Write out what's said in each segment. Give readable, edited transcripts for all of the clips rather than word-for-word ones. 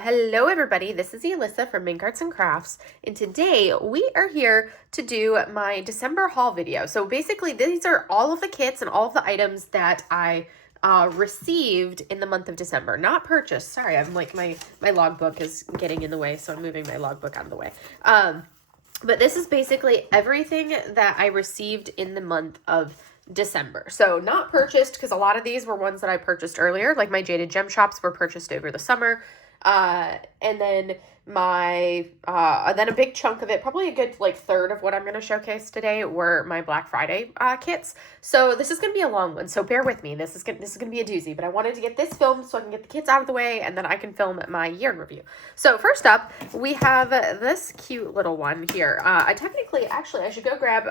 Hello everybody. This is Alyssa from Mink Arts and Crafts, and today we are here to do my December haul video. So basically these are all of the kits and all of the items that I received in the month of December. Not purchased. Sorry, I'm like my logbook is getting in the way, so I'm moving my logbook out of the way. But this is basically everything that I received in the month of December. So not purchased, because a lot of these were ones that I purchased earlier, like my Jaded Gem Shops were purchased over the summer. And then then a big chunk of it, probably a good like third of what I'm going to showcase today, were my Black Friday kits. So this is going to be a long one, so bear with me. This is going to be a doozy, but I wanted to get this filmed so I can get the kits out of the way, and then I can film my year in review. So first up, we have this cute little one here. I should go grab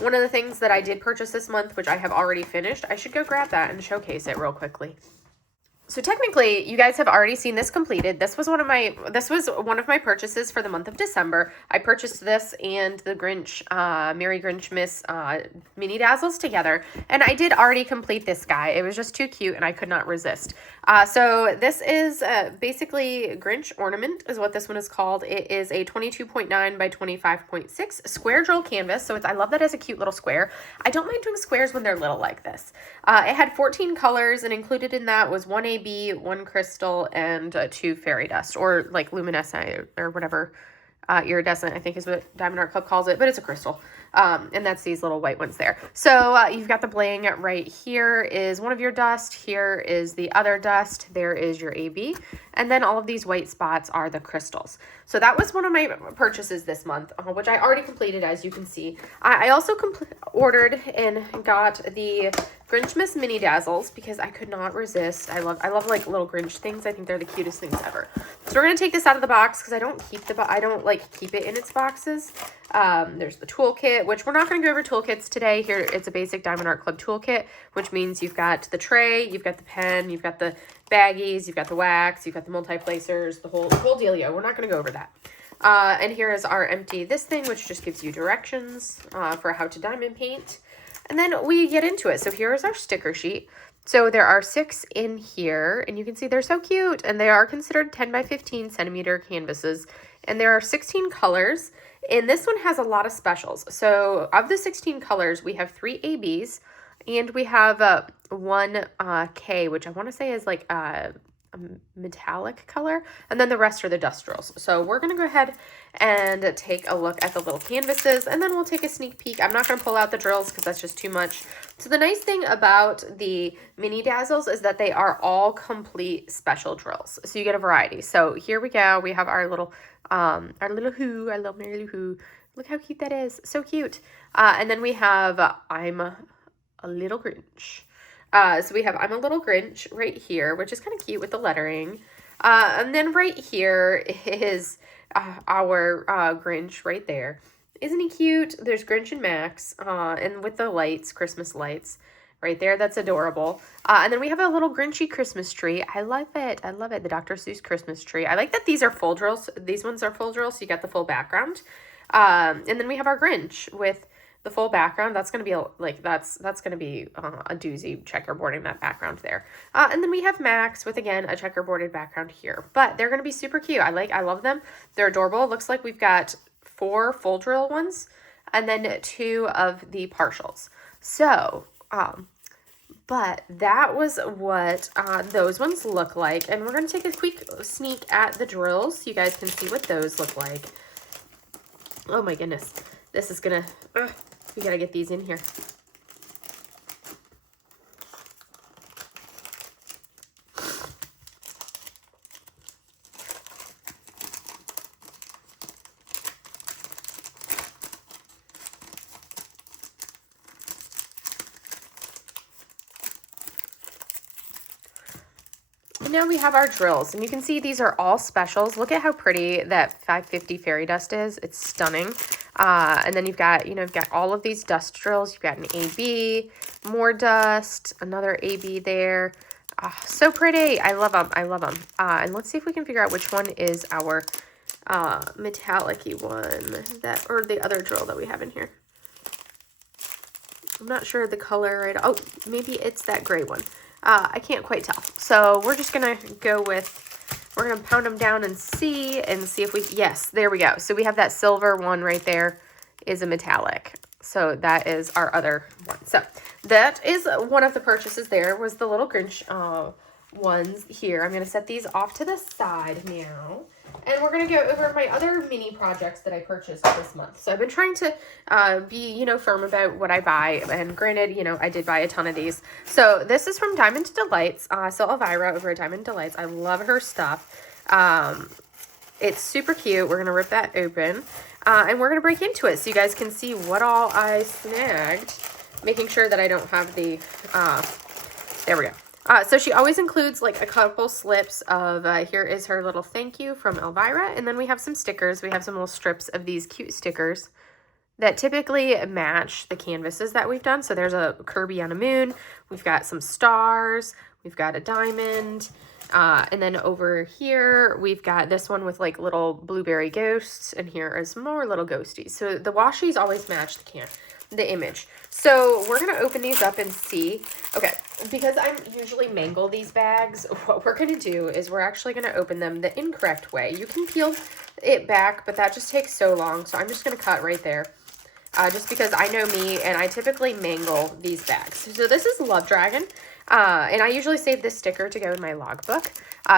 one of the things that I did purchase this month, which I have already finished. I should go grab that and showcase it real quickly. So technically, you guys have already seen this completed. This was one of my purchases for the month of December. I purchased this and the Grinch, Merry Grinchmas mini dazzles together, and I did already complete this guy. It was just too cute, and I could not resist. So this is basically Grinch Ornament is what this one is called. It is a 22.9 by 25.6 square drill canvas. So I love that as a cute little square. I don't mind doing squares when they're little like this. It had 14 colors, and included in that was one AB, one crystal, and 2 fairy dust, or like luminescent or whatever. Iridescent, I think is what Diamond Art Club calls it, but it's a crystal. And that's these little white ones there. So you've got the bling right here is one of your dust. Here is the other dust. There is your AB. And then all of these white spots are the crystals. So that was one of my purchases this month, which I already completed, as you can see. I also ordered and got the Grinchmas mini dazzles because I could not resist. I love like little Grinch things. I think they're the cutest things ever. So we're gonna take this out of the box because I don't keep it in its boxes. There's the toolkit, which we're not going to go over toolkits today. Here, it's a basic Diamond Art Club toolkit, which means you've got the tray, you've got the pen, you've got the baggies, you've got the wax, you've got the multi-placers, the whole dealio. We're not going to go over that. And here is our empty this thing, which just gives you directions for how to diamond paint. And then we get into it. So here is our sticker sheet. So there are 6 in here, and you can see they're so cute, and they are considered 10 by 15 centimeter canvases, and there are 16 colors, and this one has a lot of specials. So of the 16 colors, we have 3 ABs, and we have 1 K, which I want to say is like a metallic color, and then the rest are the dust drills. So we're going to go ahead and take a look at the little canvases, and then we'll take a sneak peek. I'm not going to pull out the drills because that's just too much. So the nice thing about the mini dazzles is that they are all complete special drills, so you get a variety. So here we go. We have our little Who, our little Mary Lou Who. Look how cute that is. So cute. And then we have I'm a Little Grinch. So we have I'm a Little Grinch right here, which is kind of cute with the lettering. And then right here is our Grinch right there. Isn't he cute? There's Grinch and Max, and with the lights, Christmas lights right there. That's adorable. And then we have a little Grinchy Christmas tree. I love it. I love it. The Dr. Seuss Christmas tree. I like that these are full drills. These ones are full drills, so you got the full background. And then we have our Grinch with the full background. That's going to be that's going to be a doozy checkerboarding that background there. And then we have Max with, again, a checkerboarded background here. But they're going to be super cute. I love them. They're adorable. It looks like we've got 4 full drill ones and then 2 of the partials. So, but that was what those ones look like. And we're going to take a quick sneak at the drills so you guys can see what those look like. Oh my goodness. This is going to... we got to get these in here. And now we have our drills, and you can see these are all specials. Look at how pretty that 550 fairy dust is. It's stunning. And then you've got all of these dust drills. You've got an AB, more dust, another AB there. So pretty. I love them. I love them. And let's see if we can figure out which one is our metallic-y one, or the other drill that we have in here. I'm not sure the color right. Oh, maybe it's that gray one. I can't quite tell. So we're we're going to pound them down and see if we, yes, there we go. So we have that silver one right there is a metallic. So that is our other one. So that is one of the purchases. There was the little Grinch ones here. I'm going to set these off to the side now. And we're going to go over my other mini projects that I purchased this month. So I've been trying to be, you know, firm about what I buy. And granted, you know, I did buy a ton of these. So this is from Diamond Delights. So Elvira over at Diamond Delights. I love her stuff. It's super cute. We're going to rip that open. And we're going to break into it so you guys can see what all I snagged. Making sure that I don't have the, there we go. So she always includes like a couple slips of, here is her little thank you from Elvira. And then we have some stickers. We have some little strips of these cute stickers that typically match the canvases that we've done. So there's a Kirby on a moon. We've got some stars. We've got a diamond. And then over here, we've got this one with like little blueberry ghosts. And here is more little ghosties. So the washies always match the image. So we're going to open these up and see. Okay, because I usually mangle these bags, what we're going to do is we're actually going to open them the incorrect way. You can peel it back, but that just takes so long. So I'm just going to cut right there. Just because I know me and I typically mangle these bags. So this is Love Dragon. And I usually save this sticker to go in my logbook.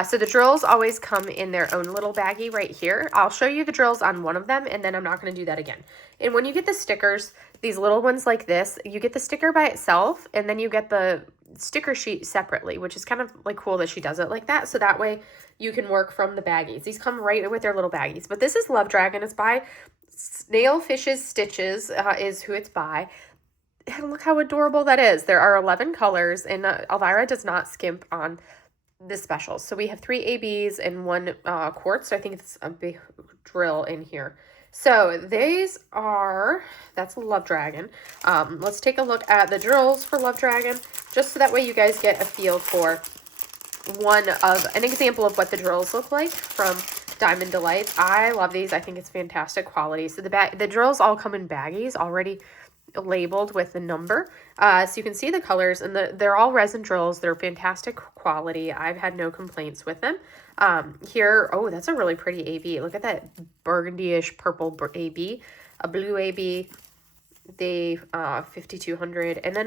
So the drills always come in their own little baggie right here. I'll show you the drills on one of them, and then I'm not going to do that again. And when you get the stickers, these little ones like this, you get the sticker by itself, and then you get the sticker sheet separately, which is kind of like cool that she does it like that. So that way you can work from the baggies. These come right with their little baggies. But this is Love Dragon. It's by Snailfish's Stitches is who it's by. And look how adorable that is. There are 11 colors, and Elvira does not skimp on the specials. So we have 3 ABs and 1 quartz. So I think it's a big drill in here. So these are, that's Love Dragon. Let's take a look at the drills for Love Dragon, just so that way you guys get a feel for an example of what the drills look like from Diamond Delights. I love these. I think it's fantastic quality. So the drills all come in baggies already labeled with the number, so you can see the colors, and they're all resin drills. They're fantastic quality. I've had no complaints with them. Here, oh, that's a really pretty AB. Look at that burgundy-ish purple AB, a blue AB, the 5200, and then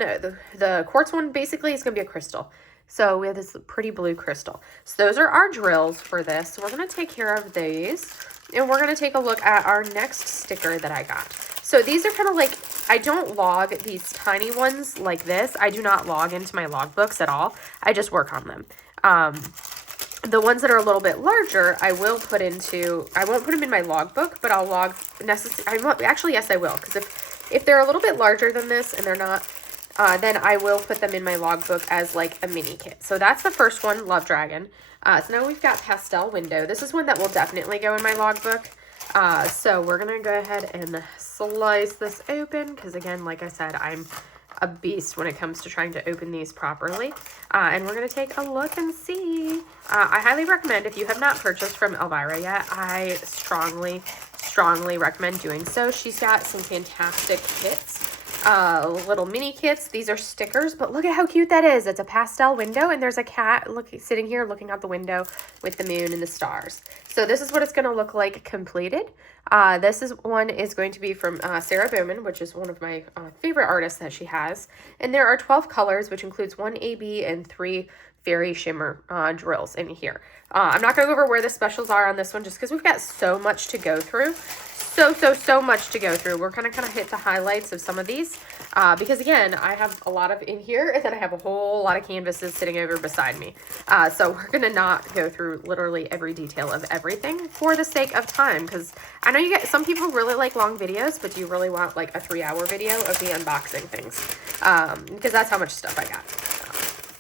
the quartz one basically is going to be a crystal. So we have this pretty blue crystal. So those are our drills for this. So we're going to take care of these, and we're going to take a look at our next sticker that I got. So these are kind of like, I don't log these tiny ones like this. I do not log into my logbooks at all. I just work on them. The ones that are a little bit larger, I will put into, I won't put them in my logbook, but I'll log actually, yes, I will. Because if they're a little bit larger than this and they're not, then I will put them in my logbook as like a mini kit. So that's the first one, Love Dragon. So now we've got Pastel Window. This is one that will definitely go in my logbook. So we're going to go ahead and slice this open because, again, like I said, I'm a beast when it comes to trying to open these properly. And we're going to take a look and see. I highly recommend, if you have not purchased from Elvira yet, I strongly recommend doing so. She's got some fantastic kits. Little mini kits. These are stickers, but look at how cute that is. It's a pastel window, and there's a cat sitting here looking out the window with the moon and the stars. So this is what it's going to look like completed. This one is going to be from Sarah Bowman, which is one of my favorite artists that she has. And there are 12 colors, which includes 1 AB and 3 fairy shimmer drills in here. I'm not going to go over where the specials are on this one, just because we've got so much to go through. So much to go through. We're going to kind of hit the highlights of some of these because, again, I have a lot of in here, and then I have a whole lot of canvases sitting over beside me. So we're going to not go through literally every detail of everything for the sake of time, because I know some people really like long videos, but do you really want like a 3-hour video of me unboxing things? Because that's how much stuff I got.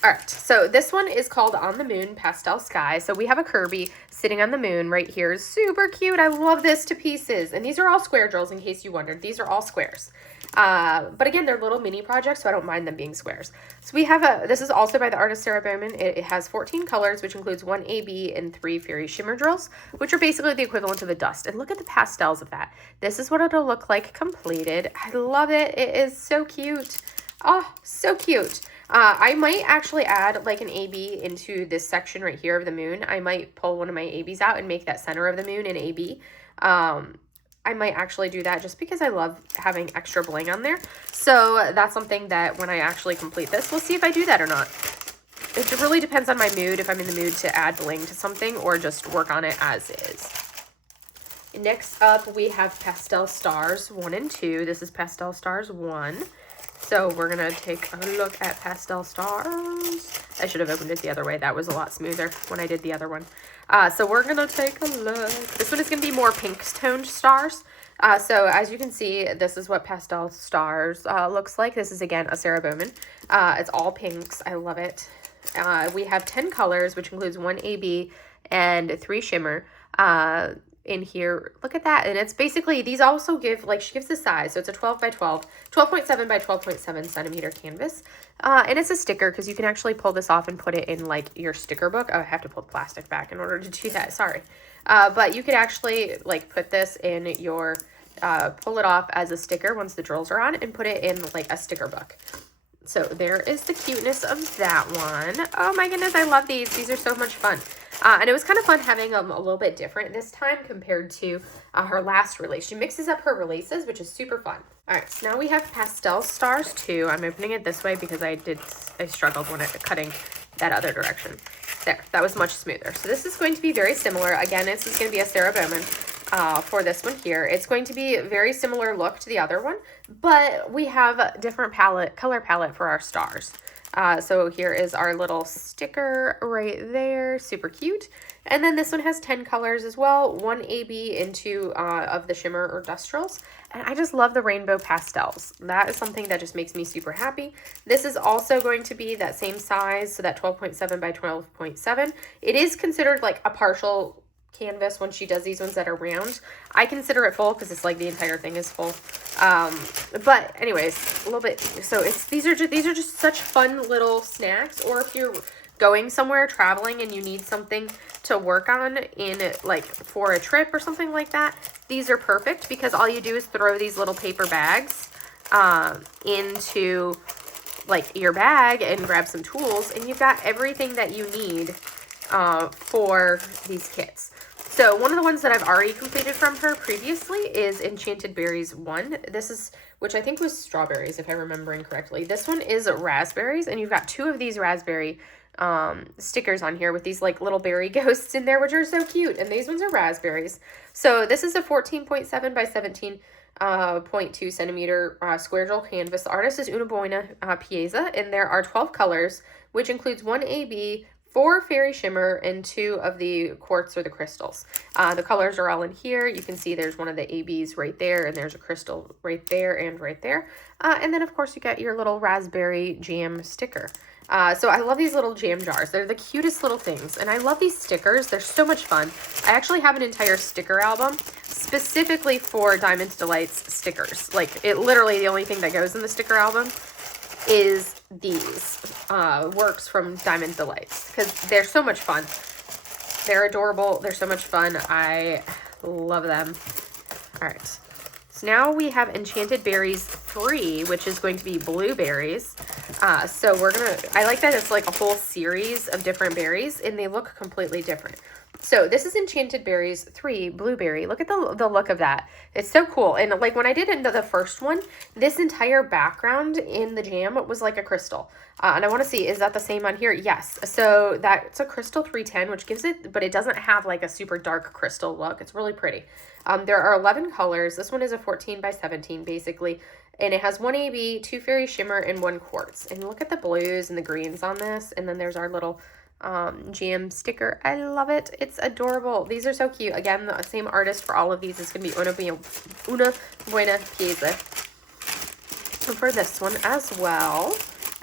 All right, so this one is called On the Moon Pastel Sky. So we have a Kirby sitting on the moon right here. Super cute. I love this to pieces. And these are all square drills, in case you wondered. These are all squares. But again, they're little mini projects, so I don't mind them being squares. So we have this is also by the artist Sarah Bowman. It has 14 colors, which includes 1 AB and 3 fairy shimmer drills, which are basically the equivalent of a dust. And look at the pastels of that. This is what it'll look like completed. I love it. It is so cute. Oh, so cute. I might actually add like an AB into this section right here of the moon. I might pull one of my ABs out and make that center of the moon an AB. I might actually do that just because I love having extra bling on there. So that's something that when I actually complete this, we'll see if I do that or not. It really depends on my mood, if I'm in the mood to add bling to something or just work on it as is. Next up, we have Pastel Stars 1 and 2. This is Pastel Stars 1. So we're going to take a look at Pastel Stars. I should have opened it the other way. That was a lot smoother when I did the other one. So we're going to take a look. This one is going to be more pink toned stars. So as you can see, this is what Pastel Stars looks like. This is, again, a Sarah Bowman. It's all pinks. I love it. We have 10 colors, which includes 1 AB and 3 shimmer. In here, look at that. And it's basically, these also give, like, she gives the size. So it's a 12 by 12, 12.7 by 12.7 centimeter canvas. And it's a sticker because you can actually pull this off and put it in, like, your sticker book. Oh, I have to pull the plastic back in order to do that. Sorry. But you could actually, like, put this in your, pull it off as a sticker once the drills are on and put it in, like, a sticker book. So there is the cuteness of that one. Oh my goodness, I love these. These are so much fun. And it was kind of fun having them a little bit different this time compared to her last release. She mixes up her releases, which is super fun. All right, so now we have Pastel Stars 2. I'm opening it this way because I struggled when cutting that other direction. There, that was much smoother. So this is going to be very similar. Again, this is going to be a Sarah Bowman for this one here. It's going to be a very similar look to the other one, but we have a different color palette for our stars. So here is our little sticker right there, super cute. And then this one has 10 colors as well, 1 AB into of the shimmer or dustrals. And I just love the rainbow pastels. That is something that just makes me super happy. This is also going to be that same size, so that 12.7 by 12.7. It is considered like a partial canvas when she does these ones that are round. I consider it full because it's like the entire thing is full. But anyways, a little bit. So these are just such fun little snacks. Or if you're going somewhere traveling and you need something to work on in like for a trip or something like that, these are perfect because all you do is throw these little paper bags into like your bag and grab some tools, and you've got everything that you need for these kits. So one of the ones that I've already completed from her previously is Enchanted Berries 1. This is, which I think was strawberries, if I'm remembering correctly. This one is raspberries, and you've got 2 of these raspberry stickers on here with these like little berry ghosts in there, which are so cute. And these ones are raspberries. So this is a 14.7 by 17.2 centimeter square drill canvas. The artist is Una Boina Pieza, and there are 12 colors, which includes 1 AB, 4 fairy shimmer, and 2 of the quartz or the crystals. The colors are all in here. You can see there's one of the ABs right there, and there's a crystal right there and right there. And then, of course, you got your little raspberry jam sticker. So I love these little jam jars. They're the cutest little things. And I love these stickers. They're so much fun. I actually have an entire sticker album specifically for Diamond Delights stickers. Like, it literally, the only thing that goes in the sticker album is these works from Diamond Delights because they're so much fun. They're adorable. They're so much fun. I love them. All right. So now we have Enchanted Berries 3, which is going to be blueberries. So I like that it's like a whole series of different berries and they look completely different. So this is Enchanted Berries 3 Blueberry. Look at the look of that. It's so cool. And like when I did the first one, this entire background in the jam was like a crystal. And I want to see, is that the same on here? Yes. So that's a crystal 310, which gives it, but it doesn't have like a super dark crystal look. It's really pretty. There are 11 colors. This one is a 14 by 17 basically. And it has 1 AB, 2 fairy shimmer, and 1 quartz. And look at the blues and the greens on this. And then there's our little jam sticker. I love it. It's adorable. These are so cute. Again, the same artist for all of these is going to be Una Buena Pieza for this one as well.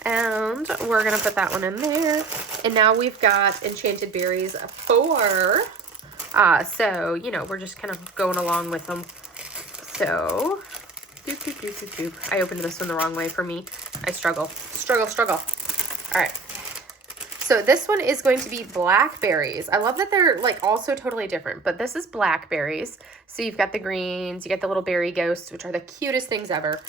And we're going to put that one in there. And now we've got Enchanted Berries 4. So, you know, we're just kind of going along with them. So, I opened this one the wrong way for me. I struggle. All right. So So this one is going to be blackberries. I love that they're like also totally different, but this is blackberries. So you've got the greens, you get the little berry ghosts, which are the cutest things ever.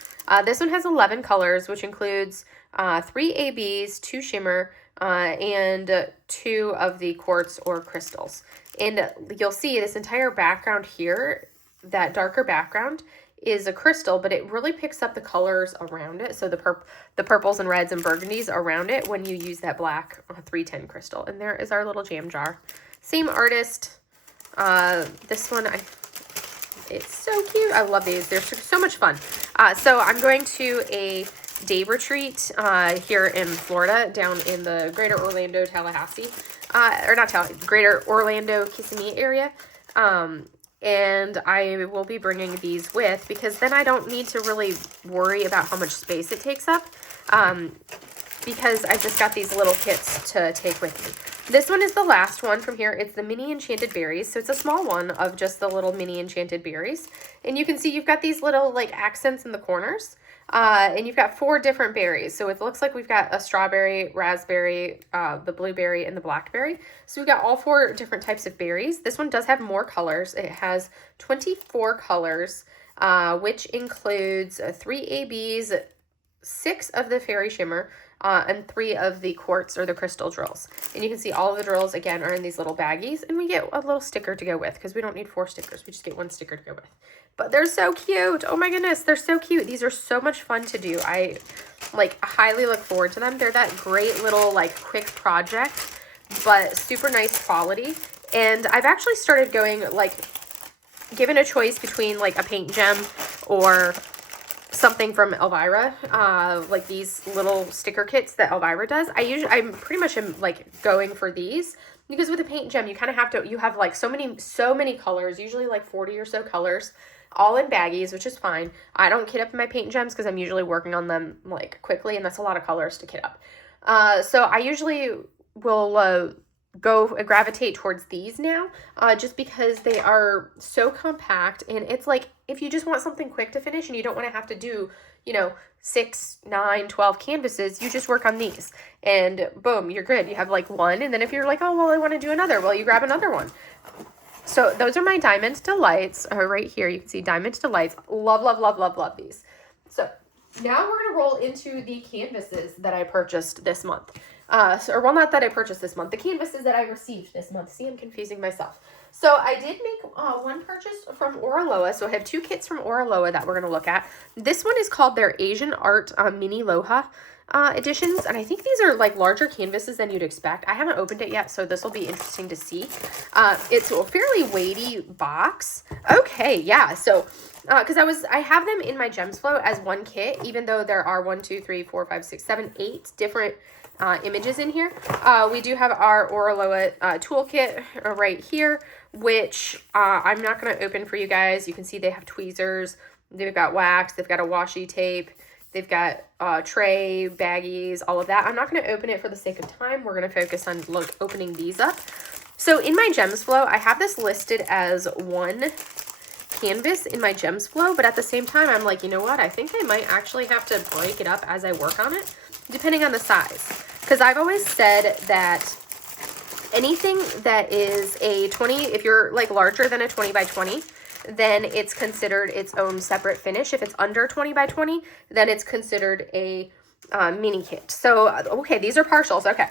This one has 11 colors, which includes 3 ABs, 2 shimmer, and 2 of the quartz or crystals. And you'll see this entire background here, that darker background, is a crystal, but it really picks up the colors around it. So the purples and reds and burgundies around it when you use that black 310 crystal. And there is our little jam jar. Same artist. This one, it's so cute. I love these. They're so much fun. So I'm going to a day retreat here in Florida, down in the greater Orlando, Tallahassee, or not Tallahassee, greater Orlando, Kissimmee area. And I will be bringing these with, because then I don't need to really worry about how much space it takes up, because I just got these little kits to take with me. This one is the last one from here. It's the mini enchanted berries. So it's a small one of just the little mini enchanted berries. And you can see you've got these little like accents in the corners. And you've got 4 different berries. So it looks like we've got a strawberry, raspberry, the blueberry, and the blackberry. So we've got all 4 different types of berries. This one does have more colors. It has 24 colors, which includes 3 ABs, 6 of the fairy shimmer, and 3 of the quartz or the crystal drills. And you can see all of the drills, again, are in these little baggies. And we get a little sticker to go with, because we don't need 4 stickers. We just get 1 sticker to go with. But they're so cute. Oh my goodness, they're so cute. These are so much fun to do. I like highly look forward to them. They're that great little like quick project, but super nice quality. And I've actually started going like, given a choice between like a paint gem or something from Elvira, like these little sticker kits that Elvira does, I'm pretty much like going for these, because with a paint gem you kind of have to, you have like so many colors, usually like 40 or so colors, all in baggies, which is fine. I don't kit up my paint gems because I'm usually working on them like quickly, and that's a lot of colors to kit up. So I usually will gravitate towards these now, just because they are so compact, and it's like if you just want something quick to finish and you don't want to have to do, 6, 9, 12 canvases, you just work on these and boom, you're good. You have like one, and then if you're like, oh well, I want to do another, well, you grab another one. So those are my Diamond Delights right here. You can see Diamond Delights. Love, love, love, love, love these. So now we're going to roll into the canvases that I purchased this month. Not that I purchased this month, the canvases that I received this month. See, I'm confusing myself. So I did make one purchase from Oraloa. So I have 2 kits from Oraloa that we're going to look at. This one is called their Asian Art Mini Loha editions, and I think these are like larger canvases than you'd expect. I haven't opened it yet, so this will be interesting to see. It's a fairly weighty box. Okay, yeah, so because I have them in my Gems Flow as one kit, even though there are 1, 2, 3, 4, 5, 6, 7, 8 different images in here. We do have our Oraloa toolkit right here, which I'm not going to open for you guys. You can see they have tweezers, they've got wax, they've got a washi tape, they've got tray, baggies, all of that. I'm not going to open it for the sake of time. We're going to focus on opening these up. So in my Gems Flow, I have this listed as one canvas in my Gems Flow, but at the same time, I'm like, you know what? I think I might actually have to break it up as I work on it, depending on the size. Because I've always said that anything that is a 20, if you're like larger than a 20 by 20, then it's considered its own separate finish. If it's under 20 by 20, then it's considered a mini kit. So, okay, these are partials. Okay.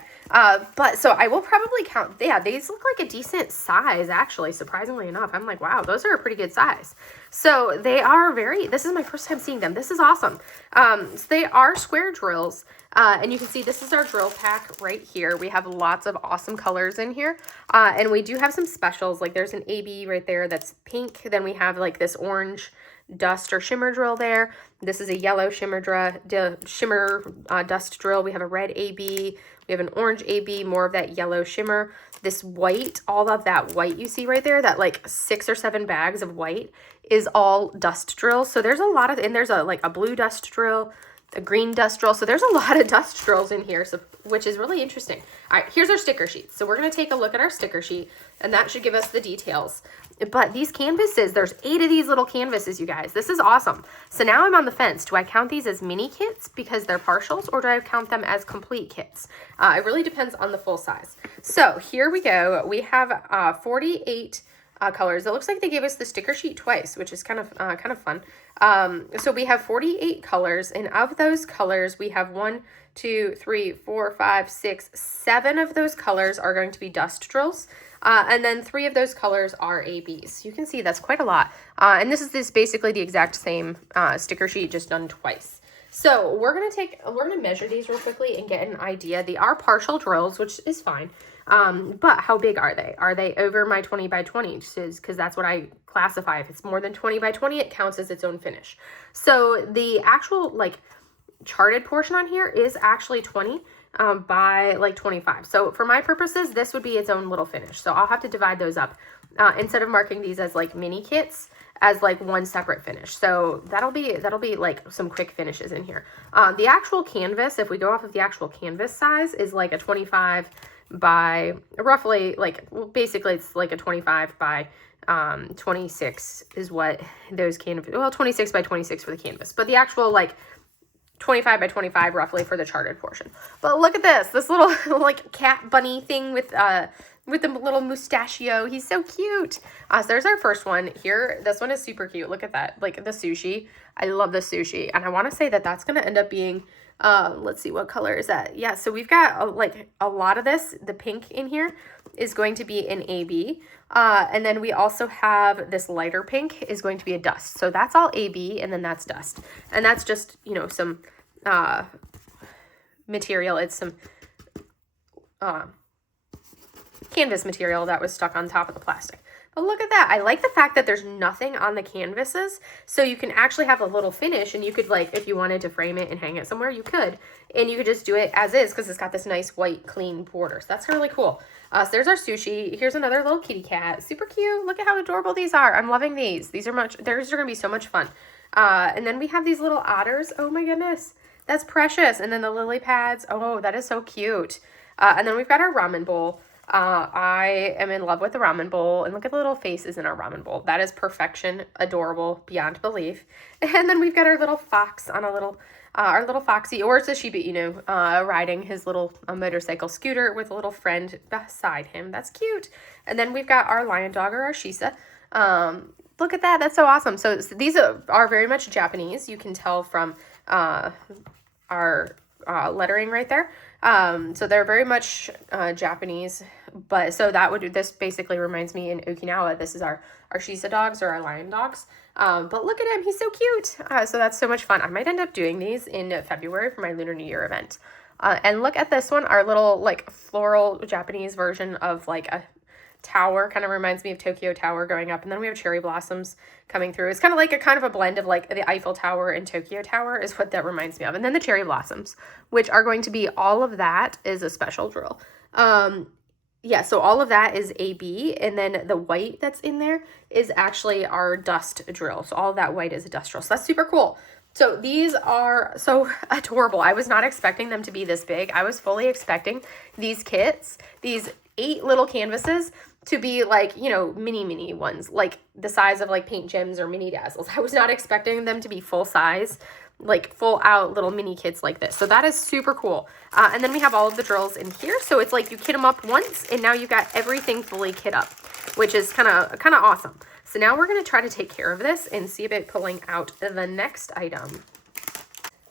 But so I will probably count. Yeah, these look like a decent size, actually, surprisingly enough. I'm like, wow, those are a pretty good size. So they are this is my first time seeing them. This is awesome. So they are square drills. And you can see this is our drill pack right here. We have lots of awesome colors in here. And we do have some specials. Like there's an AB right there that's pink. Then we have like this orange dust or shimmer drill there. This is a yellow shimmer dust drill. We have a red AB. We have an orange AB, more of that yellow shimmer. This white, all of that white you see right there, that like 6 or 7 bags of white is all dust drills. So there's a lot of, and there's like a blue dust drill. a green dust drill. So there's a lot of dust drills in here, so which is really interesting. All right, here's our sticker sheet. So we're going to take a look at our sticker sheet, and that should give us the details. But these canvases, there's 8 of these little canvases, you guys. This is awesome. So now I'm on the fence. Do I count these as mini kits because they're partials, or do I count them as complete kits? It really depends on the full size. So here we go. We have 48 colors. It looks like they gave us the sticker sheet twice, which is kind of fun. So we have 48 colors, and of those colors, we have 1, 2, 3, 4, 5, 6, 7 of those colors are going to be dust drills. And then 3 of those colors are ABs. You can see that's quite a lot. And this is basically the exact same sticker sheet, just done twice. So we're gonna measure these real quickly and get an idea. They are partial drills, which is fine. But how big are they? Are they over my 20 by 20? Because that's what I classify. If it's more than 20 by 20, it counts as its own finish. So the actual like charted portion on here is actually 20 by like 25. So for my purposes, this would be its own little finish. So I'll have to divide those up instead of marking these as like mini kits, as like one separate finish. So that'll be like some quick finishes in here. The actual canvas, if we go off of the actual canvas size, is like a 25 by roughly like, well, basically it's like a 25 by 26 is what those canvas, well, 26 by 26 for the canvas, but the actual like 25 by 25 roughly for the charted portion. But look at this little like cat bunny thing with the little mustachio. He's so cute. So there's our first one here. This one is super cute. Look at that, like the sushi. I love the sushi, and I want to say that that's going to end up being let's see, what color is that? Yeah, so we've got like a lot of this. The pink in here is going to be an AB, and then we also have this lighter pink is going to be a dust. So that's all AB, and then that's dust, and that's just, you know, some material. It's some canvas material that was stuck on top of the plastic. But look at that. I like the fact that there's nothing on the canvases, so you can actually have a little finish, and you could, like, if you wanted to frame it and hang it somewhere, you could. And you could just do it as is because it's got this nice white clean border. So that's really cool. So there's our sushi. Here's another little kitty cat. Super cute. Look at how adorable these are. I'm loving these. These are going to be so much fun. And then we have these little otters. Oh my goodness. That's precious. And then the lily pads. Oh, that is so cute. And then we've got our ramen bowl. I am in love with the ramen bowl, and look at the little faces in our ramen bowl. That is perfection, adorable, beyond belief. And then we've got our little fox on our little foxy, or it's a Shiba Inu, riding his little motorcycle scooter with a little friend beside him. That's cute. And then we've got our lion dog, or our Shisa. Look at that. That's so awesome. So these are very much Japanese. You can tell from our lettering right there. So they're very much Japanese, but so this basically reminds me in Okinawa, this is our Shisa dogs, or our lion dogs. But look at him, he's so cute. So that's so much fun. I might end up doing these in February for my Lunar New Year event. And look at this one, our little like floral Japanese version of like a tower. Kind of reminds me of Tokyo Tower going up, and then we have cherry blossoms coming through. It's kind of like a blend of like the Eiffel Tower and Tokyo Tower is what that reminds me of. And then the cherry blossoms, which are going to be, all of that is a special drill. Yeah, so all of that is AB, and then the white that's in there is actually our dust drill. So all of that white is a dust drill. So that's super cool. So these are so adorable. I was not expecting them to be this big. I was fully expecting these kits, these 8 little canvases, to be like, you know, mini ones, like the size of like paint gems or mini dazzles. I was not expecting them to be full size, like full out little mini kits like this. So that is super cool. And then we have all of the drills in here. So it's like you kit them up once, and now you got everything fully kit up, which is kind of awesome. So now we're going to try to take care of this and see about pulling out the next item.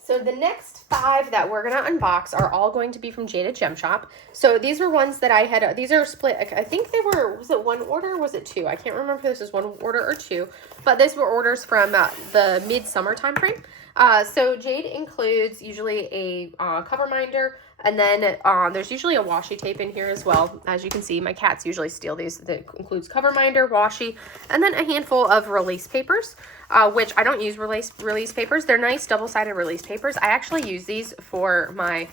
So the next 5 that we're going to unbox are all going to be from Jada Gem Shop. So these were ones that I had, these are split, I think they were, was it 1 order or was it 2? I can't remember if this was 1 order or 2, but these were orders from the mid-summer time frame. So Jade includes usually a cover minder, and then there's usually a washi tape in here as well. As you can see, my cats usually steal these. That includes cover minder, washi, and then a handful of release papers, which I don't use release papers. They're nice double-sided release papers. I actually use these for my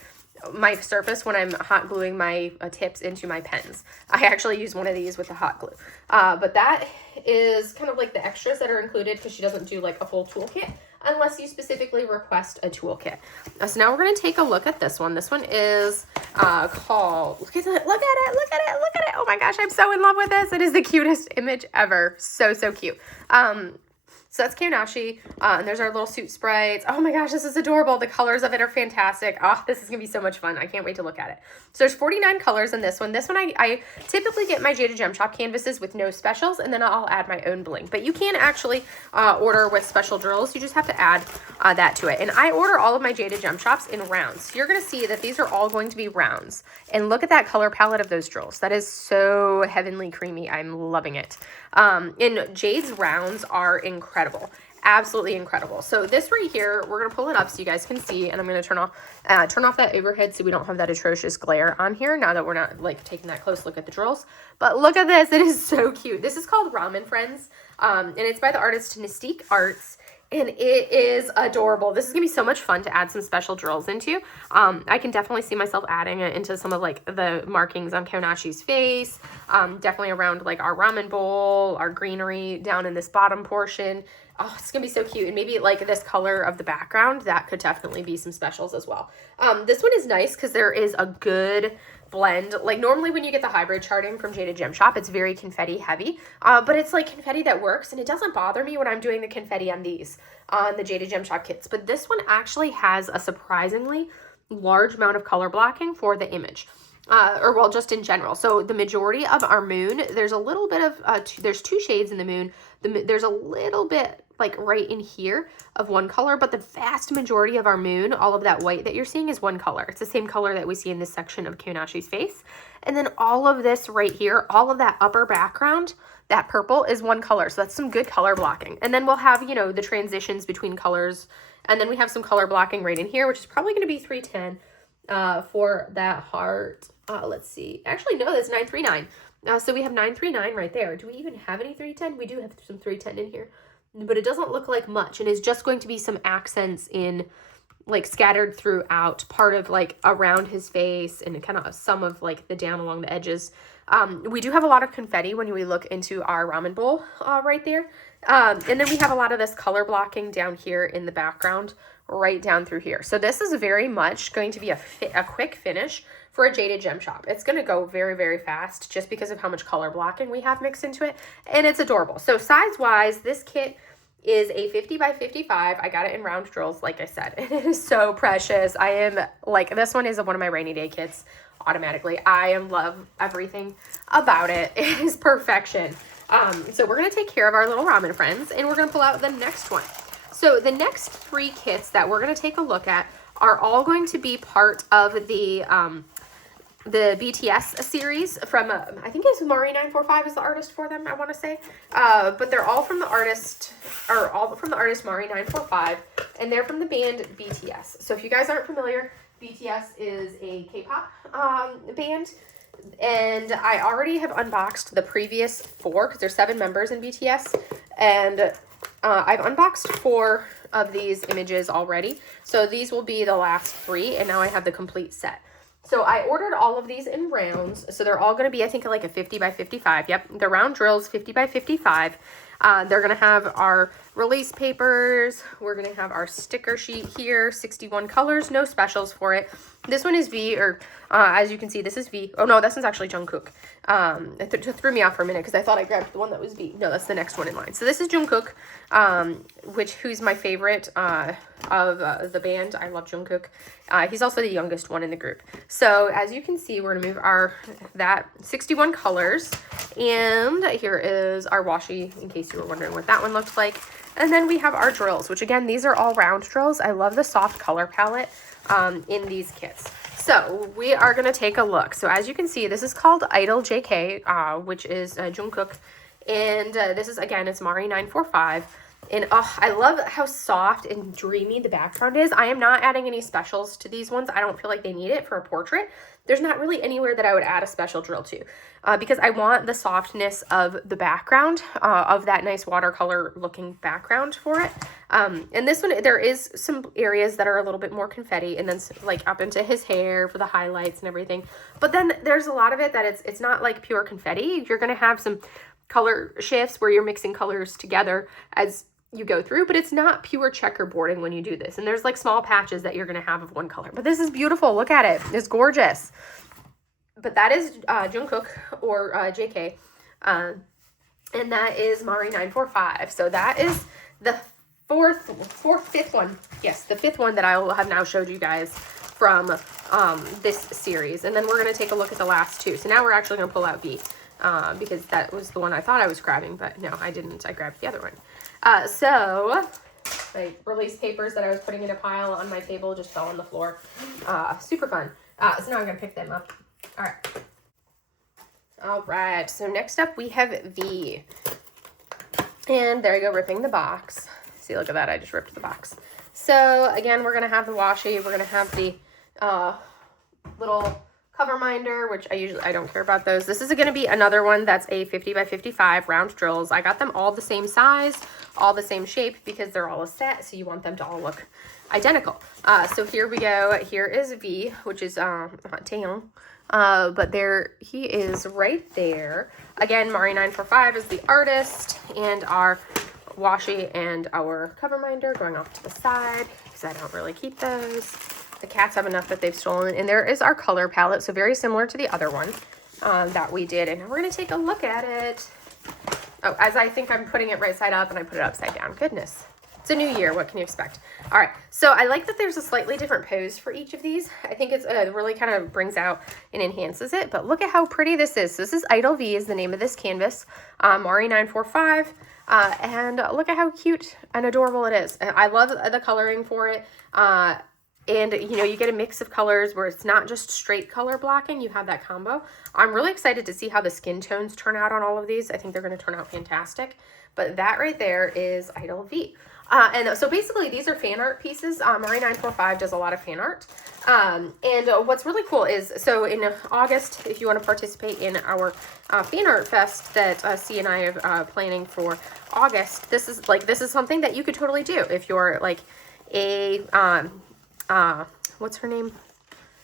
surface when I'm hot gluing my tips into my pens. I actually use one of these with the hot glue. But that is kind of like the extras that are included, because she doesn't do like a full toolkit. unless you specifically request a toolkit. So now we're going to take a look at this one. This one is called, look at it, look at it, look at it, look at it. Oh my gosh, I'm so in love with this. It is the cutest image ever. So, so cute. So that's Kyonashi, and there's our little suit sprites. Oh my gosh, this is adorable. The colors of it are fantastic. Oh, this is going to be so much fun. I can't wait to look at it. So there's 49 colors in this one. This one I typically get my Jada Gem Shop canvases with no specials, and then I'll add my own bling. But you can actually order with special drills. You just have to add that to it. And I order all of my Jada Gem Shops in rounds. So you're going to see that these are all going to be rounds. And look at that color palette of those drills. That is so heavenly creamy. I'm loving it. And Jade's rounds are incredible. Absolutely incredible. So this right here, we're going to pull it up so you guys can see, and I'm going to turn off that overhead so we don't have that atrocious glare on here now that we're not like taking that close look at the drills. But look at this. It is so cute. This is called Ramen Friends, and it's by the artist Mystique Arts. And it is adorable. This is going to be so much fun to add some special drills into. I can definitely see myself adding it into some of like the markings on Kyonashi's face. Definitely around like our ramen bowl, our greenery down in this bottom portion. Oh, it's going to be so cute. And maybe like this color of the background, that could definitely be some specials as well. This one is nice because there is a good blend. Like normally when you get the hybrid charting from Jada Gem Shop, it's very confetti heavy, but it's like confetti that works, and it doesn't bother me when I'm doing the confetti on these, on the Jada Gem Shop kits. But this one actually has a surprisingly large amount of color blocking for the image. Or well, just in general. So the majority of our moon, there's a little bit of, there's two shades in the moon. There's a little bit like right in here of one color, but the vast majority of our moon, all of that white that you're seeing is one color. It's the same color that we see in this section of Kyonashi's face. And then all of this right here, all of that upper background, that purple is one color. So that's some good color blocking. And then we'll have, you know, the transitions between colors. And then we have some color blocking right in here, which is probably going to be 310 for that heart. Let's see. Actually, no, that's 939. So we have 939 right there. Do we even have any 310? We do have some 310 in here, but it doesn't look like much, and it's just going to be some accents in like scattered throughout, part of like around his face and kind of some of like the down along the edges. We do have a lot of confetti when we look into our ramen bowl right there. And then we have a lot of this color blocking down here in the background right down through here. So this is very much going to be a quick finish for a Jada Gem Shop. It's going to go very, very fast just because of how much color blocking we have mixed into it. And it's adorable. So size wise, this kit is a 50 by 55. I got it in round drills, like I said. And it is so precious. I am like, this one is one of my rainy day kits automatically. I love everything about it. It is perfection. So we're going to take care of our little ramen friends, and we're going to pull out the next one. So the next three kits that we're going to take a look at are all going to be part of the BTS series from, I think it's Mari945 is the artist for them, I want to say. But they're all from the artist, or all from the artist Mari945, and they're from the band BTS. So if you guys aren't familiar, BTS is a K-pop band. And I already have unboxed the previous 4 because there's 7 members in BTS. And I've unboxed 4 of these images already. So these will be the last 3, and now I have the complete set. So I ordered all of these in rounds. So they're all going to be, I think, like a 50 by 55. Yep, the round drills, 50 by 55. They're going to have our release papers. We're going to have our sticker sheet here, 61 colors, no specials for it. This one is V, or as you can see, this is V. Oh, no, this one's actually Jungkook. It threw me off for a minute because I thought I grabbed the one that was V. No, that's the next one in line. So this is Jungkook, who's my favorite of the band. I love Jungkook. He's also the youngest one in the group. So as you can see, we're going to move that 61 colors. And here is our washi, in case you were wondering what that one looked like. And then we have our drills, which again, these are all round drills. I love the soft color palette in these kits. So we are going to take a look. So as you can see, this is called Idol JK, which is Jungkook. And this is, again, it's Mari945. And I love how soft and dreamy the background is. I am not adding any specials to these ones. I don't feel like they need it for a portrait. There's not really anywhere that I would add a special drill to because I want the softness of the background, of that nice watercolor looking background for it. And this one, there is some areas that are a little bit more confetti, and then like up into his hair for the highlights and everything. But then there's a lot of it that it's not like pure confetti. You're going to have some color shifts where you're mixing colors together as you go through, but it's not pure checkerboarding when you do this. And there's like small patches that you're going to have of one color. But this is beautiful. Look at it. It's gorgeous. But that is Jungkook or JK. And that is Mari 945. So that is the fifth one. Yes, the fifth one that I will have now showed you guys from this series. And then we're going to take a look at the last two. So now we're actually going to pull out V because that was the one I thought I was grabbing, but no, I didn't. I grabbed the other one. So my release papers that I was putting in a pile on my table just fell on the floor. Super fun. So now I'm going to pick them up. All right. All right, so next up we have V. And there I go, ripping the box. See, look at that, I just ripped the box. So again, we're gonna have the washi, we're gonna have the little cover minder, which I don't care about those. This is gonna be another one that's a 50 by 55 round drills. I got them all the same size, all the same shape, because they're all a set, so you want them to all look identical. So here we go, here is V, which is Taeyong. But there he is right there. Again, Mari 945 is the artist, and our washi and our cover minder going off to the side because I don't really keep those. The cats have enough that they've stolen. And there is our color palette, so very similar to the other one that we did. And we're going to take a look at it. Oh, as I think I'm putting it right side up and I put it upside down. Goodness. It's a new year. What can you expect? All right. So I like that there's a slightly different pose for each of these. I think it's really kind of brings out and enhances it. But look at how pretty this is. So this is Idol V is the name of this canvas. Mari 945. And look at how cute and adorable it is. I love the coloring for it. And, you know, you get a mix of colors where it's not just straight color blocking. You have that combo. I'm really excited to see how the skin tones turn out on all of these. I think they're going to turn out fantastic. But that right there is Idol V. And so basically these are fan art pieces. Mari 945 does a lot of fan art. And what's really cool is, so in August, if you want to participate in our fan art fest that C and I are planning for August, this is something that you could totally do if you're like a, what's her name?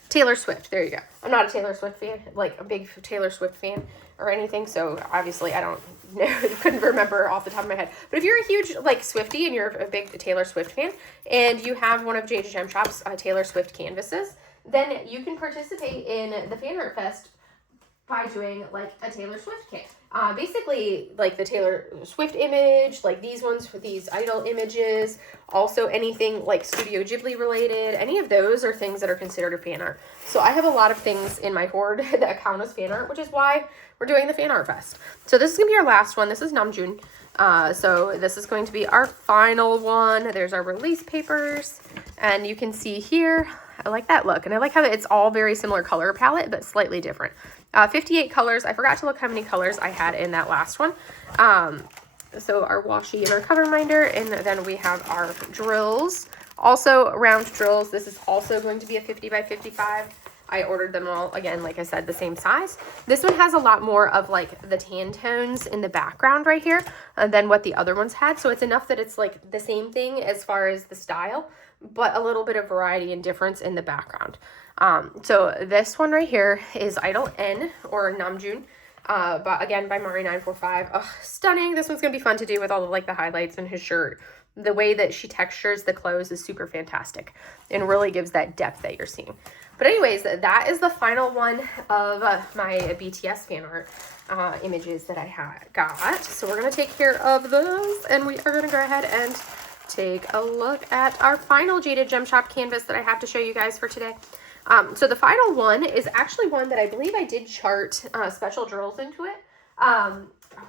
Taylor Swift. There you go. I'm not a Taylor Swift fan, like a big Taylor Swift fan or anything. So obviously I don't know, couldn't remember off the top of my head. But if you're a huge like Swiftie and you're a big Taylor Swift fan and you have one of Jada Gem Shop's Taylor Swift canvases, then you can participate in the Fan Art Fest by doing like a Taylor Swift kit. Basically like the Taylor Swift image, like these ones for these idol images, also anything like Studio Ghibli related, any of those are things that are considered a fan art. So I have a lot of things in my hoard that count as fan art, which is why we're doing the Fan Art Fest. So this is gonna be our last one. This is Namjoon. So this is going to be our final one. There's our release papers, and you can see here, I like that look, and I like how it's all very similar color palette, but slightly different. 58 colors. I forgot to look how many colors I had in that last one. So our washi and our cover minder, and then we have our drills. Also round drills. This is also going to be a 50 by 55. I ordered them all, again, like I said, the same size. This one has a lot more of like the tan tones in the background right here than what the other ones had. So it's enough that it's like the same thing as far as the style, but a little bit of variety and difference in the background. So this one right here is Idol N, or Namjoon, but again by Mari 945. Oh, stunning. This one's gonna be fun to do with all of like the highlights in his shirt. The way that she textures the clothes is super fantastic and really gives that depth that you're seeing. But anyways, that is the final one of my BTS fan art images that I got. So we're going to take care of those, and we are going to go ahead and take a look at our final Jada Gem Shop canvas that I have to show you guys for today. So the final one is actually one that I believe I did chart special drills into it. I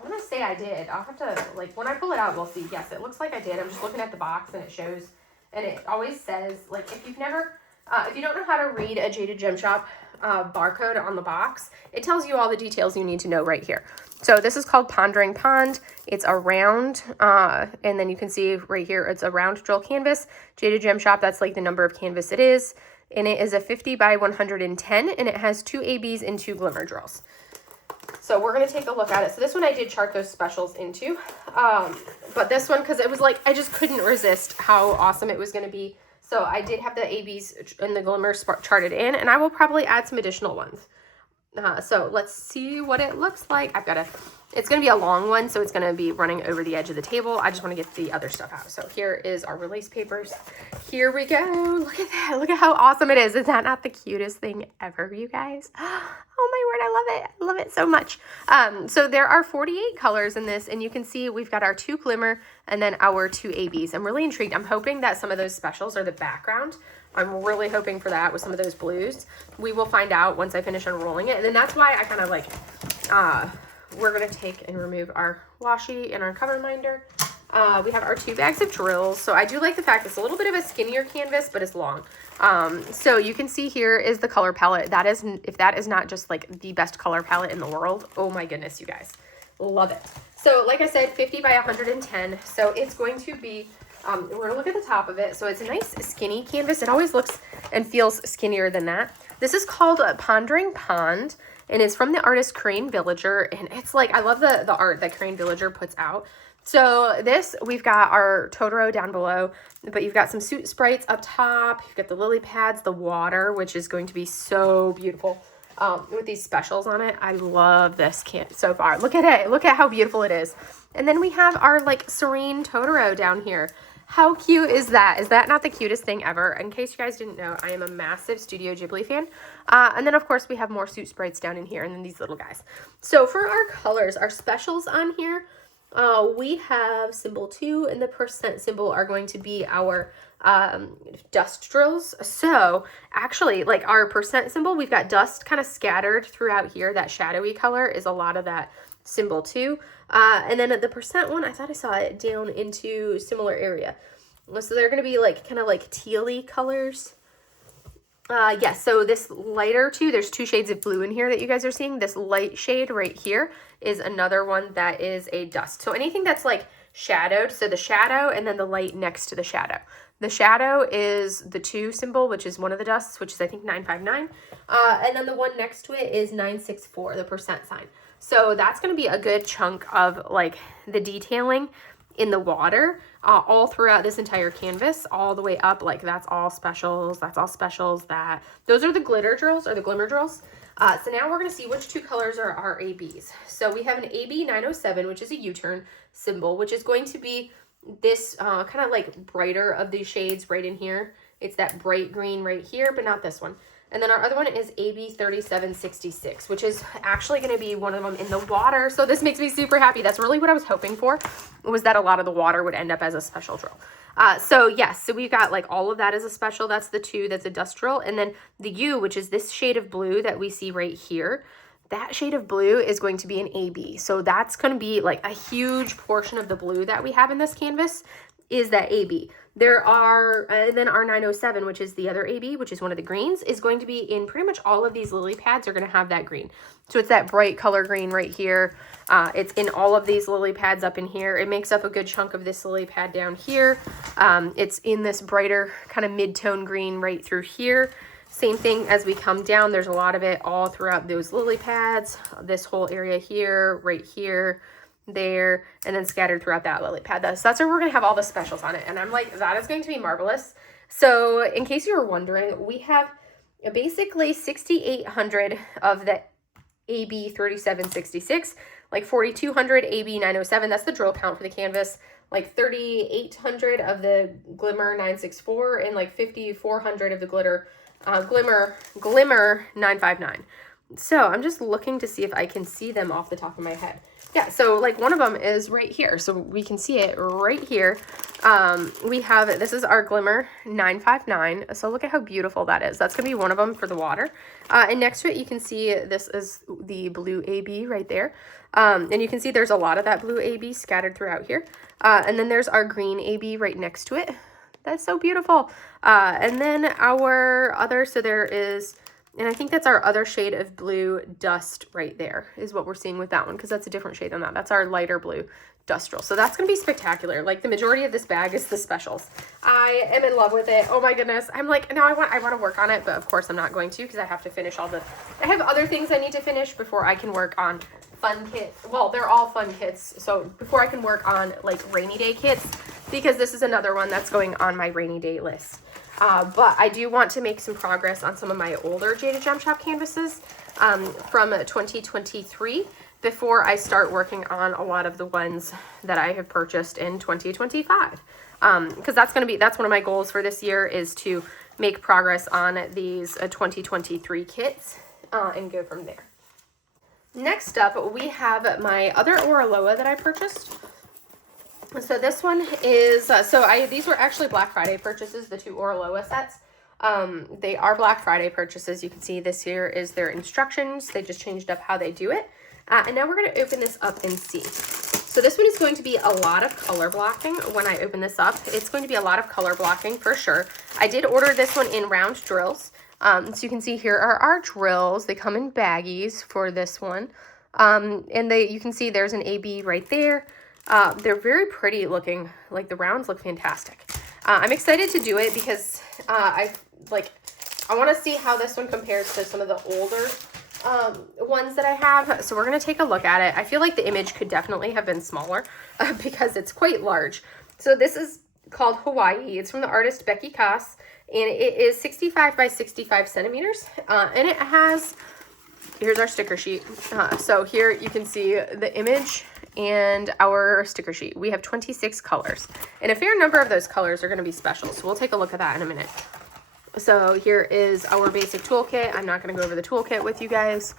want to say I did. I'll have to, like, when I pull it out, we'll see. Yes, it looks like I did. I'm just looking at the box, and it shows, and it always says, like, if you don't know how to read a Jada Gem Shop barcode on the box, it tells you all the details you need to know right here. So this is called Pondering Pond. It's a round, and then you can see right here, it's a round drill canvas. Jada Gem Shop, that's like the number of canvas it is. And it is a 50 by 110, and it has 2 ABs and 2 glimmer drills. So we're going to take a look at it. So this one I did chart those specials into. But this one, because it was like, I just couldn't resist how awesome it was going to be. So I did have the ABs and the glimmers charted in, and I will probably add some additional ones. So let's see what it looks like. I've got to It's going to be a long one, so it's going to be running over the edge of the table. I just want to get the other stuff out. So here is our release papers. Here we go. Look at that. Look at how awesome it is. Is that not the cutest thing ever, you guys? Oh my word, I love it. I love it so much. So there are 48 colors in this, and you can see we've got our 2 glimmer and then our 2 ABs. I'm really intrigued. I'm hoping that some of those specials are the background. I'm really hoping for that with some of those blues. We will find out once I finish unrolling it. And then that's why I kind of like, we're going to take and remove our washi and our cover minder. We have our 2 bags of drills. So I do like the fact it's a little bit of a skinnier canvas, but it's long. So you can see here is the color palette. That is, if that is not just like the best color palette in the world, oh my goodness, you guys, love it. So like I said, 50 by 110. So it's going to be, we're gonna look at the top of it. So it's a nice skinny canvas. It always looks and feels skinnier than that. This is called Pondering Pond, and it's from the artist Crane Villager. And it's like, I love the art that Crane Villager puts out. So this, we've got our Totoro down below, but you've got some suit sprites up top. You've got the lily pads, the water, which is going to be so beautiful with these specials on it. I love this kit so far. Look at it. Look at how beautiful it is. And then we have our like serene Totoro down here. How cute is that? Is that not the cutest thing ever? In case you guys didn't know, I am a massive Studio Ghibli fan. And then, of course, we have more suit sprites down in here and then these little guys. So for our colors, our specials on here, we have symbol 2 and the percent symbol are going to be our dust drills. So actually, like our percent symbol, we've got dust kind of scattered throughout here. That shadowy color is a lot of that symbol 2. And then the percent one, I thought I saw it down into similar area. So they're going to be like kind of like tealy colors. Yes, so this lighter 2, there's 2 shades of blue in here that you guys are seeing. This light shade right here is another one that is a dust. So anything that's like shadowed, so the shadow and then the light next to the shadow. The shadow is the 2 symbol, which is one of the dusts, which is I think 959. And then the one next to it is 964, the percent sign. So that's going to be a good chunk of like the detailing in the water all throughout this entire canvas, all the way up. Like that's all specials. That's all specials. Those are the glitter drills or the glimmer drills. So now we're going to see which 2 colors are our ABs. So we have an AB 907, which is a U-turn symbol, which is going to be this kind of like brighter of these shades right in here. It's that bright green right here, but not this one. And then our other one is AB 3766, which is actually going to be one of them in the water. So this makes me super happy. That's really what I was hoping for, was that a lot of the water would end up as a special drill. So yes, so we've got like all of that as a special. That's the 2, that's a dust drill. And then the U, which is this shade of blue that we see right here, that shade of blue is going to be an AB. So that's going to be like a huge portion of the blue that we have in this canvas is that AB. There are, and then our 907, which is the other AB, which is one of the greens, is going to be in pretty much all of these lily pads are going to have that green. So it's that bright color green right here. It's in all of these lily pads up in here. It makes up a good chunk of this lily pad down here. It's in this brighter kind of mid-tone green right through here. Same thing as we come down. There's a lot of it all throughout those lily pads, this whole area here, right here, there, and then scattered throughout that lily pad. So that's where we're going to have all the specials on it. And I'm like, that is going to be marvelous. So in case you were wondering, we have basically 6,800 of the AB 3766, like 4,200 AB 907. That's the drill count for the canvas. Like 3,800 of the glimmer 964 and like 5,400 of the glimmer 959. So I'm just looking to see if I can see them off the top of my head. Yeah, so like one of them is right here. So we can see it right here. We have, this is our glimmer 959. So look at how beautiful that is. That's going to be one of them for the water. And next to it, you can see this is the blue AB right there. And you can see there's a lot of that blue AB scattered throughout here. And then there's our green AB right next to it. That's so beautiful. And then our other, so there is, and I think that's our other shade of blue dust right there is what we're seeing with that one, because that's a different shade than that. That's our lighter blue dust drill. So that's going to be spectacular. Like the majority of this bag is the specials. I am in love with it. Oh my goodness. I'm like, no, I want to work on it, but of course I'm not going to, because I have to finish I have other things I need to finish before I can work on fun kits. Well, they're all fun kits. So before I can work on like rainy day kits, because this is another one that's going on my rainy day list. But I do want to make some progress on some of my older Jada Gem Shop canvases from 2023. before I start working on a lot of the ones that I have purchased in 2025. Because that's one of my goals for this year, is to make progress on these 2023 kits and go from there. Next up, we have my other Oraloa that I purchased. So this one is, these were actually Black Friday purchases, the 2 Oraloa sets. They are Black Friday purchases. You can see this here is their instructions. They just changed up how they do it. And now we're going to open this up and see. So this one is going to be a lot of color blocking when I open this up. It's going to be a lot of color blocking for sure. I did order this one in round drills. So you can see here are our drills. They come in baggies for this one. And you can see there's an AB right there. They're very pretty looking. Like, the rounds look fantastic. I'm excited to do it because I want to see how this one compares to some of the older ones that I have. So we're going to take a look at it. I feel like the image could definitely have been smaller because it's quite large. So this is called Hawaii. It's from the artist Becky Koss, and it is 65 by 65 centimeters. And it has, here's our sticker sheet. So here you can see the image and our sticker sheet. We have 26 colors, and a fair number of those colors are going to be special. So we'll take a look at that in a minute. So here is our basic toolkit. I'm not going to go over the toolkit with you guys,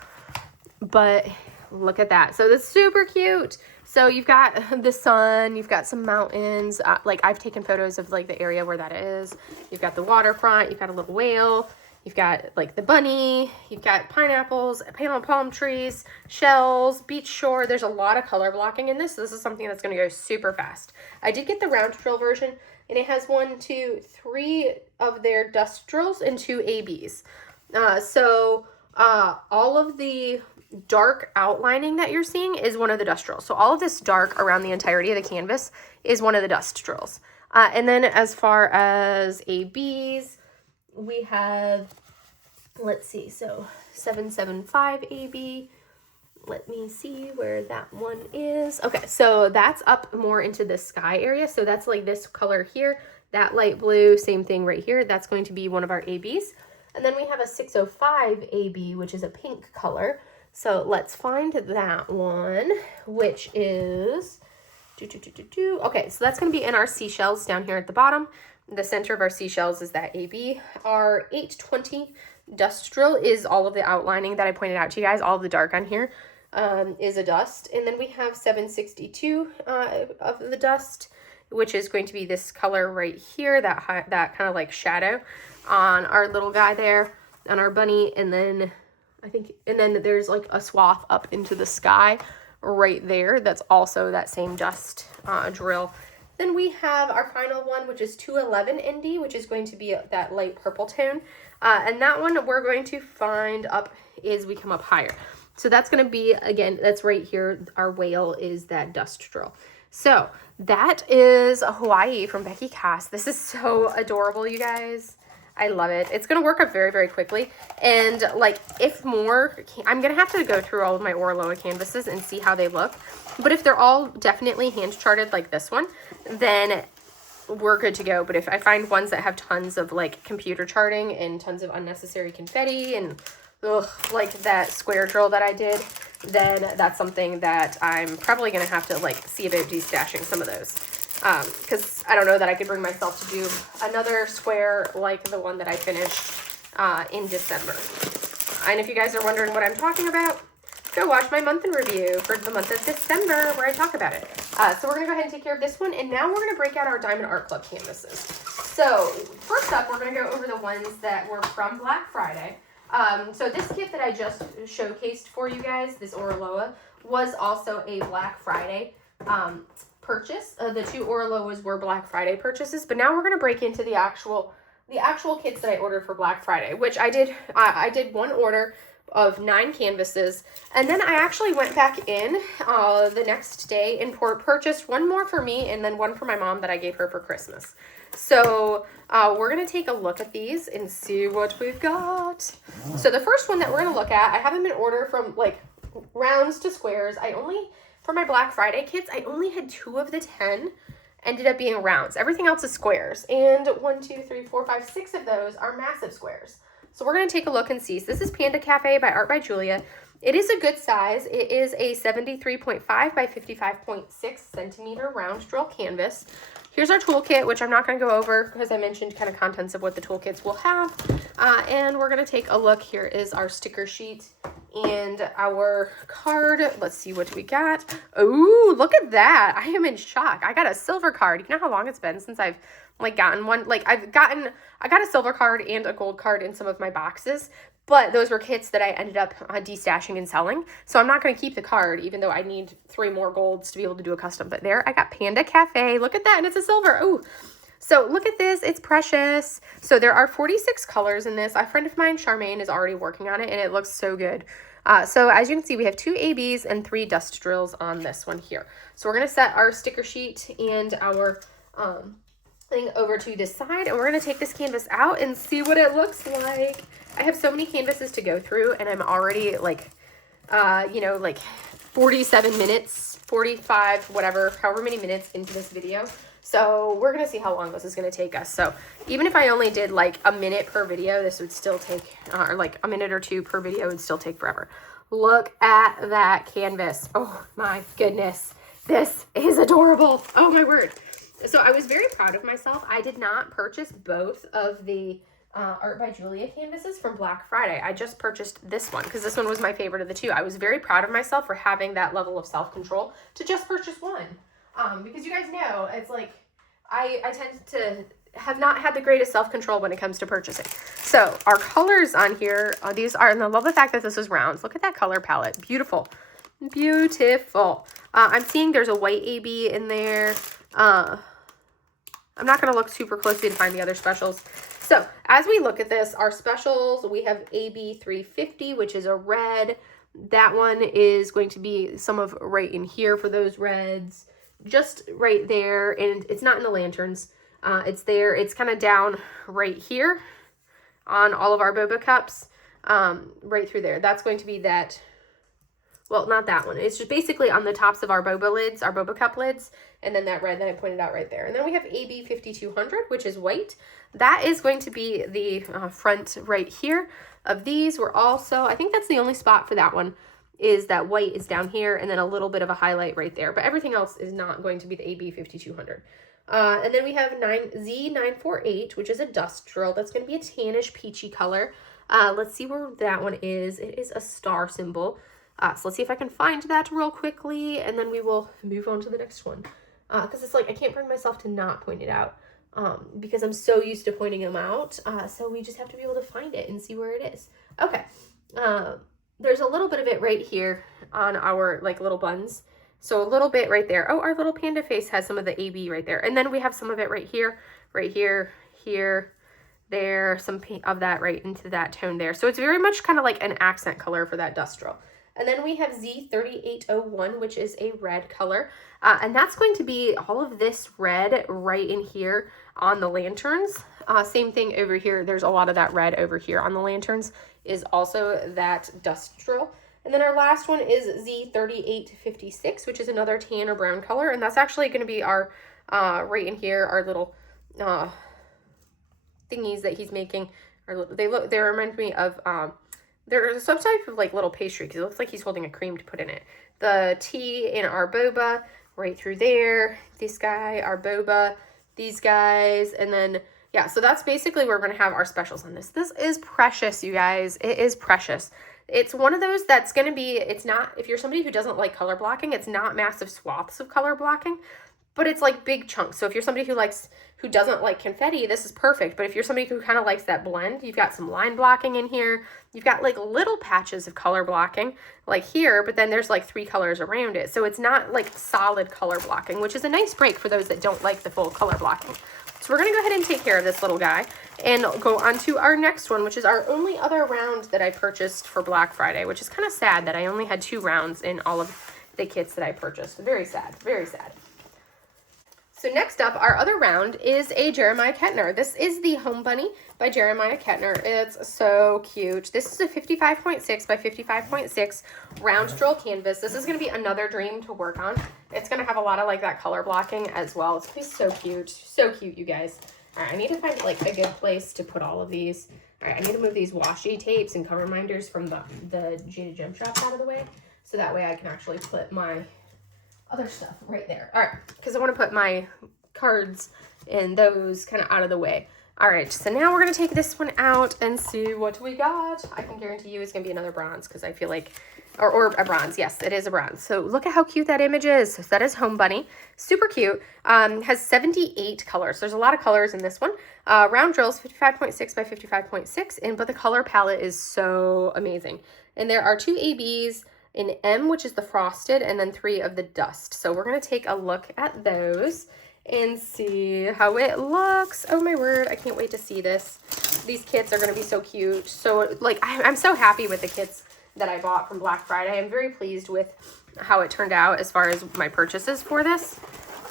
but look at that. So that's super cute. So you've got the sun, you've got some mountains. Like, I've taken photos of like the area where that is. You've got the waterfront, you've got a little whale, you've got like the bunny, you've got pineapples, palm trees, shells, beach shore. There's a lot of color blocking in this. So this is something that's going to go super fast. I did get the round drill version, and it has 1, 2, 3 of their dust drills and 2 ABs. All of the dark outlining that you're seeing is one of the dust drills. So all of this dark around the entirety of the canvas is one of the dust drills. And then as far as ABs, we have, let's see, so 775 AB. Let me see where that one is. Okay, so that's up more into the sky area. So that's like this color here, that light blue, same thing right here. That's going to be one of our ABs. And then we have a 605 AB, which is a pink color. So let's find that one, which is, okay, so that's going to be in our seashells down here at the bottom. The center of our seashells is that AB. Our 820 dust drill is all of the outlining that I pointed out to you guys. All of the dark on here is a dust. And then we have 762 of the dust, which is going to be this color right here, that kind of like shadow on our little guy there, on our bunny. And then then there's like a swath up into the sky right there. That's also that same dust drill. Then we have our final one, which is 211 ND, which is going to be that light purple tone. And that one we're going to find up as we come up higher. So that's going to be, again, that's right here. Our whale is that dust drill. So that is Hawaii from Becky Koss. This is so adorable, you guys. I love it. It's going to work up very, very quickly. And like, if more, I'm going to have to go through all of my Oraloa canvases and see how they look. But if they're all definitely hand charted like this one, then we're good to go. But if I find ones that have tons of like computer charting and tons of unnecessary confetti and like that square drill that I did, then that's something that I'm probably going to have to like see about destashing some of those. Because I don't know that I could bring myself to do another square like the one that I finished in December. And if you guys are wondering what I'm talking about, go watch my month in review for the month of December where I talk about it. So we're going to go ahead and take care of this one. And now we're going to break out our Diamond Art Club canvases. So first up, we're going to go over the ones that were from Black Friday. So this kit that I just showcased for you guys, this Oraloa, was also a Black Friday purchase. The 2 Oraloas were Black Friday purchases, but now we're going to break into the actual kits that I ordered for Black Friday, which I did one order of 9 canvases, and then I actually went back in the next day and purchased one more for me and then one for my mom that I gave her for Christmas. So we're going to take a look at these and see what we've got. So the first one that we're going to look at, I have them in order from like rounds to squares. For my Black Friday kits, I only had 2 of the 10 ended up being rounds. Everything else is squares. And 1, 2, 3, 4, 5, 6 of those are massive squares. So we're going to take a look and see. So this is Panda Cafe by Art by Julia. It is a good size. It is a 73.5 by 55.6 centimeter round drill canvas. Here's our toolkit, which I'm not going to go over because I mentioned kind of contents of what the toolkits will have. And we're going to take a look. Here is our sticker sheet and our card. Let's see what we got. Oh, look at that. I am in shock. I got a silver card. You know how long it's been since I've like gotten one? Like I got a silver card and a gold card in some of my boxes. But those were kits that I ended up destashing and selling. So I'm not going to keep the card, even though I need 3 more golds to be able to do a custom. But there, I got Panda Cafe. Look at that, and it's a silver. Ooh. So look at this. It's precious. So there are 46 colors in this. A friend of mine, Charmaine, is already working on it, and it looks so good. So as you can see, we have 2 ABs and 3 dust drills on this one here. So we're going to set our sticker sheet and our thing over to this side, and we're going to take this canvas out and see what it looks like. I have so many canvases to go through, and I'm already like, like 47 minutes, 45, whatever, however many minutes into this video. So we're going to see how long this is going to take us. So even if I only did like a minute per video, this would still take, or like a minute or 2 per video would still take forever. Look at that canvas. Oh my goodness. This is adorable. Oh my word. So I was very proud of myself. I did not purchase both of the Art by Julia canvases from Black Friday. I just purchased this one because this one was my favorite of the 2. I was very proud of myself for having that level of self-control to just purchase one. Because you guys know, it's like, I tend to have not had the greatest self-control when it comes to purchasing. So our colors on here, these are, and I love the fact that this is rounds. Look at that color palette. Beautiful. Beautiful. I'm seeing there's a white AB in there. I'm not going to look super closely to find the other specials. So as we look at this, our specials, we have AB 350, which is a red. That one is going to be some of right in here for those reds, just right there. And it's not in the lanterns. It's there. It's kind of down right here on all of our boba cups, right through there. That's going to be that. Well, not that one. It's just basically on the tops of our boba lids, our boba cup lids, and then that red that I pointed out right there. And then we have AB 5200, which is white. That is going to be the front right here of these. We're also, I think that's the only spot for that one, is that white is down here and then a little bit of a highlight right there. But everything else is not going to be the AB 5200. And then we have Z948, which is a dust drill. That's going to be a tannish peachy color. Let's see where that one is. It is a star symbol. So let's see if I can find that real quickly, and then we will move on to the next one. Because it's like, I can't bring myself to not point it out, because I'm so used to pointing them out. So we just have to be able to find it and see where it is. Okay. There's a little bit of it right here on our like little buns. So a little bit right there. Oh, our little panda face has some of the AB right there. And then we have some of it right here, here, there, some of that right into that tone there. So it's very much kind of like an accent color for that dust drill. And then we have Z3801, which is a red color. And that's going to be all of this red right in here on the lanterns. Same thing over here. There's a lot of that red over here on the lanterns is also that dust drill. And then our last one is Z3856, which is another tan or brown color. And that's actually going to be our, right in here, our little thingies that he's making. They remind me of... There's some type of like little pastry because it looks like he's holding a cream to put in it. The tea in our boba right through there. This guy, our boba, these guys. And then, yeah, so that's basically where we're going to have our specials on this. This is precious, you guys. It is precious. It's one of those that's going to be, it's not, if you're somebody who doesn't like color blocking, it's not massive swaths of color blocking, but it's like big chunks. So if you're somebody who doesn't like confetti, this is perfect. But if you're somebody who kind of likes that blend, you've got some line blocking in here. You've got like little patches of color blocking like here, but then there's like 3 colors around it. So it's not like solid color blocking, which is a nice break for those that don't like the full color blocking. So we're going to go ahead and take care of this little guy and go on to our next one, which is our only other round that I purchased for Black Friday, which is kind of sad that I only had 2 rounds in all of the kits that I purchased. Very sad, very sad. So next up, our other round is a Jeremiah Kettner. This is the Home Bunny by Jeremiah Kettner. It's so cute. This is a 55.6 by 55.6 round drill canvas. This is going to be another dream to work on. It's going to have a lot of like that color blocking as well. It's going to be so cute. So cute, you guys. All right, I need to find like a good place to put all of these. All right, I need to move these washi tapes and cover minders from the Jada Gem Shops out of the way, so that way I can actually put my other stuff right there. All right, because I want to put my cards and those kind of out of the way. All right, so now we're going to take this one out and see what we got. I can guarantee you it's going to be another bronze because I feel like, or a bronze. Yes, it is a bronze. So look at how cute that image is. So that is Home Bunny. Super cute. Has 78 colors. There's a lot of colors in this one. Round drills, 55.6 by 55.6, but the color palette is so amazing. And there are 2 ABs in M, which is the frosted, and then 3 of the dust. So we're going to take a look at those and see how it looks. Oh my word, I can't wait to see this. These kits are going to be so cute. So like I'm so happy with the kits that I bought from Black Friday. I'm very pleased with how it turned out as far as my purchases for this.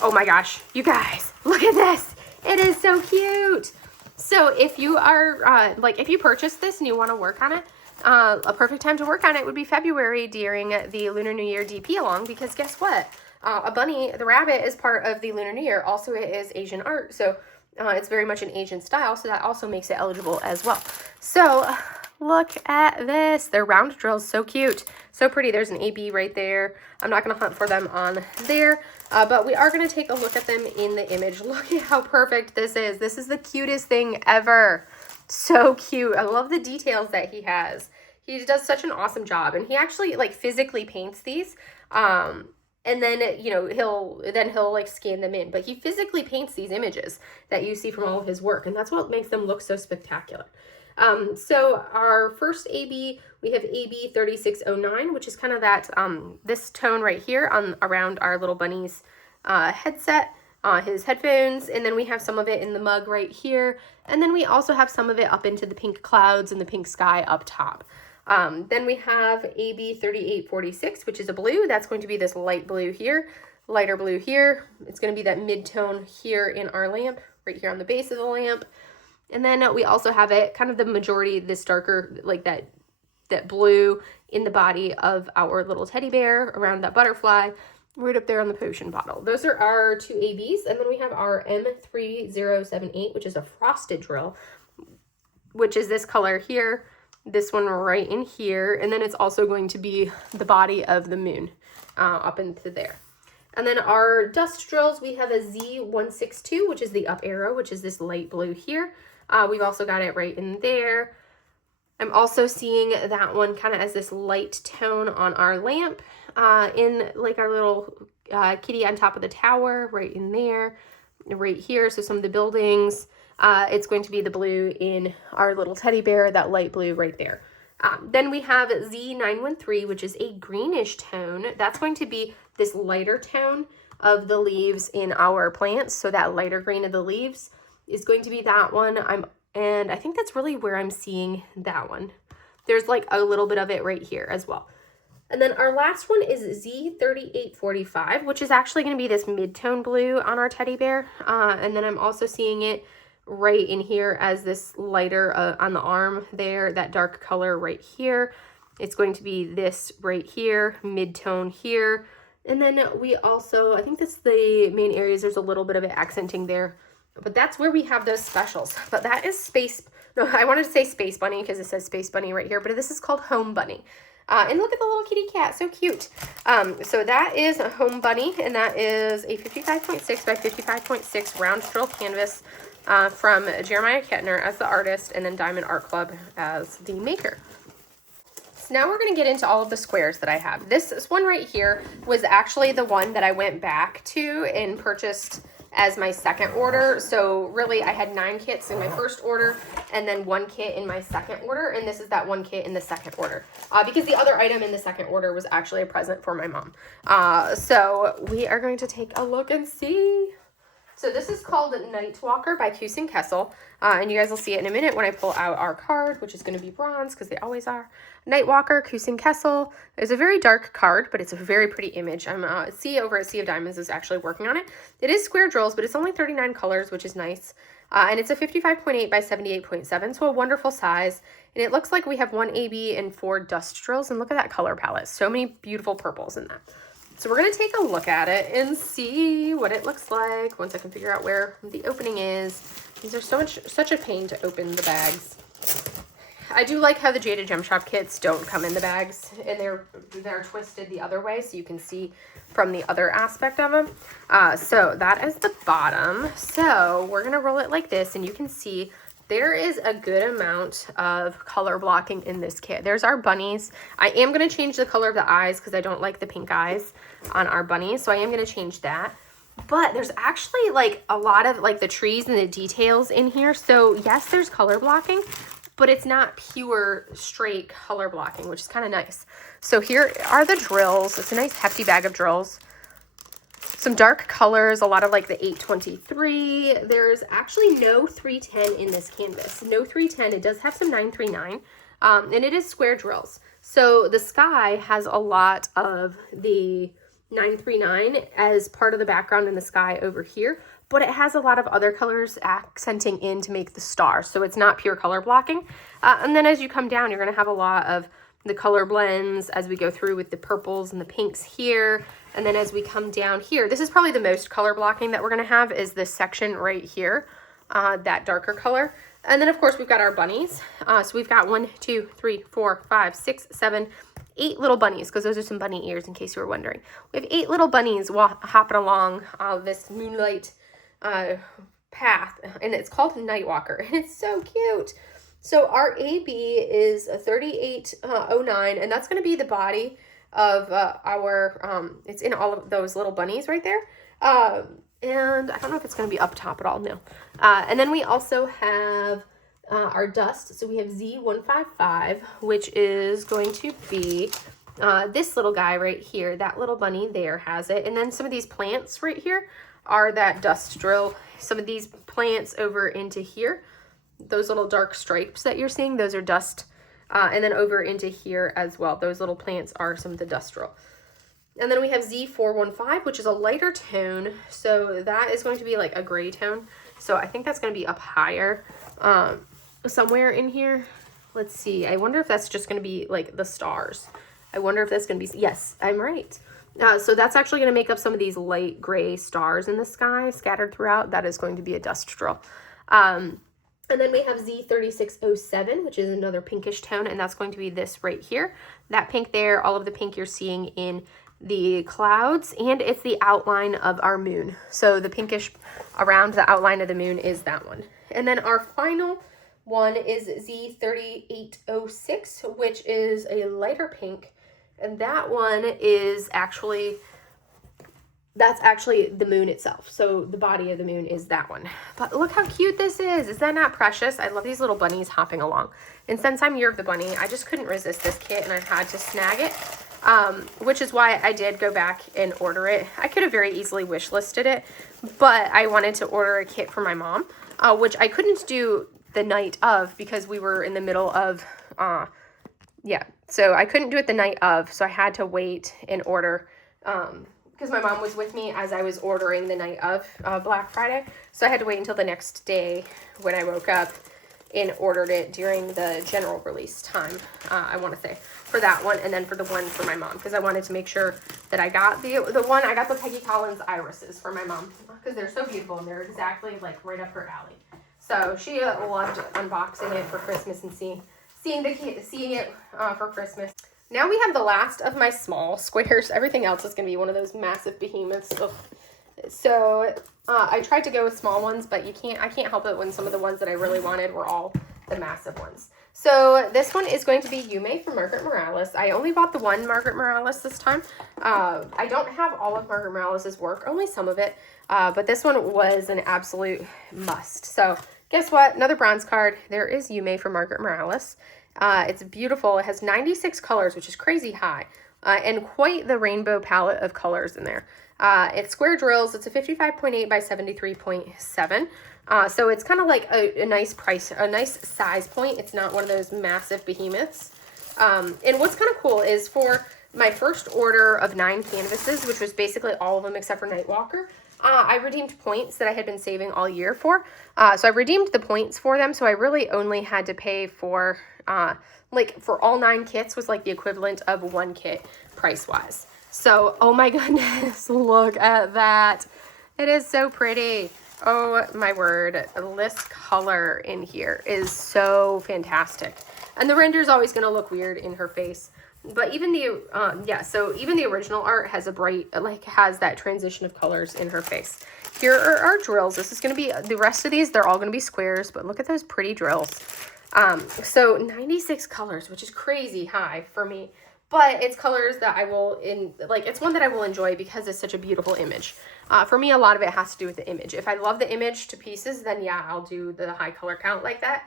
Oh my gosh, you guys, look at this. It is so cute. So if you are if you purchase this and you want to work on it, a perfect time to work on it would be February during the Lunar New Year DP along, because guess what? A bunny, the rabbit, is part of the Lunar New Year. Also, it is Asian art, so it's very much an Asian style, so that also makes it eligible as well. So look at this. They're round drills, so cute, so pretty. There's an AB right there. I'm not going to hunt for them on there, but we are going to take a look at them in the image. Look at how perfect this is. This is the cutest thing ever. So cute. I love the details that he has. He does such an awesome job, and he actually like physically paints these. And then, you know, he'll like scan them in, but he physically paints these images that you see from all of his work. And that's what makes them look so spectacular. So our first AB, we have AB 3609, which is kind of that, this tone right here around our little bunny's, headset, his headphones. And then we have some of it in the mug right here. And then we also have some of it up into the pink clouds and the pink sky up top. Then we have AB 3846, which is a blue. That's going to be this light blue here, lighter blue here. It's going to be that mid-tone here in our lamp, right here on the base of the lamp. And then we also have it kind of the majority, this darker, like that blue in the body of our little teddy bear around that butterfly right up there on the potion bottle. Those are our 2 ABs. And then we have our M3078, which is a frosted drill, which is this color here. This one right in here, and then it's also going to be the body of the moon up into there. And then our dust drills, we have a Z162, which is the up arrow, which is this light blue here. We've also got it right in there. I'm also seeing that one kind of as this light tone on our lamp in like our little kitty on top of the tower right in there, right here. So some of the buildings. It's going to be the blue in our little teddy bear, that light blue right there. Then we have Z913, which is a greenish tone. That's going to be this lighter tone of the leaves in our plants. So that lighter green of the leaves is going to be that one. And I think that's really where I'm seeing that one. There's like a little bit of it right here as well. And then our last one is Z3845, which is actually going to be this mid-tone blue on our teddy bear. And then I'm also seeing it right in here as this lighter on the arm there, that dark color right here. It's going to be this right here, mid-tone here. And then we also, I think that's the main areas. There's a little bit of it accenting there, but that's where we have those specials. But that is I wanted to say Space Bunny because it says Space Bunny right here, but this is called Home Bunny. And look at the little kitty cat, so cute. So that is a Home Bunny, and that is a 55.6 by 55.6 round drill canvas from Jeremiah Kettner as the artist, and then Diamond Art Club as the maker. So now we're going to get into all of the squares that I have. This one right here was actually the one that I went back to and purchased as my second order. So really I had 9 kits in my first order and then 1 kit in my second order, and this is that 1 kit in the second order because the other item in the second order was actually a present for my mom. So we are going to take a look and see. So this is called Nightwalker by Kusin Kessel, and you guys will see it in a minute when I pull out our card, which is going to be bronze because they always are. Nightwalker, Kusin Kessel. It's a very dark card, but it's a very pretty image. C over at Sea of Diamonds is actually working on it. It is square drills, but it's only 39 colors, which is nice. And it's a 55.8 by 78.7, so a wonderful size. And it looks like we have 1 AB and 4 dust drills, and look at that color palette. So many beautiful purples in that. So we're going to take a look at it and see what it looks like once I can figure out where the opening is. These are such a pain to open the bags. I do like how the Jada Gem Shop kits don't come in the bags, and they're twisted the other way, so you can see from the other aspect of them. So that is the bottom. So we're gonna roll it like this, and you can see there is a good amount of color blocking in this kit. There's our bunnies. I am gonna change the color of the eyes because I don't like the pink eyes on our bunnies, so I am gonna change that. But there's actually like a lot of like the trees and the details in here. So yes, there's color blocking, but it's not pure straight color blocking, which is kind of nice. So here are the drills. It's a nice hefty bag of drills. Some dark colors, a lot of like the 823. There's actually no 310 in this canvas. No 310. It does have some 939, and it is square drills. So the sky has a lot of the 939 as part of the background in the sky over here, but it has a lot of other colors accenting in to make the star, so it's not pure color blocking. And then as you come down, you're going to have a lot of the color blends as we go through with the purples and the pinks here. And then as we come down here, this is probably the most color blocking that we're going to have is this section right here, that darker color. And then of course we've got our bunnies. So we've got 1, 2, 3, 4, 5, 6, 7, 8 little bunnies, because those are some bunny ears in case you were wondering. We have 8 little bunnies hopping along this moonlight path, and it's called Nightwalker, and it's so cute. So our AB is a 3809, and that's going to be the body of our, it's in all of those little bunnies right there. And I don't know if it's going to be up top at all, no. And then we also have our dust. So we have Z155, which is going to be this little guy right here. That little bunny there has it. And then some of these plants right here are that dust drill. Some of these plants over into here, those little dark stripes that you're seeing, those are dust. And then over into here as well, those little plants are some of the dust drill. And then we have Z415, which is a lighter tone. So that is going to be like a gray tone. So I think that's going to be up higher somewhere in here. Let's see. I wonder if that's just going to be like the stars. I wonder if that's going to be, yes, I'm right. So that's actually going to make up some of these light gray stars in the sky scattered throughout. That is going to be a dust drill. And then we have Z3607, which is another pinkish tone, and that's going to be this right here. That pink there, all of the pink you're seeing in the clouds, and it's the outline of our moon. So the pinkish around the outline of the moon is that one. And then our final one is Z3806, which is a lighter pink, and that one is actually, that's actually the moon itself. So the body of the moon is that one. But look how cute this is. Is that not precious? I love these little bunnies hopping along. And since I'm Year of the Bunny, I just couldn't resist this kit, and I had to snag it, which is why I did go back and order it. I could have very easily wish listed it, but I wanted to order a kit for my mom, which I couldn't do the night of because we were in the middle of, so I couldn't do it the night of, so I had to wait and order, because my mom was with me as I was ordering the night of Black Friday. So I had to wait until the next day when I woke up and ordered it during the general release time, I want to say, for that one, and then for the one for my mom, because I wanted to make sure that I got the one, I got the Peggy Collins irises for my mom, because they're so beautiful, and they're exactly like right up her alley. So she loved unboxing it for Christmas and seeing it for Christmas. Now we have the last of my small squares. Everything else is going to be one of those massive behemoths. Ugh. So I tried to go with small ones, but I can't help it when some of the ones that I really wanted were all the massive ones. So this one is going to be Yume from Margaret Morales. I only bought the one Margaret Morales this time. I don't have all of Margaret Morales's work, only some of it, but this one was an absolute must. So guess what? Another bronze card. There is Yume from Margaret Morales. It's beautiful. It has 96 colors, which is crazy high, and quite the rainbow palette of colors in there. It's square drills. It's a 55.8 by 73.7. So it's kind of like a nice size point. It's not one of those massive behemoths. And what's kind of cool is for my first order of 9 canvases, which was basically all of them except for Nightwalker, I redeemed points that I had been saving all year for. So I redeemed the points for them. So I really only had to pay for, like for all 9 kits was like the equivalent of 1 kit price-wise. So, oh my goodness, look at that. It is so pretty. Oh my word, this color in here is so fantastic. And the render is always gonna look weird in her face. But even the, yeah, so even the original art has a bright, like has that transition of colors in her face. Here are our drills. This is gonna be, the rest of these, they're all gonna be squares, but look at those pretty drills. So 96 colors, which is crazy high for me. But it's colors that I will, it's one that I will enjoy because it's such a beautiful image. For me, a lot of it has to do with the image. If I love the image to pieces, then yeah, I'll do the high color count like that.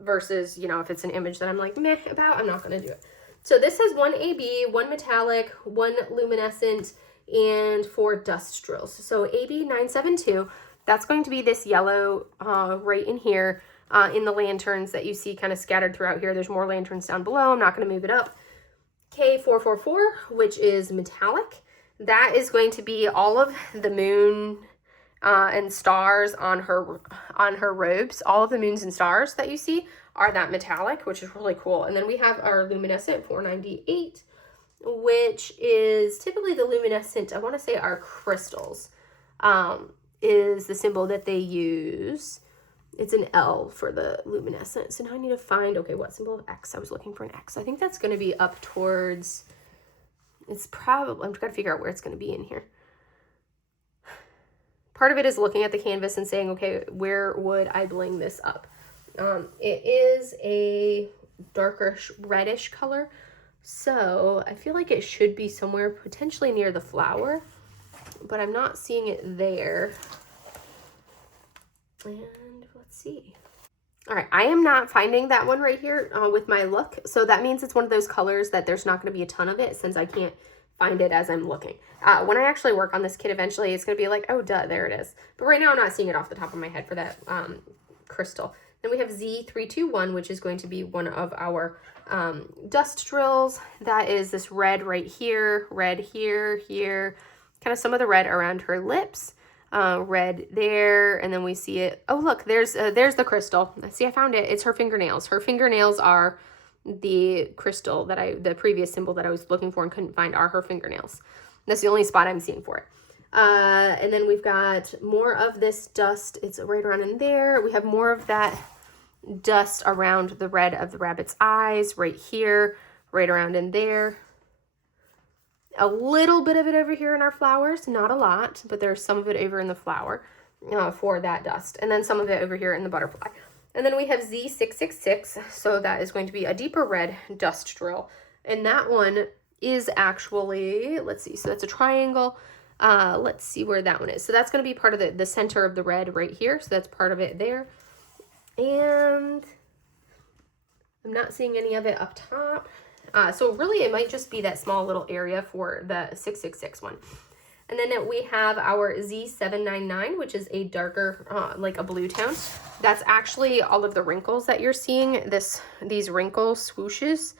Versus, you know, if it's an image that I'm like, meh about, I'm not going to do it. So this has 1 AB, 1 metallic, 1 luminescent, and 4 dust drills. So AB 972, that's going to be this yellow right in here in the lanterns that you see kind of scattered throughout here. There's more lanterns down below. I'm not going to move it up. K444, which is metallic. That is going to be all of the moon and stars on her robes. All of the moons and stars that you see are that metallic, which is really cool. And then we have our luminescent 498, which is typically the luminescent, I want to say our crystals, is the symbol that they use. It's an L for the luminescent. So now I need to find, okay, what symbol of X? I was looking for an X. I think that's going to be up towards, it's probably, I'm trying to figure out where it's going to be in here. Part of it is looking at the canvas and saying, okay, where would I bling this up? It is a darker reddish color. So I feel like it should be somewhere potentially near the flower, but I'm not seeing it there. And let's see. All right, I am not finding that one right here with my look. So that means it's one of those colors that there's not going to be a ton of it since I can't find it as I'm looking. When I actually work on this kit eventually, it's going to be like, oh, duh, there it is. But right now I'm not seeing it off the top of my head for that crystal. Then we have Z321, which is going to be one of our dust drills. That is this red right here, red here, here, kind of some of the red around her lips. Red there, and then we see it. Oh, look, there's the crystal. See, I found it. It's her fingernails. Her fingernails are the crystal that the previous symbol that I was looking for and couldn't find are her fingernails. That's the only spot I'm seeing for it. And then we've got more of this dust. It's right around in there. We have more of that dust around the red of the rabbit's eyes right here, right around in there. A little bit of it over here in our flowers, not a lot, but there's some of it over in the flower for that dust. And then some of it over here in the butterfly. And then we have Z666, so that is going to be a deeper red dust drill. And that one is actually, let's see, so that's a triangle. Let's see where that one is. So that's going to be part of the center of the red right here. So that's part of it there. And I'm not seeing any of it up top. So really it might just be that small little area for the 666 one. And then we have our Z799, which is a darker, like a blue tone. That's actually all of the wrinkles that you're seeing, these wrinkle swooshes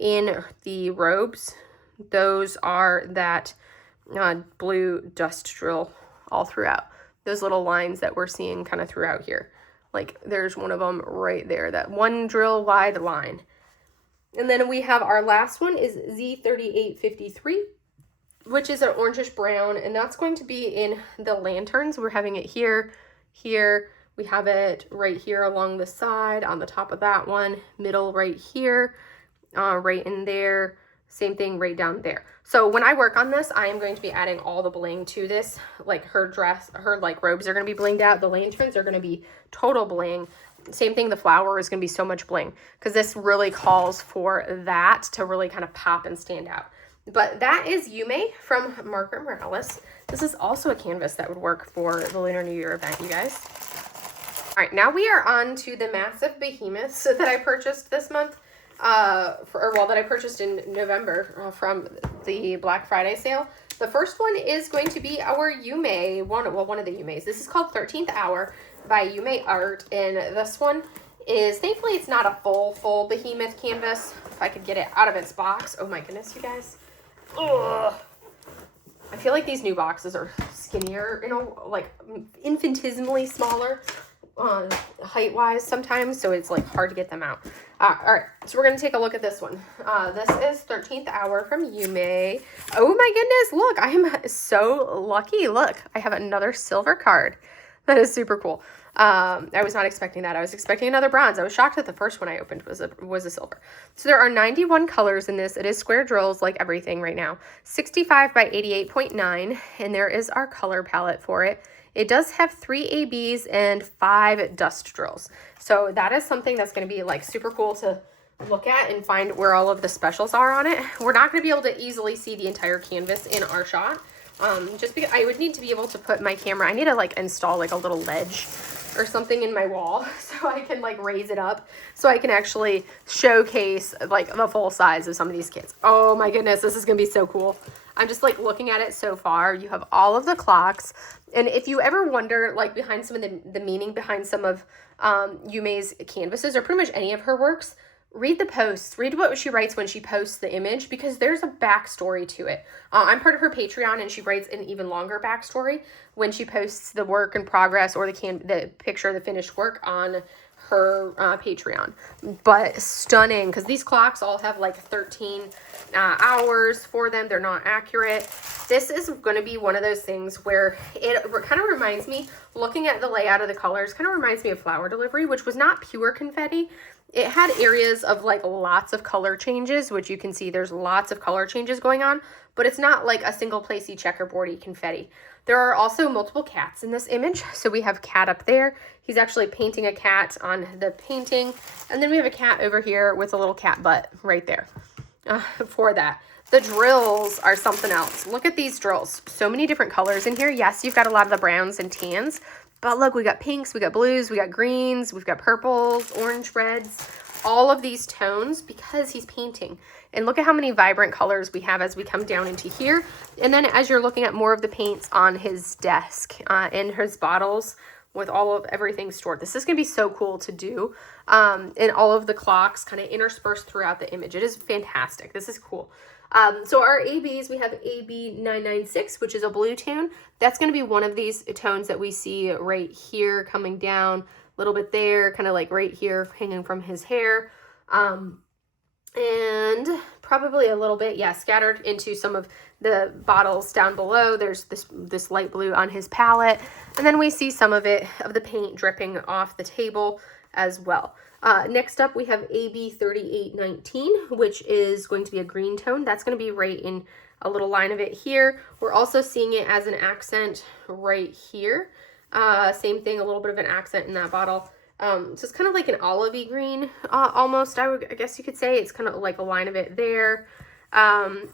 in the robes. Those are that blue dust drill all throughout. Those little lines that we're seeing kind of throughout here. Like there's one of them right there, that one drill wide line. And then we have our last one is Z3853, which is an orangish brown, and that's going to be in the lanterns. We're having it here, here. We have it right here along the side, on the top of that one, middle right here, right in there. Same thing right down there. So when I work on this, I am going to be adding all the bling to this. Like her dress, her like robes are going to be blinged out. The lanterns are going to be total bling. Same thing, the flower is going to be so much bling because this really calls for that to really kind of pop and stand out. But that is Yume from Margaret Morales. This is also a canvas that would work for the Lunar New Year event, you guys. All right, now we are on to the massive behemoths that I purchased this month. That I purchased in November from the Black Friday sale. The first one is going to be our Yume, one of the Yumes. This is called 13th Hour by Yume Art, and this one is, thankfully it's not a full behemoth canvas. If I could get it out of its box. Oh my goodness, you guys. Ugh. I feel like these new boxes are skinnier, like infinitesimally smaller. height-wise sometimes, so it's like hard to get them out. All right, so we're gonna take a look at this one. This is 13th Hour from Yume. Oh my goodness, look, I am so lucky. Look, I have another silver card. That is super cool. I was not expecting that. I was expecting another bronze. I was shocked that the first one I opened was a silver. So there are 91 colors in this. It is square drills like everything right now. 65 by 88.9, and there is our color palette for it. It does have 3 ABs and 5 dust drills. So that is something that's going to be like super cool to look at and find where all of the specials are on it. We're not going to be able to easily see the entire canvas in our shot. Just because I would need to be able to put my camera, I need to like install like a little ledge or something in my wall so I can like raise it up so I can actually showcase like the full size of some of these kits. Oh my goodness, this is gonna be so cool. I'm just like looking at it so far. You have all of the clocks, and if you ever wonder like behind some of the meaning behind some of Yume's canvases or pretty much any of her works, read the posts, read what she writes when she posts the image, because there's a backstory to it. I'm part of her Patreon, and she writes an even longer backstory when she posts the work in progress or the picture of the finished work on her Patreon. But stunning, because these clocks all have like 13 hours for them. They're not accurate. This is going to be one of those things where it kind of reminds me, looking at the layout of the colors, kind of reminds me of Flower Delivery, which was not pure confetti. It had areas of like lots of color changes, which you can see there's lots of color changes going on, but it's not like a single placey checkerboardy confetti. There are also multiple cats in this image. So we have cat up there. He's actually painting a cat on the painting. And then we have a cat over here with a little cat butt right there for that. The drills are something else. Look at these drills. So many different colors in here. Yes, you've got a lot of the browns and tans, but look, we got pinks, we got blues, we got greens, we've got purples, orange, reds, all of these tones because he's painting. And look at how many vibrant colors we have as we come down into here. And then as you're looking at more of the paints on his desk and his bottles with all of everything stored. This is going to be so cool to do. And all of the clocks kind of interspersed throughout the image. It is fantastic. This is cool. So our ABs, we have AB 996, which is a blue tone. That's going to be one of these tones that we see right here coming down a little bit there, kind of like right here hanging from his hair. And probably a little bit, yeah, scattered into some of the bottles down below. There's this light blue on his palette. And then we see some of it, of the paint dripping off the table as well. Next up, we have AB 3819, which is going to be a green tone. That's going to be right in a little line of it here. We're also seeing it as an accent right here. Same thing, a little bit of an accent in that bottle. So it's kind of like an olivey green, almost, I guess you could say. It's kind of like a line of it there.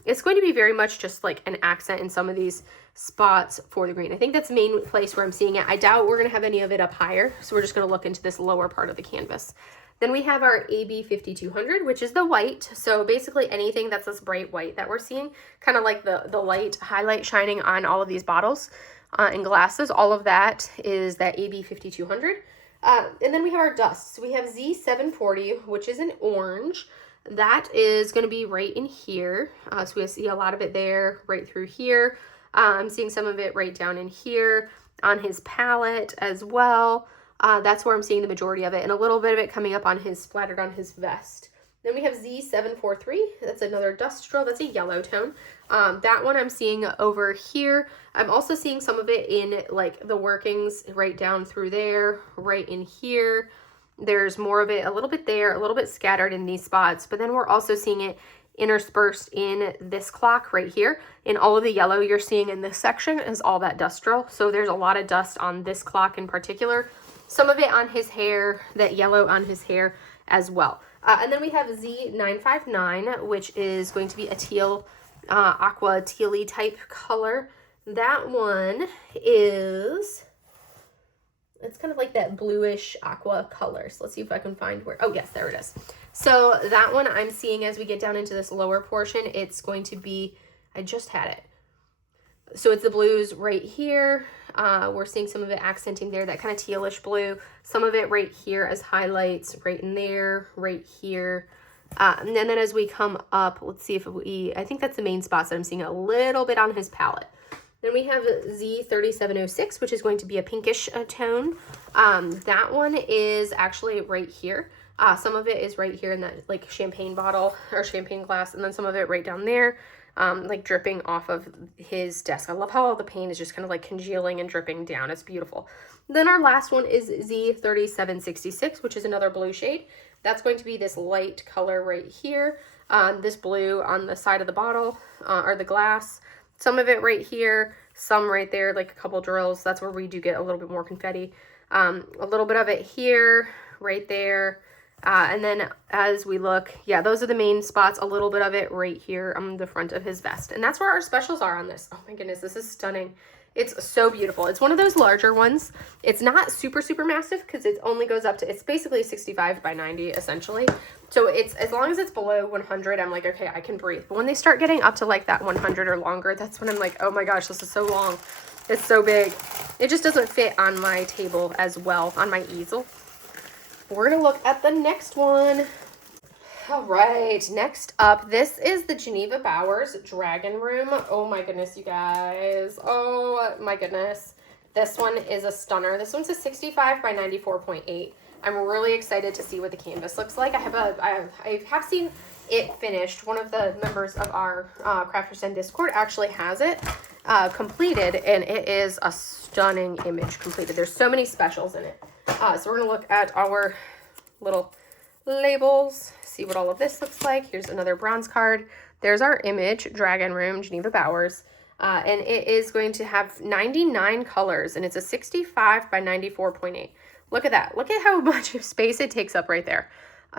It's going to be very much just like an accent in some of these spots for the green. I think that's the main place where I'm seeing it. I doubt we're going to have any of it up higher, so we're just going to look into this lower part of the canvas. Then we have our AB 5200, which is the white. So basically anything that's this bright white that we're seeing, kind of like the light highlight shining on all of these bottles and glasses, all of that is that AB 5200. And then we have our dusts. We have Z740, which is an orange. That is going to be right in here. So we see a lot of it there, right through here. I'm seeing some of it right down in here on his palette as well. That's where I'm seeing the majority of it, and a little bit of it coming up on his, splattered on his vest. Then we have Z743. That's another dust drill. That's a yellow tone. That one I'm seeing over here. I'm also seeing some of it in like the workings right down through there, right in here. There's more of it a little bit there, a little bit scattered in these spots, but then we're also seeing it interspersed in this clock right here. In all of the yellow you're seeing in this section is all that dust drill. So there's a lot of dust on this clock in particular. Some of it on his hair, that yellow on his hair as well. And then we have Z959, which is going to be a teal, aqua tealy type color. That one is, it's kind of like that bluish aqua color. So let's see if I can find where, oh yes, there it is. So that one I'm seeing as we get down into this lower portion, it's going to be, I just had it. So it's the blues right here. We're seeing some of it accenting there, that kind of tealish blue. Some of it right here as highlights, right in there, right here. And then as we come up, let's see if I think that's the main spots that I'm seeing a little bit on his palette. Then we have Z3706, which is going to be a pinkish tone. That one is actually right here. Some of it is right here in that like champagne bottle or champagne glass, and then some of it right down there, like dripping off of his desk. I love how all the paint is just kind of like congealing and dripping down. It's beautiful. Then our last one is Z3766, which is another blue shade. That's going to be this light color right here. This blue on the side of the bottle or the glass. Some of it right here, some right there, like a couple drills. That's where we do get a little bit more confetti. A little bit of it here, right there. And then as we look, yeah, those are the main spots. A little bit of it right here on the front of his vest. And that's where our specials are on this. Oh my goodness, this is stunning. It's so beautiful. It's one of those larger ones. It's not super, super massive because it only goes up to, it's basically 65 by 90 essentially. So it's, as long as it's below 100, I'm like, okay, I can breathe. But when they start getting up to like that 100 or longer, that's when I'm like, oh my gosh, this is so long. It's so big. It just doesn't fit on my table as well, on my easel. We're gonna look at the next one. All right, next up, this is the Geneva Bowers Dragon Room. Oh my goodness, you guys. Oh my goodness. This one is a stunner. This one's a 65 by 94.8. I'm really excited to see what the canvas looks like. I have seen it finished. One of the members of our Crafters Den Discord actually has it completed, and it is a stunning image completed. There's so many specials in it. So we're gonna look at our little labels, see what all of this looks like. Here's another bronze card. There's our image, Dragon Room, Geneva Bowers. And it is going to have 99 colors, and it's a 65 by 94.8. Look at that. Look at how much space it takes up right there.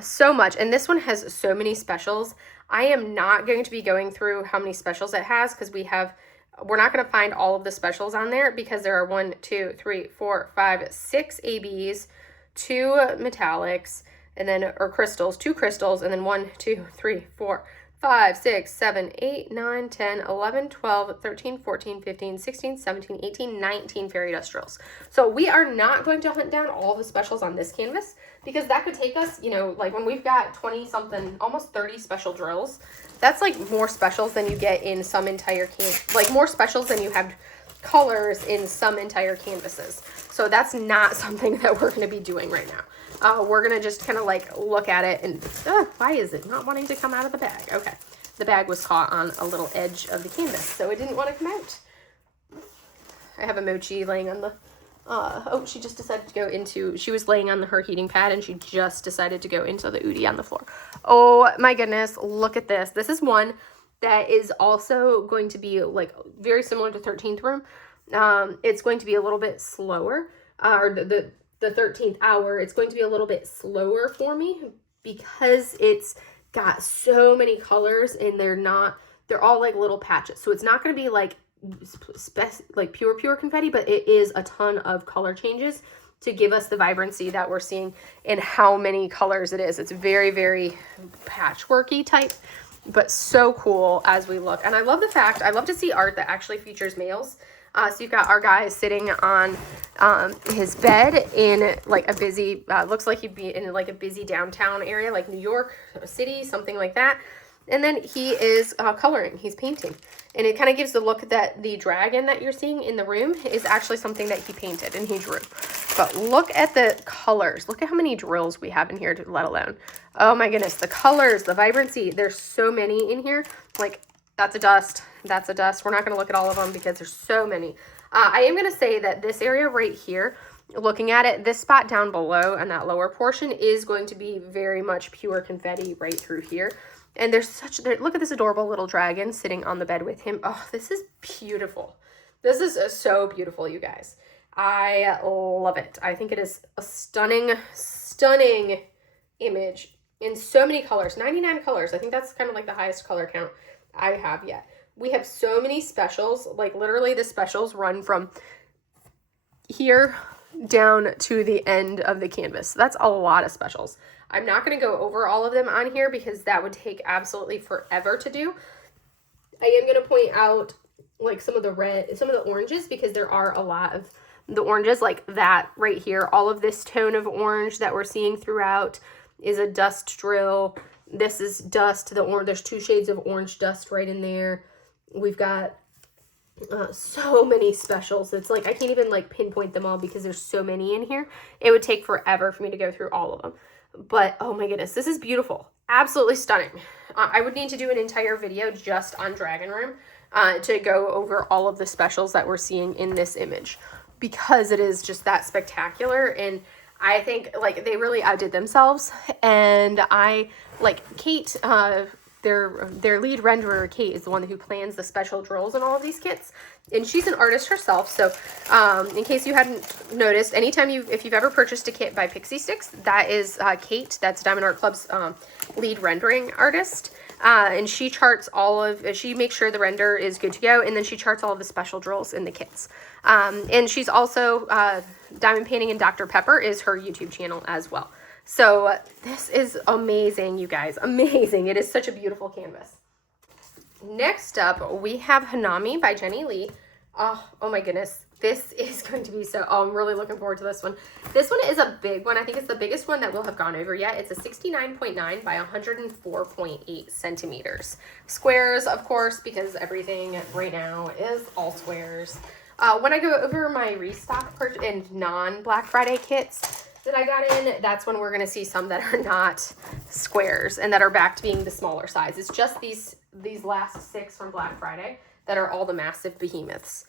So much. And this one has so many specials. I am not going to be going through how many specials it has because we're not going to find all of the specials on there because there are 1, 2, 3, 4, 5, 6 ABs, 2 metallics, and then, or crystals, 2 crystals, and then 1, 2, 3, 4, 5, 6, 7, 8, 9, 10, 11, 12, 13, 14, 15, 16, 17, 18, 19 fairy dust drills. So we are not going to hunt down all the specials on this canvas because that could take us, you know, like when we've got 20 something, almost 30 special drills, that's like more specials than you get in some entire like more specials than you have colors in some entire canvases. So that's not something that we're going to be doing right now. We're going to just kind of like look at it and, why is it not wanting to come out of the bag? Okay. The bag was caught on a little edge of the canvas, so it didn't want to come out. I have a Mochi laying on the, she just decided to go into, she was laying on her heating pad and she just decided to go into the Udi on the floor. Oh my goodness. Look at this. This is one that is also going to be like very similar to 13th Room. It's going to be a little bit slower, or the 13th hour, it's going to be a little bit slower for me because it's got so many colors and they're all like little patches. So it's not going to be like pure confetti, but it is a ton of color changes to give us the vibrancy that we're seeing in how many colors it is. It's very, very patchworky type, but so cool as we look. And I love the fact, I love to see art that actually features males. So you've got our guy sitting on his bed in like a busy, looks like he'd be in like a busy downtown area, like New York City, something like that. And then he is coloring, he's painting. And it kind of gives the look that the dragon that you're seeing in the room is actually something that he painted and he drew. But look at the colors. Look at how many drills we have in here, let alone. Oh my goodness, the colors, the vibrancy. There's so many in here. Like, that's a dust. That's a dust. We're not going to look at all of them because there's so many. I am going to say that this area right here, looking at it, this spot down below and that lower portion is going to be very much pure confetti right through here. And look at this adorable little dragon sitting on the bed with him. Oh, this is beautiful. This is so beautiful, you guys. I love it. I think it is a stunning, stunning image in so many colors, 99 colors. I think that's kind of like the highest color count I have yet. We have so many specials, like literally the specials run from here down to the end of the canvas. So that's a lot of specials. I'm not going to go over all of them on here because that would take absolutely forever to do. I am going to point out like some of the oranges because there are a lot of the oranges like that right here. All of this tone of orange that we're seeing throughout is a dust drill. This is dust. There's 2 shades of orange dust right in there. We've got So many specials. It's like I can't even like pinpoint them all because there's so many in here. It would take forever for me to go through all of them. But oh my goodness, this is beautiful. Absolutely stunning. I would need to do an entire video just on Dragon Room to go over all of the specials that we're seeing in this image, because it is just that spectacular. And I think like they really outdid themselves. And I like Kate, their lead renderer, Kate, is the one who plans the special drills in all of these kits, and she's an artist herself. So in case you hadn't noticed, anytime if you've ever purchased a kit by Pixie Sticks, that is Kate. That's Diamond Art Club's lead rendering artist. And she charts she makes sure the render is good to go, and then she charts all of the special drills in the kits. And she's also, Diamond Painting and Dr. Pepper is her YouTube channel as well. So this is amazing, you guys, amazing. It is such a beautiful canvas. Next up, we have Hanami by Jenny Lee. Oh my goodness. This is going to be I'm really looking forward to this one. This one is a big one. I think it's the biggest one that we'll have gone over yet. It's a 69.9 by 104.8 centimeters. Squares, of course, because everything right now is all squares. When I go over my restock and non-Black Friday kits that I got in, that's when we're going to see some that are not squares and that are back to being the smaller size. It's just these last 6 from Black Friday that are all the massive behemoths.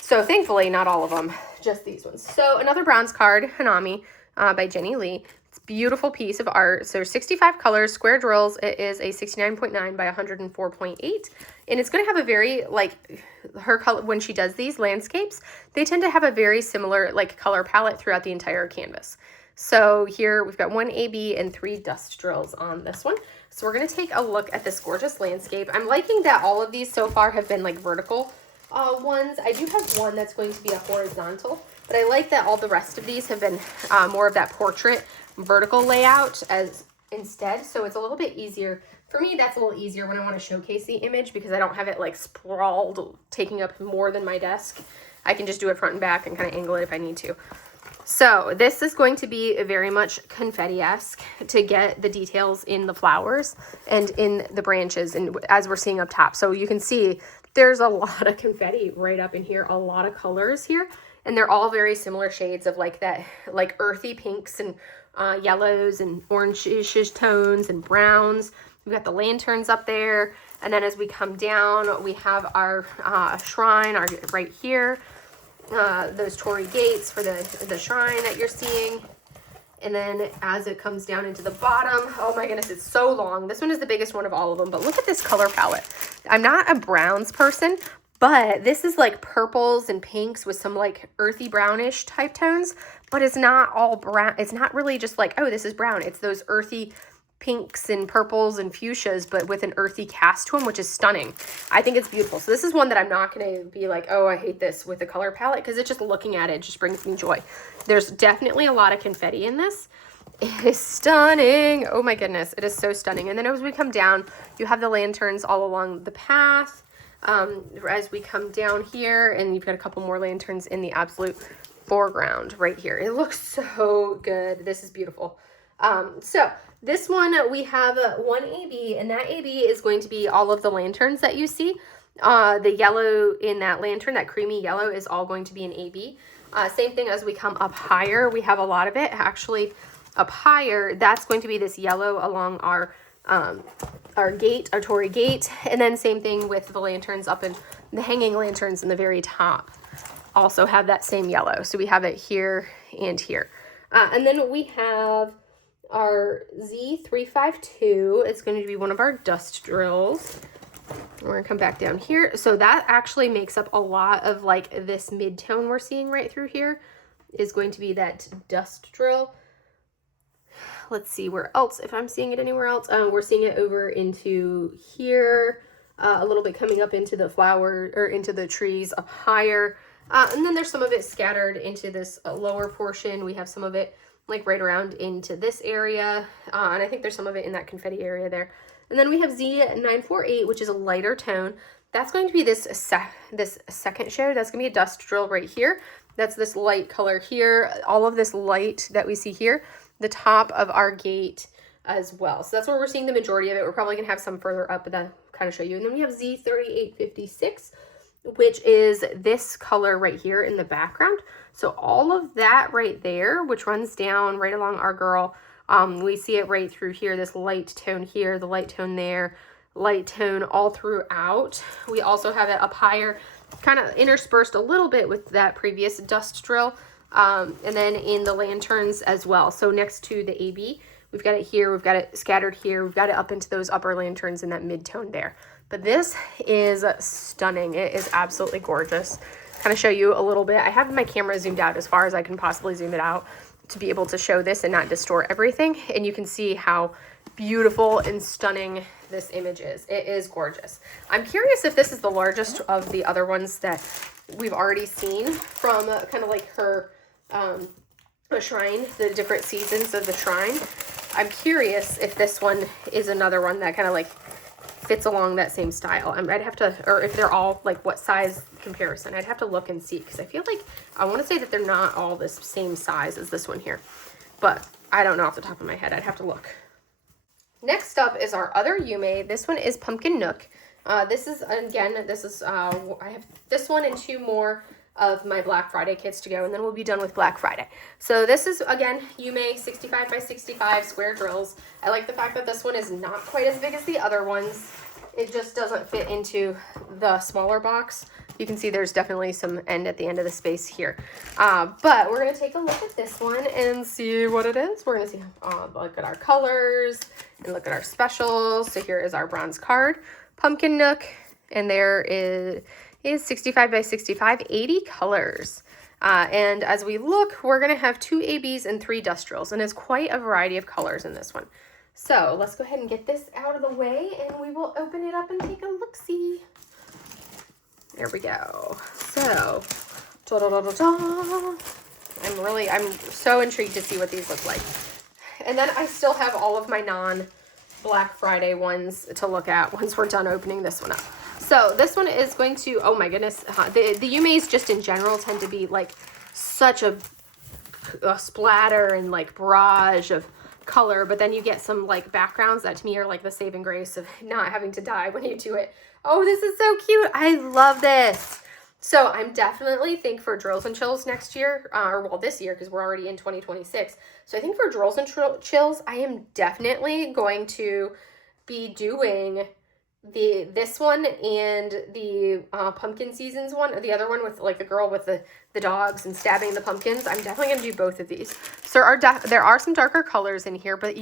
So thankfully, not all of them, just these ones. So another bronze card, Hanami, by Jenny Lee. It's a beautiful piece of art. So 65 colors, square drills. It is a 69.9 by 104.8. And it's going to have a very, like, her color, when she does these landscapes, they tend to have a very similar, like, color palette throughout the entire canvas. So here we've got 1 AB and 3 dust drills on this one. So we're going to take a look at this gorgeous landscape. I'm liking that all of these so far have been, like, vertical ones. I do have one that's going to be a horizontal, but I like that all the rest of these have been more of that portrait vertical layout as instead. So it's a little bit easier. For me, that's a little easier when I want to showcase the image because I don't have it like sprawled, taking up more than my desk. I can just do it front and back and kind of angle it if I need to. So this is going to be very much confetti-esque to get the details in the flowers and in the branches, and as we're seeing up top. So you can see there's a lot of confetti right up in here, a lot of colors here, and they're all very similar shades of like that, like earthy pinks and yellows and orange-ish tones and browns. We've got the lanterns up there, and then as we come down, we have our shrine right here. Those torii gates for the shrine that you're seeing. And then as it comes down into the bottom, oh my goodness, it's so long. This one is the biggest one of all of them, but look at this color palette. I'm not a browns person, but this is like purples and pinks with some like earthy brownish type tones, but it's not all brown. It's not really just like, oh, this is brown. It's those earthy pinks and purples and fuchsias, but with an earthy cast to them, which is stunning. I think it's beautiful. So this is one that I'm not going to be like, oh, I hate this with the color palette, because it's just looking at it just brings me joy. There's definitely a lot of confetti in this. It is stunning. Oh my goodness. It is so stunning. And then as we come down, you have the lanterns all along the path. As we come down here, and you've got a couple more lanterns in the absolute foreground right here. It looks so good. This is beautiful. So this one, we have 1 AB, and that AB is going to be all of the lanterns that you see. The yellow in that lantern, that creamy yellow, is all going to be an AB. Same thing as we come up higher, we have a lot of it. Actually, up higher, that's going to be this yellow along our gate, our torii gate. And then same thing with the lanterns up in the hanging lanterns in the very top. Also have that same yellow. So we have it here and here. And then we have our Z352. It's going to be one of our dust drills. We're going to come back down here. So that actually makes up a lot of like this mid-tone we're seeing right through here is going to be that dust drill. Let's see where else, if I'm seeing it anywhere else. We're seeing it over into here, a little bit coming up into the flower or into the trees up higher. And then there's some of it scattered into this lower portion. We have some of it like right around into this area. And I think there's some of it in that confetti area there. And then we have Z948, which is a lighter tone. That's going to be this second shade. That's going to be a dust drill right here. That's this light color here. All of this light that we see here, the top of our gate as well. So that's where we're seeing the majority of it. We're probably going to have some further up, but that kind of show you. And then we have Z3856. which is this color right here in the background. So all of that right there, which runs down right along our girl, we see it right through here, this light tone here, the light tone there, light tone all throughout. We also have it up higher, kind of interspersed a little bit with that previous dust drill, and then in the lanterns as well. So next to the AB, we've got it here, we've got it scattered here, we've got it up into those upper lanterns in that mid-tone there. But this is stunning. It is absolutely gorgeous. Kind of show you a little bit. I have my camera zoomed out as far as I can possibly zoom it out to be able to show this and not distort everything. And you can see how beautiful and stunning this image is. It is gorgeous. I'm curious if this is the largest of the other ones that we've already seen from kind of like her a shrine, the different seasons of the shrine. I'm curious if this one is another one that kind of like fits along that same style. I'd have to, or if they're all like what size comparison, I'd have to look and see, because I feel like I want to say that they're not all the same size as this one here, but I don't know off the top of my head. I'd have to look. Next up is our other Yume. This one is Pumpkin Nook. This is, again, this is, I have this one and two more of my Black Friday kits to go, and then we'll be done with Black Friday. So this is, again, Yume 65 by 65 square drills. I like the fact that this one is not quite as big as the other ones. It just doesn't fit into the smaller box. You can see there's definitely some end at the end of the space here. But we're going to take a look at this one and see what it is. We're going to see, look at our colors and look at our specials. So here is our bronze card, Pumpkin Nook, and there is 65 by 65, 80 colors. And as we look, we're going to have 2 ABs and 3 dust drills, and it's quite a variety of colors in this one. So let's go ahead and get this out of the way, and we will open it up and take a look-see. There we go. So, I'm so intrigued to see what these look like. And then I still have all of my non-Black Friday ones to look at once we're done opening this one up. So this one is going to, oh my goodness, the Yume's just in general tend to be like such a splatter and like barrage of color, but then you get some like backgrounds that to me are like the saving grace of not having to dye when you do it. Oh, this is so cute. I love this. So I'm definitely think for Drills and Chills next year, or well, this year, because we're already in 2026. So I think for Drills and Chills, I am definitely going to be doing this one and the pumpkin seasons one, or the other one with like the girl with the dogs and stabbing the pumpkins. I'm definitely gonna do both of these. So there are some darker colors in here, but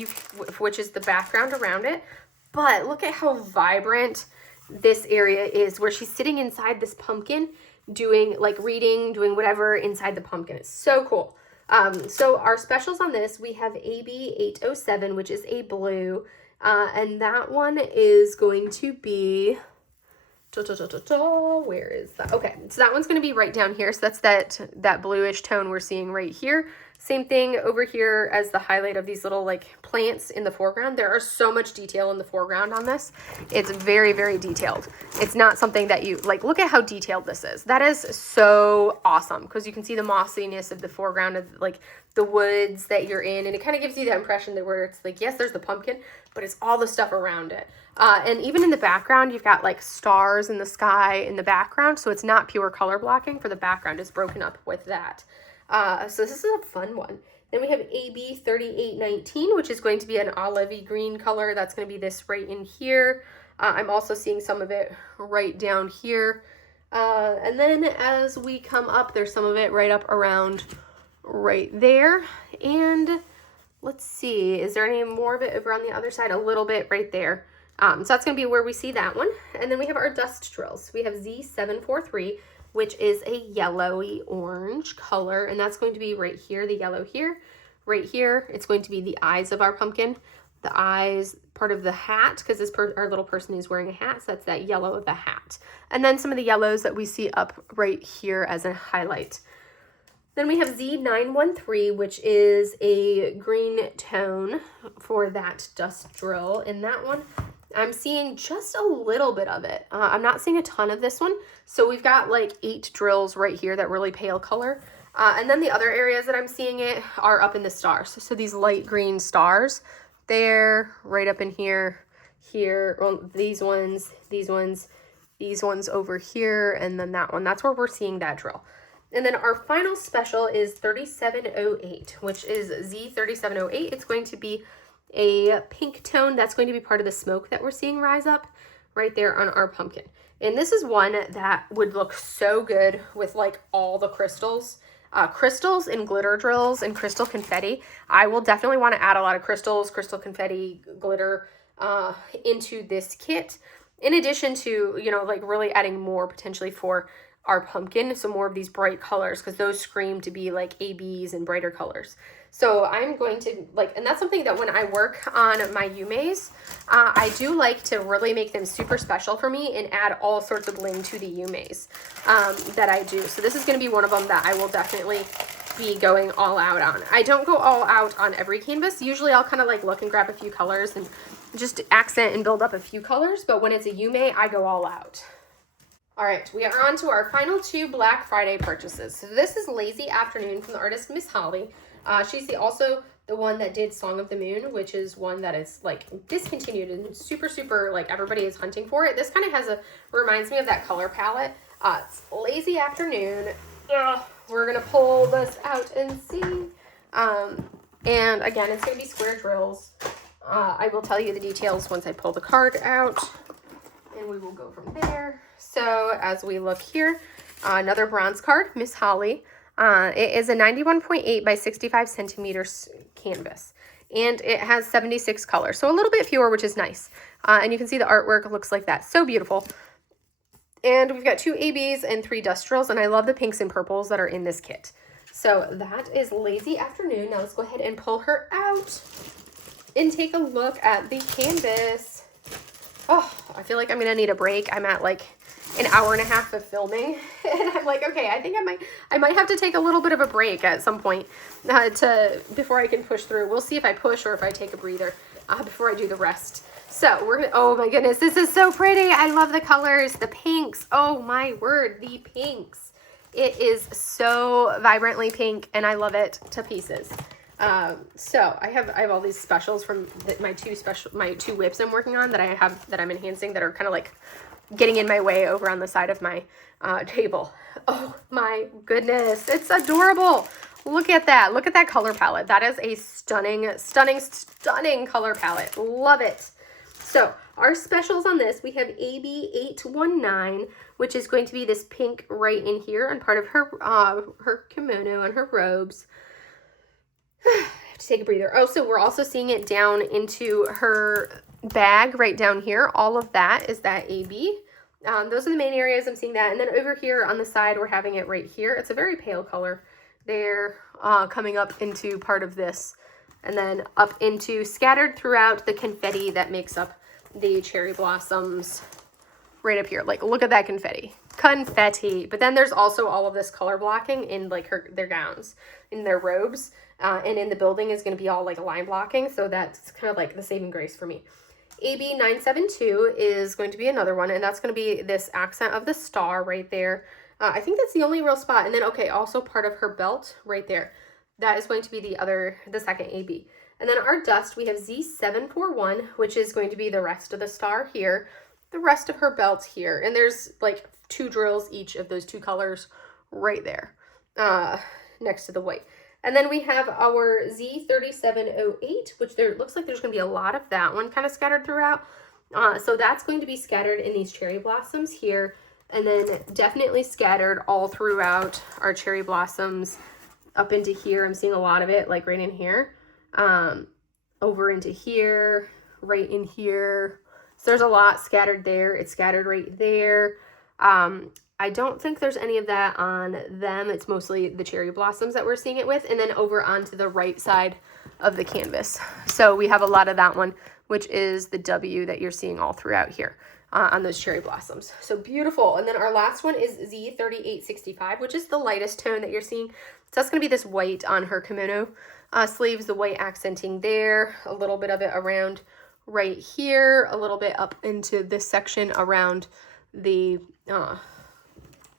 which is the background around it. But look at how vibrant this area is, where she's sitting inside this pumpkin doing like reading, doing whatever inside the pumpkin. It's so cool. So our specials on this, we have AB 807, which is a blue. And that one is going to be, where is that? Okay, so that one's going to be right down here. So that's that bluish tone we're seeing right here. Same thing over here as the highlight of these little like plants in the foreground. There are so much detail in the foreground on this. It's very, very detailed. It's not something that you, like, look at how detailed this is. That is so awesome, because you can see the mossiness of the foreground of like the woods that you're in. And it kind of gives you that impression that where it's like, yes, there's the pumpkin, but it's all the stuff around it. And even in the background, you've got like stars in the sky in the background. So it's not pure color blocking for the background. It's broken up with that. So this is a fun one. Then we have AB 3819, which is going to be an olivey green color. That's going to be this right in here. I'm also seeing some of it right down here. And then as we come up, there's some of it right up around right there. And let's see, is there any more of it over on the other side? A little bit right there. So that's going to be where we see that one. And then we have our dust drills. We have Z743, which is a yellowy orange color. And that's going to be right here, the yellow here. Right here, it's going to be the eyes of our pumpkin. The eyes, part of the hat, because our little person is wearing a hat. So that's that yellow of the hat. And then some of the yellows that we see up right here as a highlight. Then we have Z913, which is a green tone for that dust drill. In that one, I'm seeing just a little bit of it. I'm not seeing a ton of this one. So we've got like 8 drills right here, that really pale color. And then the other areas that I'm seeing it are up in the stars. So these light green stars there, right up in here, well, these ones, these ones over here, and then that one. That's where we're seeing that drill. And then our final special is 3708, which is Z3708. It's going to be a pink tone. That's going to be part of the smoke that we're seeing rise up right there on our pumpkin. And this is one that would look so good with like all the crystals. Crystals and glitter drills and crystal confetti. I will definitely want to add a lot of crystals, crystal confetti, glitter into this kit. In addition to, you know, like really adding more potentially for our pumpkin, so more of these bright colors, because those scream to be like ABs and brighter colors. So I'm going to like, and that's something that when I work on my Yumeis, I do like to really make them super special for me and add all sorts of bling to the Yumeis that I do. So this is going to be one of them that I will definitely be going all out on. I don't go all out on every canvas. Usually I'll kind of like look and grab a few colors and just accent and build up a few colors. But when it's a Yume, I go all out. All right, we are on to our final 2 Black Friday purchases. So this is Lazy Afternoon from the artist Miss Holly. She's also the one that did Song of the Moon, which is one that is like discontinued and super like everybody is hunting for it. This kind of reminds me of that color palette. It's Lazy Afternoon. We're gonna pull this out and see. And again, it's gonna be square drills. I will tell you the details once I pull the card out, and we will go from there. So as we look here, another bronze card, Miss Holly. It is a 91.8 by 65 centimeters canvas, and it has 76 colors, so a little bit fewer, which is nice. And you can see the artwork looks like that. So beautiful. And we've got 2 ABs and 3 dust drills, and I love the pinks and purples that are in this kit. So that is Lazy Afternoon. Now let's go ahead and pull her out and take a look at the canvas. Oh, I feel like I'm gonna need a break. I'm at like an hour and a half of filming, and I'm like, okay, I think I might have to take a little bit of a break at some point before I can push through. We'll see if I push or if I take a breather before I do the rest. So we're gonna, oh my goodness, this is so pretty. I love the colors, the pinks. Oh my word, the pinks. It is so vibrantly pink, and I love it to pieces. So I have all these specials from my two whips I'm working on that I'm enhancing, that are kind of like getting in my way over on the side of my table. Oh my goodness, it's adorable. Look at that. Look at that color palette. That is a stunning color palette. Love it. So our specials on this, we have AB819, which is going to be this pink right in here and part of her kimono and her robes. I have to take a breather. Oh, so we're also seeing it down into her bag right down here. All of that is that AB. Those are the main areas I'm seeing that. And then over here on the side, we're having it right here. It's a very pale color there, coming up into part of this, and then up into scattered throughout the confetti that makes up the cherry blossoms right up here. Like, look at that confetti. But then there's also all of this color blocking in like their gowns, in their robes, and in the building is going to be all like line blocking. So that's kind of like the saving grace for me. AB972 is going to be another one, and that's going to be this accent of the star right there. I think that's the only real spot. And then, okay, also part of her belt right there. That is going to be the second AB. And then our dust, we have Z741, which is going to be the rest of the star here, the rest of her belt here. And there's like 2 drills each of those 2 colors right there, next to the white. And then we have our Z3708, which looks like there's going to be a lot of that one kind of scattered throughout. So that's going to be scattered in these cherry blossoms here, and then definitely scattered all throughout our cherry blossoms up into here. I'm seeing a lot of it like right in here, over into here, right in here. So there's a lot scattered there. It's scattered right there. I don't think there's any of that on them. It's mostly the cherry blossoms that we're seeing it with, and then over onto the right side of the canvas. So we have a lot of that one, which is the W that you're seeing all throughout here on those cherry blossoms. So beautiful. And then our last one is Z3865, which is the lightest tone that you're seeing. So that's going to be this white on her kimono sleeves, the white accenting there, a little bit of it around right here, a little bit up into this section around the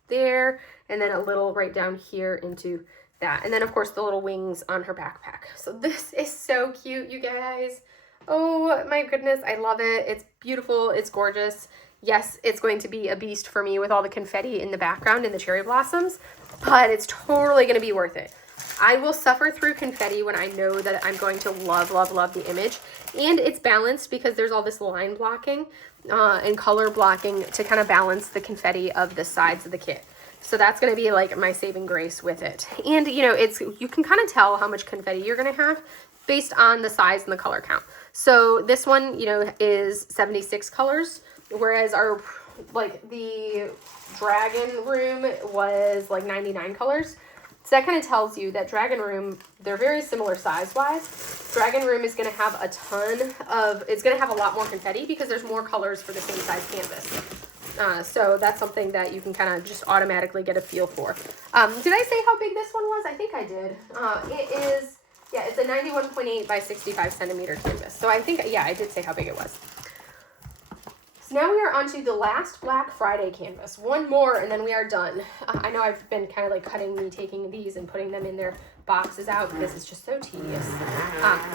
there, and then a little right down here into that, and then of course the little wings on her backpack. So this is so cute, you guys. Oh my goodness, I love it. It's beautiful, it's gorgeous, Yes, it's going to be a beast for me with all the confetti in the background and the cherry blossoms, but it's totally going to be worth it. I will suffer through confetti when I know that I'm going to love, love, love the image. And it's balanced because there's all this line blocking and color blocking to kind of balance the confetti of the sides of the kit. So that's going to be like my saving grace with it. And, you know, you can kind of tell how much confetti you're going to have based on the size and the color count. So this one, you know, is 76 colors, whereas our, like, the Dragon Room was like 99 colors. So that kind of tells you that Dragon Room, they're very similar size-wise. Dragon Room is going to have a ton of, it's going to have a lot more confetti because there's more colors for the same size canvas. So that's something that you can kind of just automatically get a feel for. Did I say how big this one was? I think I did. It is, yeah, it's a 91.8 by 65 centimeter canvas. So I think, yeah, I did say how big it was. So now we are on to the last Black Friday canvas. One more and then we are done. I know I've been kind of like taking these and putting them in their boxes out because it's just so tedious.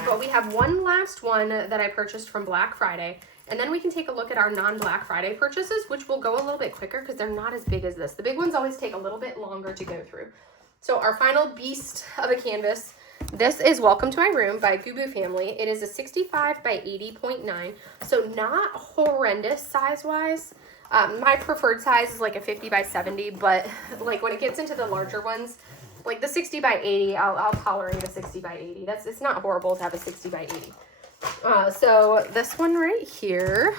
But we have one last one that I purchased from Black Friday. And then we can take a look at our non-Black Friday purchases, which will go a little bit quicker because they're not as big as this. The big ones always take a little bit longer to go through. So our final beast of a canvas, this is Welcome to My Room by Goo Boo Family. It is a 65 by 80.9, so not horrendous size-wise. My preferred size is like a 50 by 70, but like when it gets into the larger ones, like the 60 by 80, I'll tolerate a 60 by 80. It's not horrible to have a 60 by 80. So this one right here,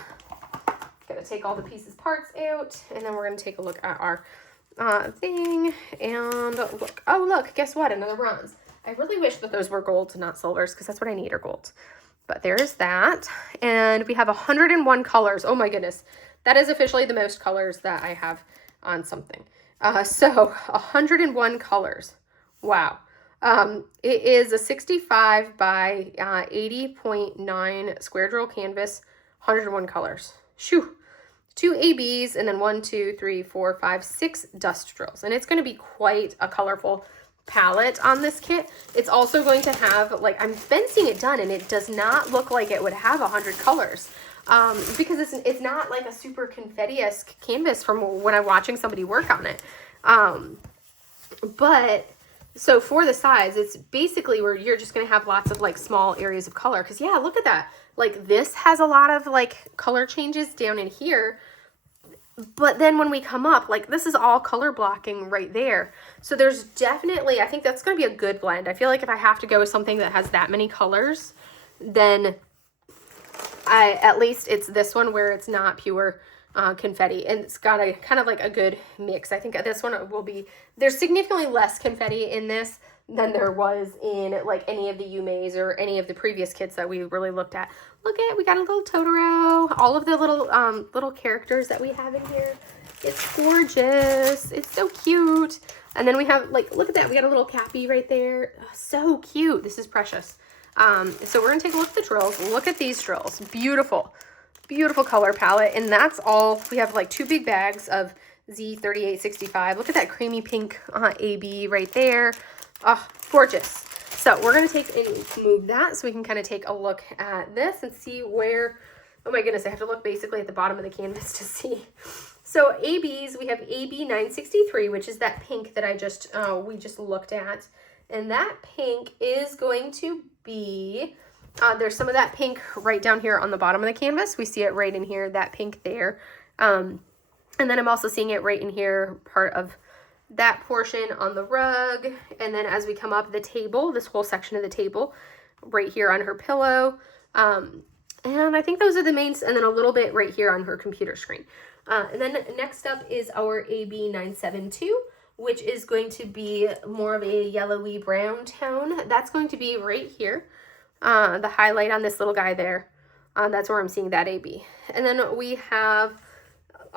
gonna take all the pieces parts out, and then we're gonna take a look at our thing, and look, oh look, guess what, another bronze. I really wish that those were golds, not silvers, because that's what I need are golds. But there's that, and we have 101 colors. Oh my goodness, that is officially the most colors that I have on something. So 101 colors, wow. It is a 65 by 80.9 square drill canvas, 101 colors. Shoo! 2 ABs, and then 1, 2, 3, 4, 5, 6 dust drills. And it's going to be quite a colorful palette on this kit. It's also going to have, like, I've been seeing it done, and it does not look like it would have 100 colors. Because it's not like a super confetti-esque canvas from when I'm watching somebody work on it. But so for the size, it's basically where you're just going to have lots of like small areas of color. Because yeah, look at that. Like this has a lot of like color changes down in here. But then when we come up, like this is all color blocking right there. So there's definitely, I think that's going to be a good blend. I feel like if I have to go with something that has that many colors, then at least it's this one where it's not pure confetti, and it's got a kind of like a good mix. I think this one will be, there's significantly less confetti in this than there was in like any of the Yumeis or any of the previous kits that we really looked at. Look at, we got a little Totoro, all of the little characters that we have in here. It's gorgeous. It's so cute. And then we have like, look at that. We got a little Cappy right there. Oh, so cute. This is precious. So we're gonna take a look at the drills. Look at these drills. Beautiful. Beautiful color palette, and that's all. We have like 2 big bags of Z3865. Look at that creamy pink AB right there. Oh, gorgeous. So we're going to take and move that so we can kind of take a look at this and see where, oh my goodness, I have to look basically at the bottom of the canvas to see. So ABs, we have AB 963, which is that pink that we just looked at. And that pink is going to be, there's some of that pink right down here on the bottom of the canvas. We see it right in here, that pink there. And then I'm also seeing it right in here, part of that portion on the rug. And then as we come up the table, this whole section of the table, right here on her pillow. And I think those are the main, and then a little bit right here on her computer screen. And then next up is our AB 972. Which is going to be more of a yellowy brown tone. That's going to be right here. The highlight on this little guy there. That's where I'm seeing that AB. And then we have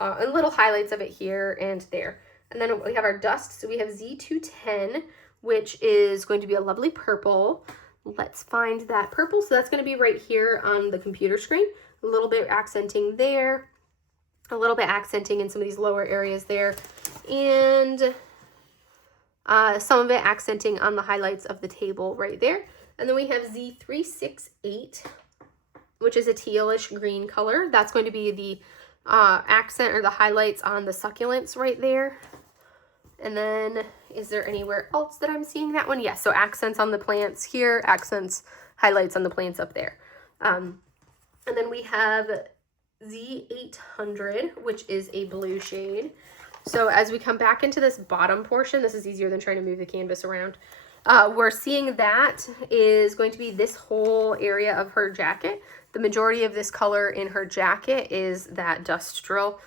little highlights of it here and there. And then we have our dust. So we have Z210, which is going to be a lovely purple. Let's find that purple. So that's going to be right here on the computer screen. A little bit accenting there. A little bit accenting in some of these lower areas there. And some of it accenting on the highlights of the table right there. And then we have Z368, which is a tealish green color. That's going to be the accent or the highlights on the succulents right there. And then is there anywhere else that I'm seeing that one? Yes, so accents on the plants here, accents, highlights on the plants up there. And then we have Z800, which is a blue shade. So as we come back into this bottom portion, this is easier than trying to move the canvas around. We're seeing that is going to be this whole area of her jacket. The majority of this color in her jacket is that dust drill,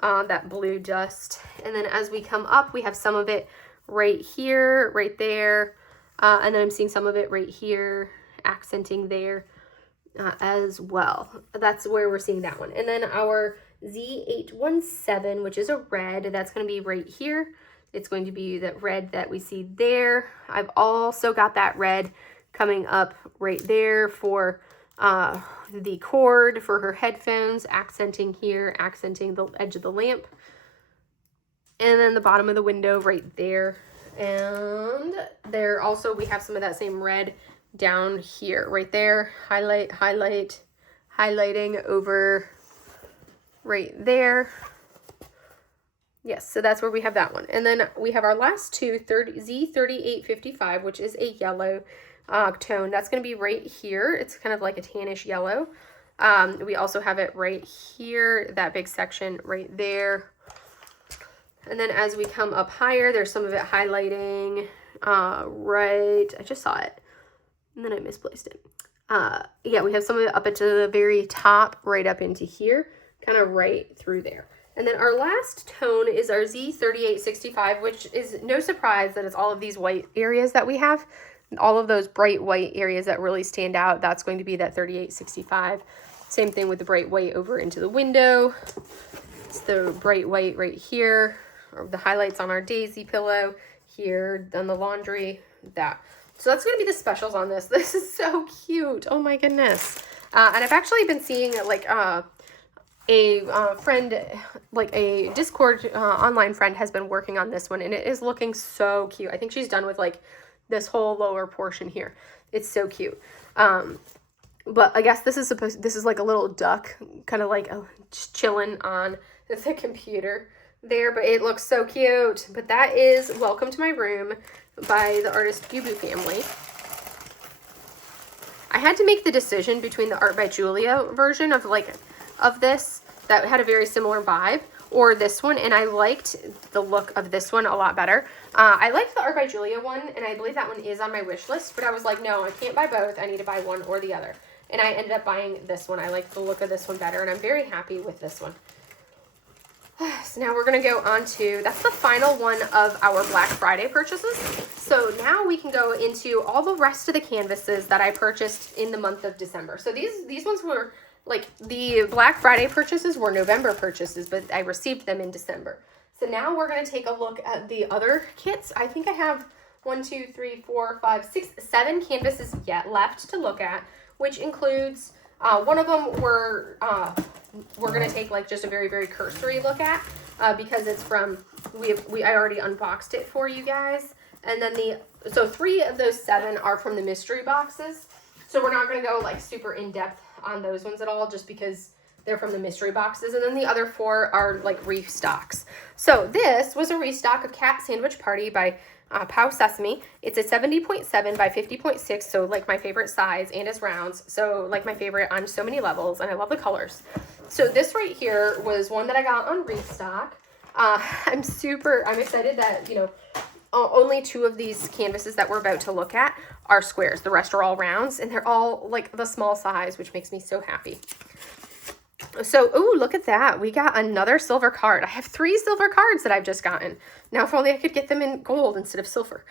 that blue dust. And then as we come up, we have some of it right here, right there. And then I'm seeing some of it right here, accenting there as well. That's where we're seeing that one. And then our Z817, which is a red, that's going to be right here. It's going to be that red that we see there. I've also got that red coming up right there for the cord for her headphones, accenting here, accenting the edge of the lamp. And then the bottom of the window right there. And there also we have some of that same red down here, right there. Highlighting over right there. Yes, so that's where we have that one. And then we have our last two, Z3855, which is a yellow tone. That's going to be right here. It's kind of like a tannish yellow. We also have it right here, that big section right there. And then as we come up higher, there's some of it highlighting right, I just saw it, and then I misplaced it. Yeah, we have some of it up into the very top, right up into here, kind of right through there. And then our last tone is our Z3865, which is no surprise that it's all of these white areas that we have. All of those bright white areas that really stand out, that's going to be that 3865. Same thing with the bright white over into the window. It's the bright white right here, or the highlights on our daisy pillow, here on the laundry, that. So that's going to be the specials on this. This is so cute. Oh my goodness. And I've actually been seeing like a friend, like a Discord online friend has been working on this one, and it is looking so cute. I think she's done with like this whole lower portion here. It's so cute. But I guess this is like a little duck, kind of like just chilling on the computer there, but it looks so cute. But that is Welcome to My Room by the artist Bubu Family. I had to make the decision between the Art by Julia version of this that had a very similar vibe, or this one, and I liked the look of this one a lot better. I liked the Art by Julia one, and I believe that one is on my wish list, but I was like, no, I can't buy both. I need to buy one or the other. And I ended up buying this one. I like the look of this one better, and I'm very happy with this one. So now we're going to go on to, that's the final one of our Black Friday purchases. So now we can go into all the rest of the canvases that I purchased in the month of December. So these ones were, like, the Black Friday purchases were November purchases, but I received them in December. So now we're going to take a look at the other kits. I think I have 1, 2, 3, 4, 5, 6, 7 canvases yet left to look at, which includes, one of them we're going to take like just a very, very cursory look at, because it's from, I already unboxed it for you guys. And then so 3 of those 7 are from the mystery boxes. So we're not going to go like super in depth on those ones at all, just because they're from the mystery boxes. And then the other 4 are like restocks. So this was a restock of Cat Sandwich Party by Pow Sesame. It's a 70.7 by 50.6, so like my favorite size, and it's rounds, so like my favorite on so many levels, and I love the colors. So this right here was one that I got on restock. I'm excited that, you know, only 2 of these canvases that we're about to look at are squares. The rest are all rounds, and they're all like the small size, which makes me so happy. So, ooh, look at that. We got another silver card. I have 3 silver cards that I've just gotten. Now, if only I could get them in gold instead of silver.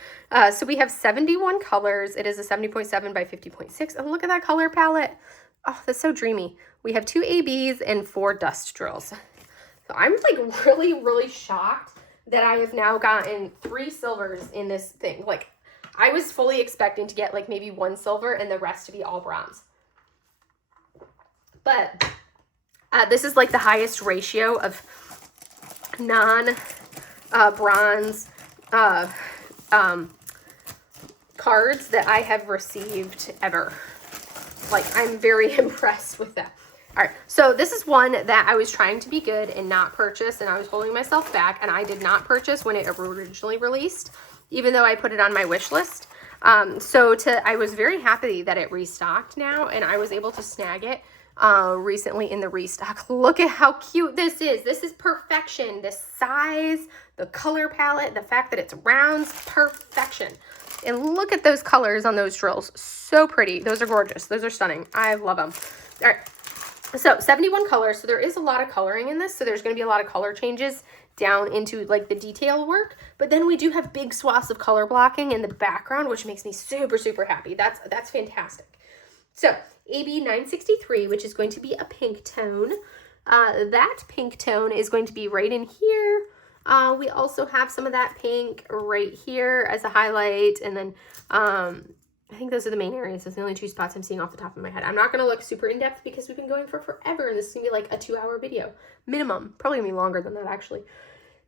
So we have 71 colors. It is a 70.7 by 50.6. And look at that color palette. Oh, that's so dreamy. We have 2 ABs and 4 dust drills. So I'm like really, really shocked that I have now gotten 3 silvers in this thing. Like, I was fully expecting to get like maybe 1 silver and the rest to be all bronze. But this is like the highest ratio of non-bronze cards that I have received ever. Like, I'm very impressed with that. All right, so this is one that I was trying to be good and not purchase, and I was holding myself back, and I did not purchase when it originally released, even though I put it on my wish list. I was very happy that it restocked now, and I was able to snag it recently in the restock. Look at how cute this is. This is perfection. The size, the color palette, the fact that it's rounds, perfection. And look at those colors on those drills. So pretty. Those are gorgeous. Those are stunning. I love them. All right. So 71 colors. So there is a lot of coloring in this. So there's going to be a lot of color changes down into like the detail work. But then we do have big swaths of color blocking in the background, which makes me super, super happy. That's fantastic. So AB 963, which is going to be a pink tone. That pink tone is going to be right in here. We also have some of that pink right here as a highlight. And then I think those are the main areas. Those are the only two spots I'm seeing off the top of my head. I'm not going to look super in depth because we've been going for forever. And this is going to be like a 2-hour video minimum. Probably going to be longer than that actually.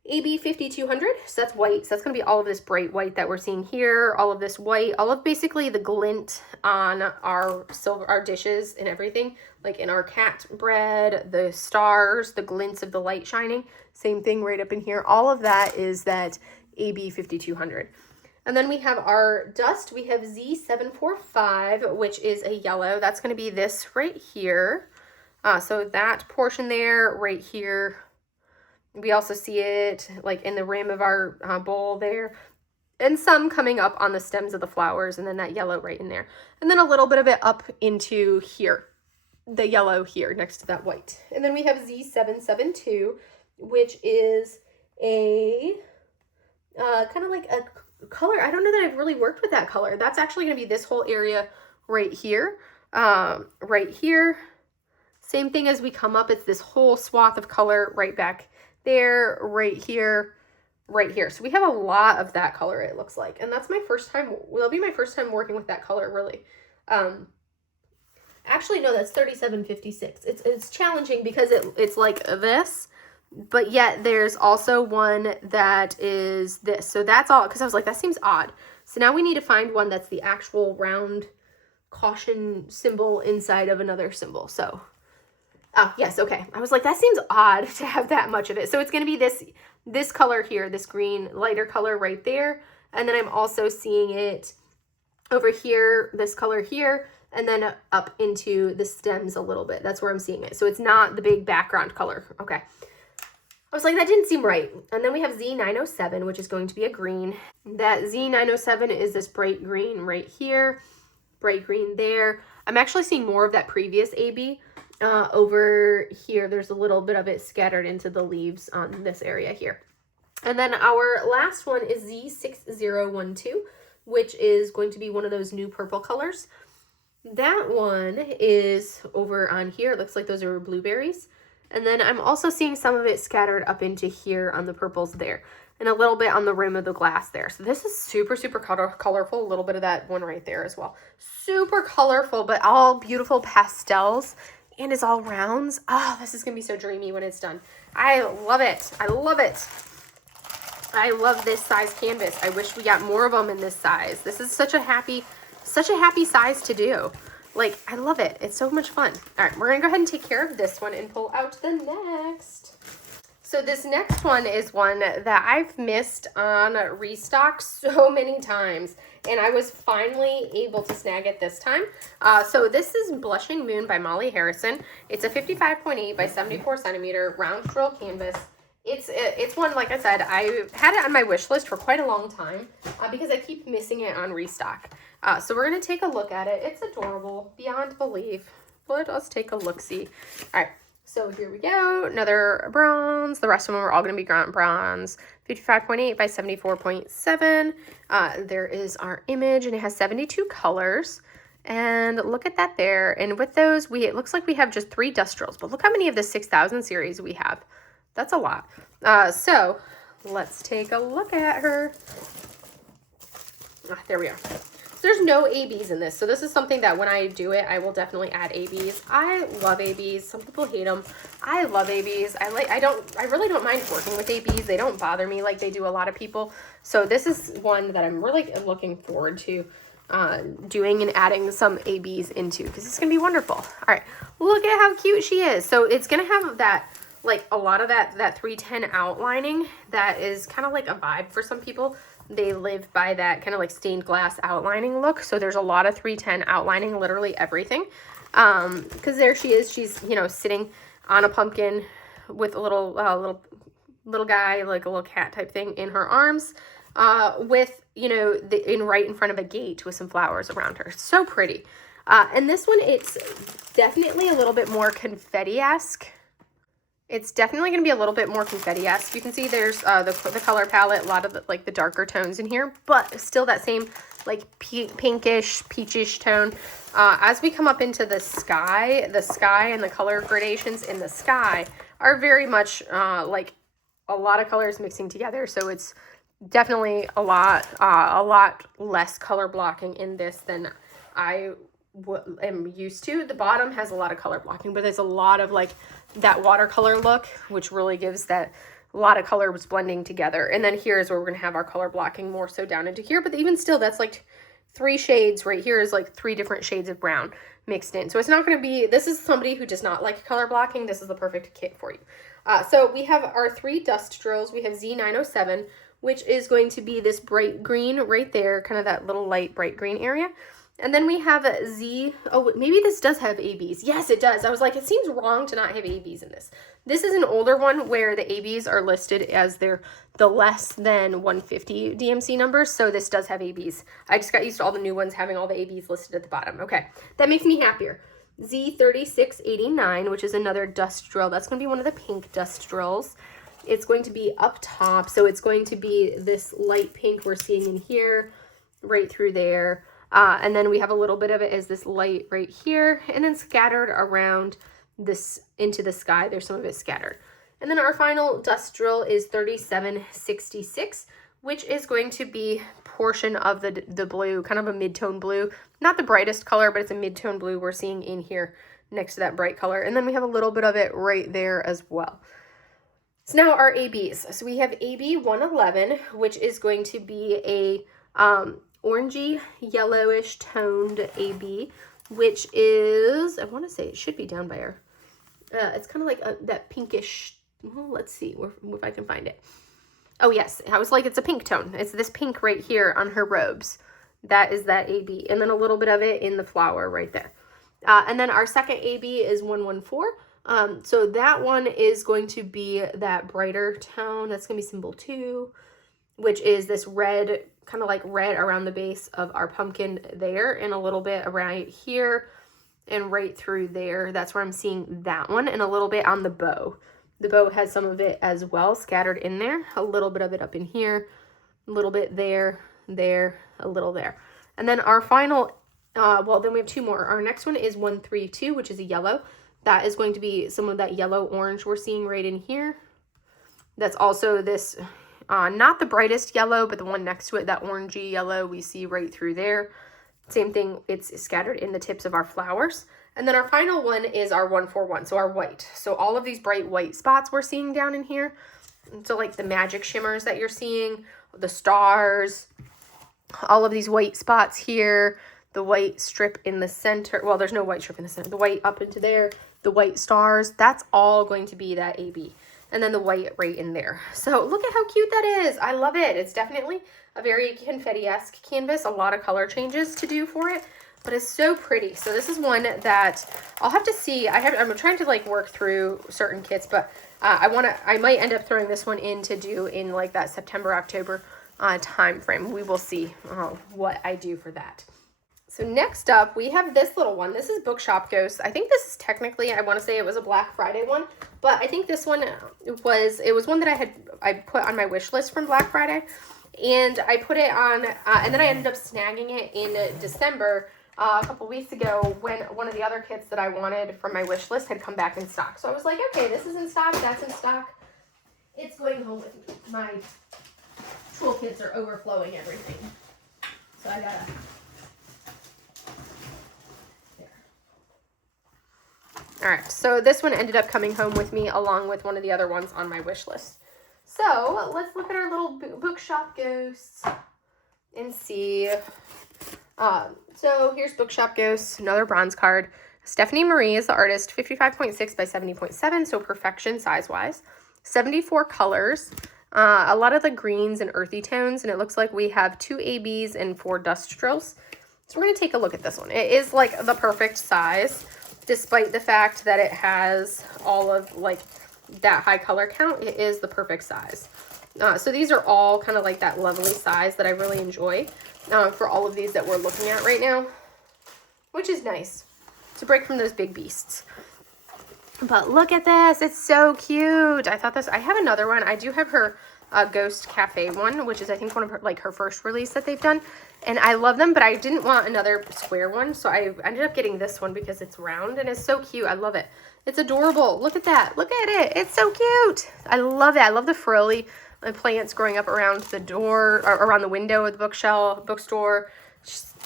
AB 5200, so that's white. So that's going to be all of this bright white that we're seeing here. All of this white, all of basically the glint on our silver, our dishes and everything. Like in our cat bread, the stars, the glints of the light shining. Same thing right up in here. All of that is that AB 5200. And then we have our dust. We have Z745, which is a yellow. That's going to be this right here. So that portion there, right here. We also see it like in the rim of our bowl there. And some coming up on the stems of the flowers, and then that yellow right in there. And then a little bit of it up into here. The yellow here next to that white. And then we have Z772, which is a kind of like a color. I don't know that I've really worked with that color. That's actually going to be this whole area right here. Right here. Same thing as we come up. It's this whole swath of color right back there, right here, right here. So we have a lot of that color, it looks like. And that's my first time. Will be my first time working with that color, really. Actually, no, that's 3756. It's challenging because it's like this. But yet there's also one that is this. So that's all, because I was like, that seems odd. So now we need to find one that's the actual round caution symbol inside of another symbol. So, oh, yes, okay. I was like, that seems odd to have that much of it. So it's going to be this color here, this green lighter color right there. And then I'm also seeing it over here, this color here, and then up into the stems a little bit. That's where I'm seeing it. So it's not the big background color. Okay. I was like, that didn't seem right. And then we have Z907, which is going to be a green. That Z907 is this bright green right here, bright green there. I'm actually seeing more of that previous AB over here. There's a little bit of it scattered into the leaves on this area here. And then our last one is Z6012, which is going to be one of those new purple colors. That one is over on here. It looks like those are blueberries. And then I'm also seeing some of it scattered up into here on the purples there. And a little bit on the rim of the glass there. So this is super, super colorful. A little bit of that one right there as well. Super colorful, but all beautiful pastels. And it's all rounds. Oh, this is going to be so dreamy when it's done. I love it. I love it. I love this size canvas. I wish we got more of them in this size. This is such a happy size to do. Like, I love it. It's so much fun. All right, we're going to go ahead and take care of this one and pull out the next. So this next one is one that I've missed on restock so many times, and I was finally able to snag it this time. So this is Blushing Moon by Molly Harrison. It's a 55.8 by 74 centimeter round drill canvas. It's one, like I said, I had it on my wish list for quite a long time because I keep missing it on restock. So we're going to take a look at it. It's adorable beyond belief. Let us take a look-see. All right, so here we go. Another bronze. The rest of them are all going to be bronze. 55.8 by 74.7. There is our image, and it has 72 colors. And look at that there. And with those, it looks like we have just 3 dust drills. But look how many of the 6,000 series we have. That's a lot. So let's take a look at her. There we are. There's no ABs in this. So this is something that when I do it, I will definitely add ABs. I love ABs. Some people hate them. I love ABs. I really don't mind working with ABs. They don't bother me like they do a lot of people. So this is one that I'm really looking forward to doing and adding some ABs into, because it's gonna be wonderful. All right, look at how cute she is. So it's gonna have that, like a lot of that 310 outlining that is kind of like a vibe for some people. They live by that kind of like stained glass outlining look. So there's a lot of 310 outlining literally everything. Because there she is. She's, you know, sitting on a pumpkin with a little guy, like a little cat type thing in her arms, with, you know, right in front of a gate with some flowers around her. So pretty. And this one, it's definitely a little bit more confetti-esque. It's definitely going to be a little bit more confetti-esque. You can see there's the color palette, a lot of like the darker tones in here, but still that same like pinkish, peachish tone. As we come up into the sky and the color gradations in the sky are very much like a lot of colors mixing together. So it's definitely a lot less color blocking in this than I am used to. The bottom has a lot of color blocking, but there's a lot of like that watercolor look, which really gives that a lot of color was blending together. And then here's where we're going to have our color blocking more so down into here. But even still, that's like 3 shades. Right here is like 3 different shades of brown mixed in. So it's not going to be, this is somebody who does not like color blocking. This is the perfect kit for you. So we have our 3 dust drills. We have Z907, which is going to be this bright green right there, kind of that little light bright green area. And then we have a Z, oh, maybe this does have ABs. Yes, it does. I was like, it seems wrong to not have ABs in this. This is an older one where the ABs are listed as the less than 150 DMC numbers. So this does have ABs. I just got used to all the new ones having all the ABs listed at the bottom. Okay, that makes me happier. Z3689, which is another dust drill. That's going to be one of the pink dust drills. It's going to be up top. So it's going to be this light pink we're seeing in here, right through there. And then we have a little bit of it as this light right here, and then scattered around this into the sky. There's some of it scattered. And then our final dust drill is 3766, which is going to be portion of the blue, kind of a mid-tone blue. Not the brightest color, but it's a mid-tone blue we're seeing in here next to that bright color. And then we have a little bit of it right there as well. So now our ABs. So we have AB 111, which is going to be a orangey yellowish toned AB, which is, I want to say it should be down by her. It's kind of like that pinkish, well, let's see if I can find it. Oh yes, I was like, it's a pink tone. It's this pink right here on her robes. That is that AB. And then a little bit of it in the flower right there. And then our second AB is 114. So that one is going to be that brighter tone. That's going to be symbol 2, which is this red, kind of like red around the base of our pumpkin there, and a little bit right here and right through there. That's where I'm seeing that one, and a little bit on the bow. The bow has some of it as well scattered in there, a little bit of it up in here, a little bit there, a little there. And then our final, well, then we have 2 more. Our next one is 132, which is a yellow. That is going to be some of that yellow orange we're seeing right in here. That's also this, not the brightest yellow, but the one next to it, that orangey yellow we see right through there. Same thing, it's scattered in the tips of our flowers. And then our final one is our 141, so our white. So all of these bright white spots we're seeing down in here. And so like the magic shimmers that you're seeing, the stars, all of these white spots here, the white strip in the center. Well, there's no white strip in the center. The white up into there, the white stars, that's all going to be that AB. And then the white right in there. So look at how cute that is. I love it. It's definitely a very confetti-esque canvas. A lot of color changes to do for it, but it's so pretty. So this is one that I'll have to see. I'm trying to like work through certain kits, but I might end up throwing this one in to do in like that September, October time frame. We will see what I do for that. So next up, we have this little one. This is Bookshop Ghosts. I think this is technically, I want to say it was a Black Friday one, but I think this one was one that I put on my wish list from Black Friday, and I put it on, and then I ended up snagging it in December a couple weeks ago when one of the other kits that I wanted from my wish list had come back in stock. So I was like, okay, this is in stock, that's in stock. It's going home with me. My toolkits are overflowing everything. So I gotta... All right, so this one ended up coming home with me along with one of the other ones on my wish list. So let's look at our little Bookshop Ghosts and see. So here's Bookshop Ghosts, another bronze card. Stephanie Marie is the artist, 55.6 by 70.7, so perfection size-wise. 74 colors, a lot of the greens and earthy tones, and it looks like we have 2 ABs and 4 dust drills. So we're going to take a look at this one. It is like the perfect size, despite the fact that it has all of like that high color count. It is the perfect size. So these are all kind of like that lovely size that I really enjoy for all of these that we're looking at right now, which is nice to break from those big beasts. But look at this. It's so cute. I have another one. I do have her Ghost Cafe one, which is I think one of her, like her first release that they've done. And I love them, but I didn't want another square one. So I ended up getting this one because it's round and it's so cute. I love it. It's adorable. Look at that. Look at it. It's so cute. I love it. I love the frilly plants growing up around the door or around the window of the bookstore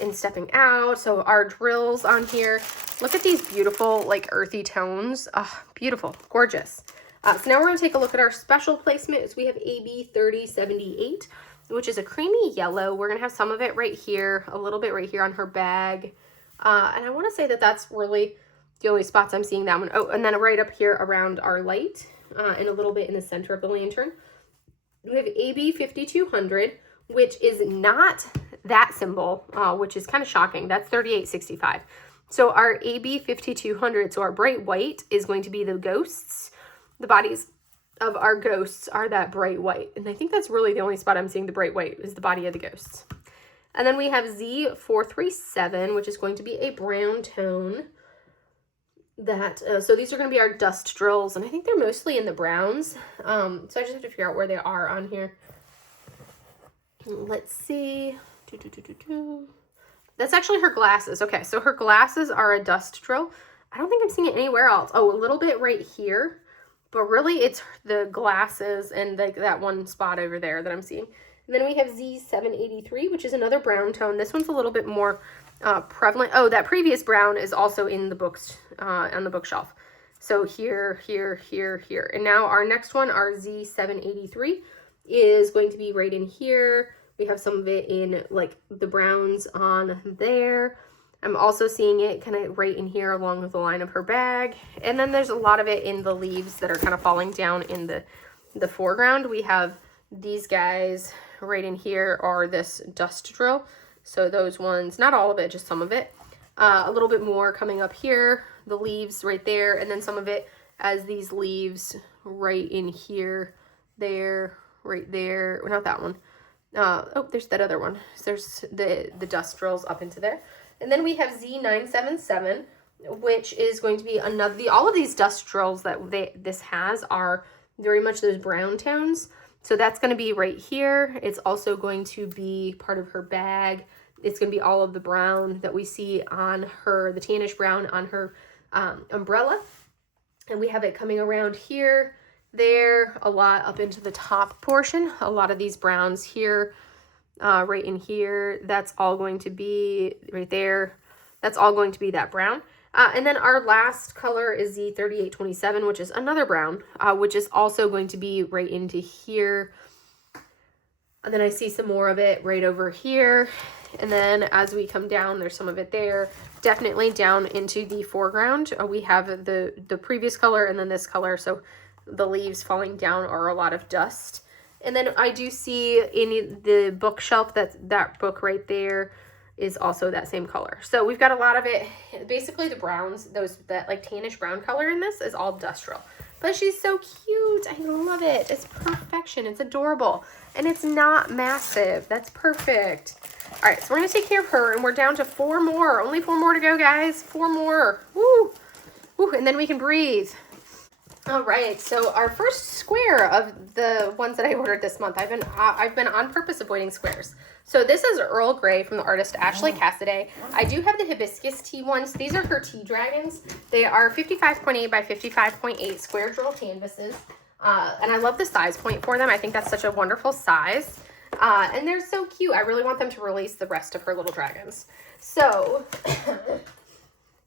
and stepping out. So our drills on here. Look at these beautiful like earthy tones. Oh, beautiful. Gorgeous. So now we're going to take a look at our special placement. So we have AB 3078, which is a creamy yellow. We're going to have some of it right here, a little bit right here on her bag. And I want to say that that's really the only spots I'm seeing that one. Oh, and then right up here around our light and a little bit in the center of the lantern. We have AB 5200, which is not that symbol, which is kind of shocking. That's 3865. So our AB 5200, so our bright white is going to be the ghosts. The bodies of our ghosts are that bright white. And I think that's really the only spot I'm seeing the bright white is the body of the ghosts. And then we have Z437, which is going to be a brown tone. So these are going to be our dust drills, and I think they're mostly in the browns. So I just have to figure out where they are on here. Let's see. That's actually her glasses. Okay, so her glasses are a dust drill. I don't think I'm seeing it anywhere else. Oh, a little bit right here. But really, it's the glasses and that one spot over there that I'm seeing. And then we have Z783, which is another brown tone. This one's a little bit more prevalent. Oh, that previous brown is also in the books on the bookshelf. So here, here, here, here. And now our next one, our Z783, is going to be right in here. We have some of it in like the browns on there. I'm also seeing it kind of right in here along with the line of her bag. And then there's a lot of it in the leaves that are kind of falling down in the foreground. We have these guys right in here are this dust drill. So those ones, not all of it, just some of it. A little bit more coming up here, the leaves right there, and then some of it as these leaves right in here, there, right there. Well, not that one. Oh, there's that other one. So there's the dust drills up into there. And then we have Z977, which is going to be another, all of these dust drills that this has are very much those brown tones. So that's going to be right here. It's also going to be part of her bag. It's going to be all of the brown that we see on her, the tannish brown on her umbrella. And we have it coming around here, there, a lot up into the top portion. A lot of these browns here, right in here, that's all going to be right there. That's all going to be that brown. And then our last color is Z3827, which is another brown, which is also going to be right into here. And then I see some more of it right over here. And then as we come down, there's some of it there. Definitely down into the foreground. We have the previous color and then this color. So the leaves falling down are a lot of dust. And then I do see in the bookshelf that book right there is also that same color. So we've got a lot of it. Basically the browns, that like tannish brown color in this is all industrial. But she's so cute. I love it. It's perfection. It's adorable. And it's not massive. That's perfect. All right, so we're going to take care of her, and we're down to 4 more. Only 4 more to go, guys. 4 more. Woo! Woo, and then we can breathe. All right, so our first square of the ones that I ordered this month, I've been on purpose avoiding squares. So this is Earl Grey from the artist Ashley Cassidy. I do have the hibiscus tea ones. These are her tea dragons. They are 55.8 by 55.8 square drill canvases. And I love the size point for them. I think that's such a wonderful size. And they're so cute. I really want them to release the rest of her little dragons. So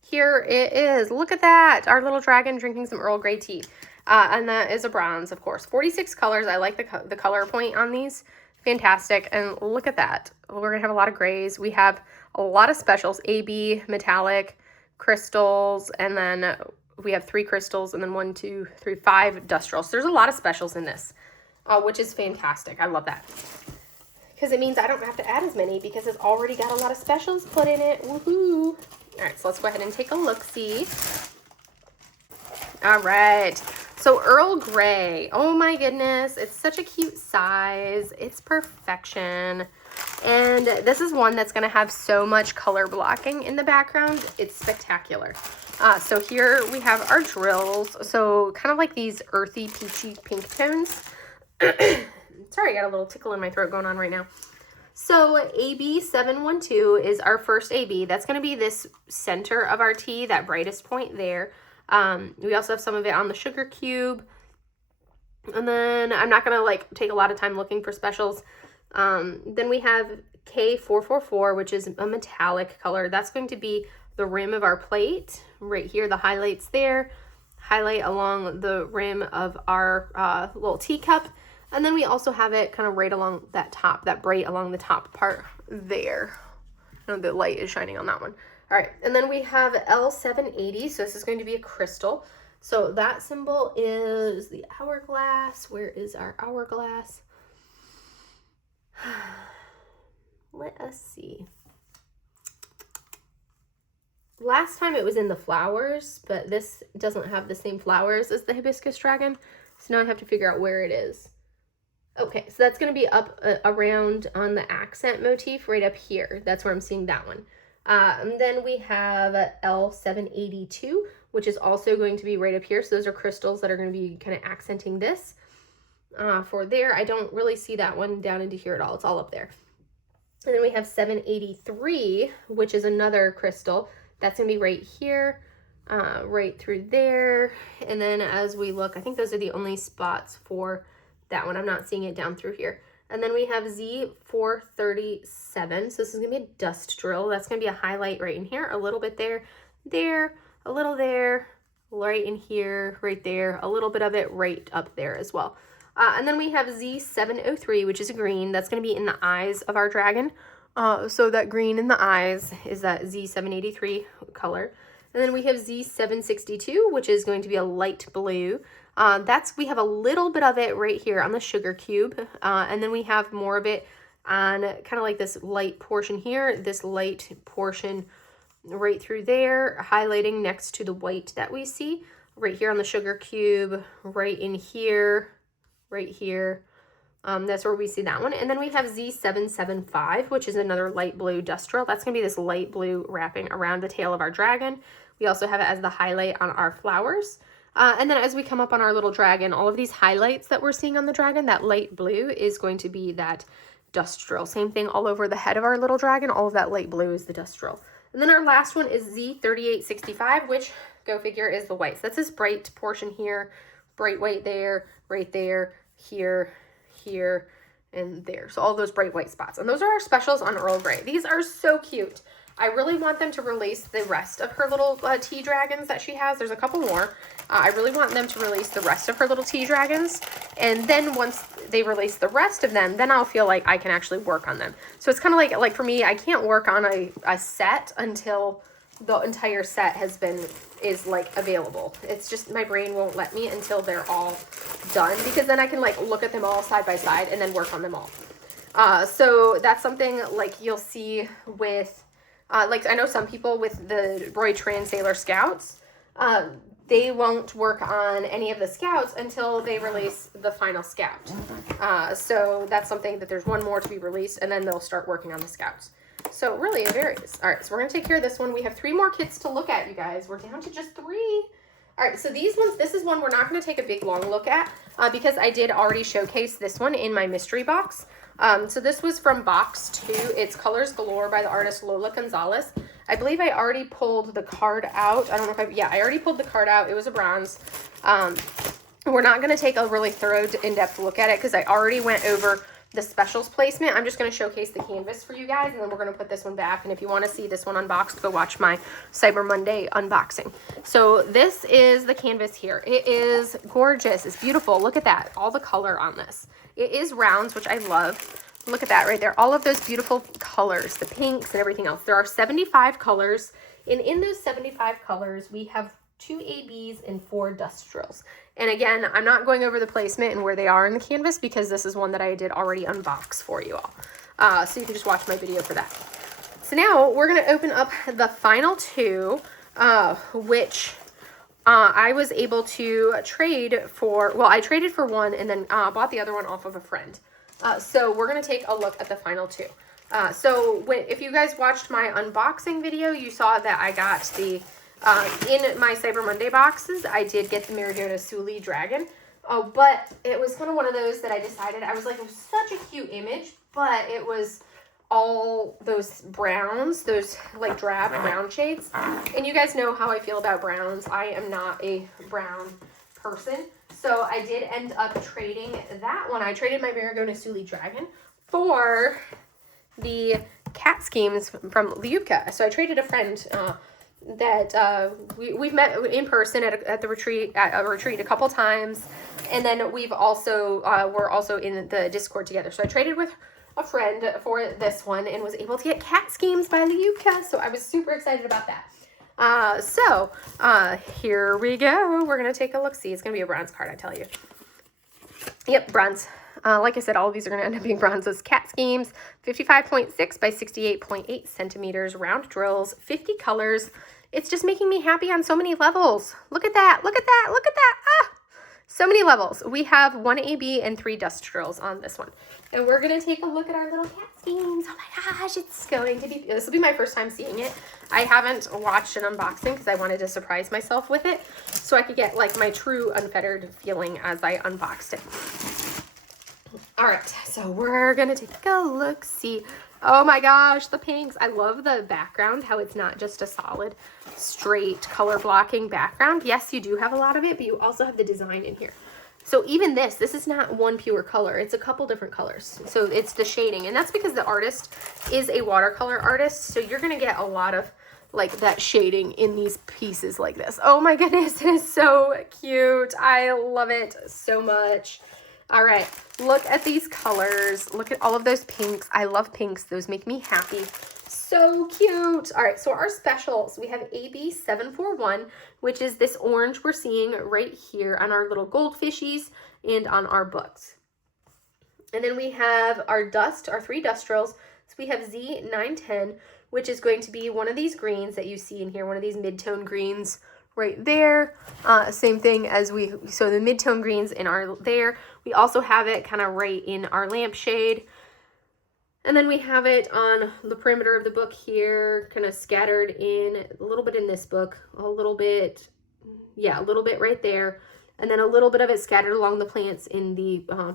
here it is. Look at that. Our little dragon drinking some Earl Grey tea. And that is a bronze, of course. 46 colors. I like the color point on these. fantastic. And look at that. We're going to have a lot of grays. We have a lot of specials, AB, metallic, crystals, and then we have 3 crystals, and then 1, 2, 3, 5 industrials. So there's a lot of specials in this, which is fantastic. I love that. Because it means I don't have to add as many because it's already got a lot of specials put in it. Woohoo! All right, so let's go ahead and take a look-see. All right, so Earl Grey. Oh my goodness, it's such a cute size. It's perfection. And this is one that's gonna have so much color blocking in the background. It's spectacular. So here we have our drills. So kind of like these earthy, peachy pink tones. Sorry, I got a little tickle in my throat going on right now. So AB712 is our first AB. That's going to be this center of our T, that brightest point there. We also have some of it on the sugar cube. And then I'm not going to like take a lot of time looking for specials. Then we have K444, which is a metallic color. That's going to be the rim of our plate. Right here, the highlights there. Highlight along the rim of our little teacup. And then we also have it kind of right along that top, that bright along the top part there. Oh, the light is shining on that one. All right, and then we have L780. So this is going to be a crystal. So that symbol is the hourglass. Where is our hourglass? Let us see. Last time it was in the flowers, but this doesn't have the same flowers as the hibiscus dragon. So now I have to figure out where it is. Okay, so that's going to be up around on the accent motif right up here. That's where I'm seeing that one. And then we have L782, which is also going to be right up here. So those are crystals that are going to be kind of accenting this for there. I don't really see that one down into here at all. It's all up there. And then we have 783, which is another crystal. That's going to be right here, right through there. And then as we look, I think those are the only spots for that one. I'm not seeing it down through here. And then we have Z437. So this is going to be a dust drill. That's going to be a highlight right in here, a little bit there, a little there, right in here, right there, a little bit of it right up there as well. And then we have Z703, which is a green. That's going to be in the eyes of our dragon. So that green in the eyes is that Z783 color. And then we have Z762, which is going to be a light blue. We have a little bit of it right here on the sugar cube. And then we have more of it on kind of like this light portion here, this light portion right through there, highlighting next to the white that we see right here on the sugar cube, right in here, right here. That's where we see that one. And then we have Z775, which is another light blue dust drill. That's going to be this light blue wrapping around the tail of our dragon. We also have it as the highlight on our flowers. And then as we come up on our little dragon, all of these highlights that we're seeing on the dragon, that light blue is going to be that dust drill. Same thing all over the head of our little dragon. All of that light blue is the dust drill. And then our last one is Z3865, which, go figure, is the white. So that's this bright portion here, bright white there, right there, here, here, and there. So all those bright white spots. And those are our specials on Earl Grey. These are so cute. I really want them to release the rest of her little tea dragons that she has. There's a couple more. I really want them to release the rest of her little tea dragons. And then once they release the rest of them, then I'll feel like I can actually work on them. So it's kind of like for me, I can't work on a set until the entire set is like available. It's just my brain won't let me until they're all done, because then I can like look at them all side by side and then work on them all. So that's something like you'll see with like I know some people with the Roy Tran Sailor Scouts, they won't work on any of the scouts until they release the final scout. So that's something that there's one more to be released, and then they'll start working on the scouts. So really it varies. All right, so we're going to take care of this one. We have 3 more kits to look at, you guys. We're down to just 3. All right, so these ones, this is one we're not going to take a big long look at because I did already showcase this one in my mystery box. So this was from box 2. It's Colors Galore by the artist Lola Gonzalez. I believe I already pulled the card out. I don't know if I already pulled the card out. It was a bronze. We're not going to take a really thorough in-depth look at it because I already went over the specials placement. I'm just going to showcase the canvas for you guys, and then we're going to put this one back. And if you want to see this one unboxed, go watch my Cyber Monday unboxing. So this is the canvas here. It is gorgeous. It's beautiful. Look at that. All the color on this. It is rounds, which I love. Look at that right there. All of those beautiful colors, the pinks and everything else. There are 75 colors. And in those 75 colors, we have 2 ABs and 4 dust drills. And again, I'm not going over the placement and where they are in the canvas because this is one that I did already unbox for you all. So you can just watch my video for that. So now we're going to open up the final 2, which I was able to trade for. Well, I traded for one and then bought the other one off of a friend. So we're going to take a look at the final 2. So if you guys watched my unboxing video, you saw that I got the, in my Cyber Monday boxes, I did get the Marigoda Suli Dragon. But it was kind of one of those that I decided, I was like, it was such a cute image, but it was all those browns, those like drab brown shades. And you guys know how I feel about browns. I am not a brown person. So I did end up trading that one. I traded my Marigoda Suli Dragon for the cat schemes from LOOOOOOONG. So I traded a friend that we've met in person at a retreat a couple times. And then we've also, we're also in the Discord together. So I traded with a friend for this one and was able to get cat schemes by LOOOOOOONG. So I was super excited about that. Here we go. We're going to take a look. See, it's going to be a bronze card, I tell you. Yep, bronze. Like I said, all of these are going to end up being bronzes. Cat schemes, 55.6 by 68.8 centimeters, round drills, 50 colors. It's just making me happy on so many levels. Look at that. Look at that. Look at that. Ah! So many levels. We have 1 AB and 3 dust drills on this one. And we're going to take a look at our little cat schemes. Oh my gosh, it's going to be, this will be my first time seeing it. I haven't watched an unboxing because I wanted to surprise myself with it so I could get like my true unfettered feeling as I unboxed it. All right, so we're going to take a look, see. Oh my gosh, the pinks. I love the background, how it's not just a solid, straight color blocking background. Yes, you do have a lot of it, but you also have the design in here. So even this is not one pure color. It's a couple different colors. So it's the shading. And that's because the artist is a watercolor artist. So you're going to get a lot of like that shading in these pieces like this. Oh my goodness, it is so cute. I love it so much. All right, look at these colors. Look at all of those pinks. I love pinks. Those make me happy. So cute. All right, so our specials, we have AB741, which is this orange we're seeing right here on our little goldfishies and on our books. And then we have our 3 dust drills. So we have Z910, which is going to be one of these greens that you see in here, one of these mid-tone greens right there. Same thing as so the mid-tone greens in our there. We also have it kind of right in our lampshade. And then we have it on the perimeter of the book here, kind of scattered in a little bit in this book, a little bit right there. And then a little bit of it scattered along the plants in the I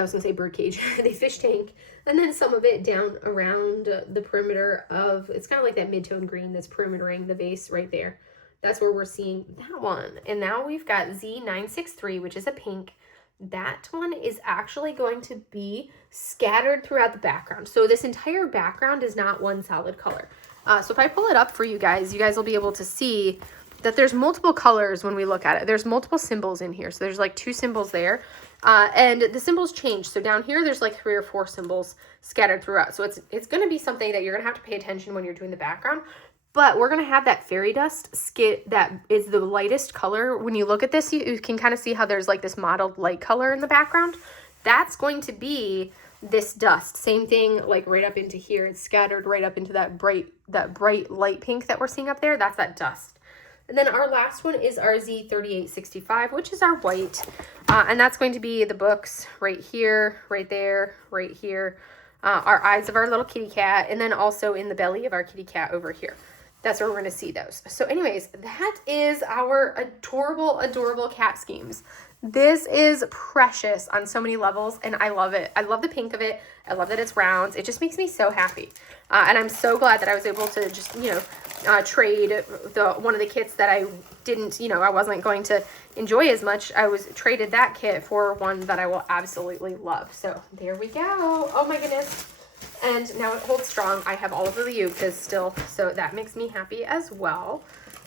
was gonna say bird cage, the fish tank. And then some of it down around the perimeter of, it's kind of like that mid-tone green that's perimetering the vase right there. That's where we're seeing that one. And now we've got Z963, which is a pink. That one is actually going to be scattered throughout the background. So this entire background is not one solid color. So if I pull it up for you guys will be able to see that there's multiple colors when we look at it. There's multiple symbols in here. So there's like 2 symbols there. And the symbols change. So down here, there's like 3 or 4 symbols scattered throughout. So it's going to be something that you're going to have to pay attention when you're doing the background. But we're going to have that fairy dust skit that is the lightest color. When you look at this, you can kind of see how there's like this mottled light color in the background. That's going to be this dust. Same thing like right up into here. It's scattered right up into that bright light pink that we're seeing up there. That's that dust. And then our last one is our Z3865, which is our white. And that's going to be the books right here, right there, right here. Our eyes of our little kitty cat. And then also in the belly of our kitty cat over here. That's where we're going to see those. So anyways, that is our adorable, adorable cat schemes. This is precious on so many levels, and I love it. I love the pink of it. I love that it's rounds. It just makes me so happy. And I'm so glad that I was able to just, trade one of the kits that I didn't, I wasn't going to enjoy as much. I traded that kit for one that I will absolutely love. So there we go. Oh my goodness. And now it holds strong. I have all of the LOOOOOONGs still, so that makes me happy as well.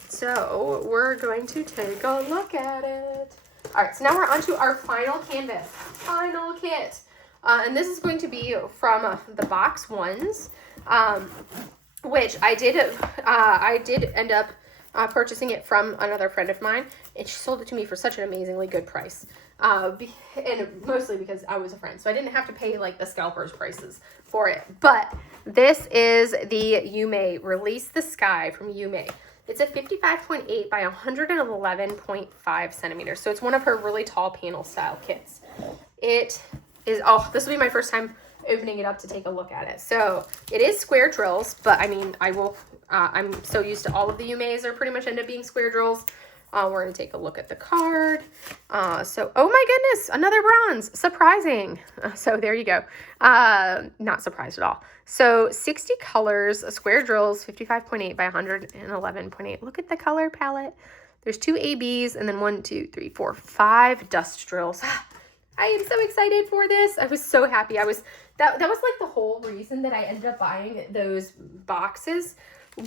So we're going to take a look at it. All right, so now we're on to our final canvas, final kit. And this is going to be from the box ones, which I did end up purchasing it from another friend of mine, and she sold it to me for such an amazingly good price. And mostly because I was a friend, so I didn't have to pay like the scalpers prices for it. But this is the Yume Release the Sky from Yume. It's a 55.8 by 111.5 centimeters. So it's one of her really tall panel style kits. It is, oh, this will be my first time opening it up to take a look at it. So it is square drills, but I mean, I'm so used to all of the Yume's are pretty much end up being square drills. We're going to take a look at the card. So, oh my goodness, another bronze. Surprising. So there you go. Not surprised at all. So 60 colors, square drills, 55.8 by 111.8. Look at the color palette. There's 2 ABs and then 5 dust drills. I am so excited for this. I was so happy. That was like the whole reason that I ended up buying those boxes,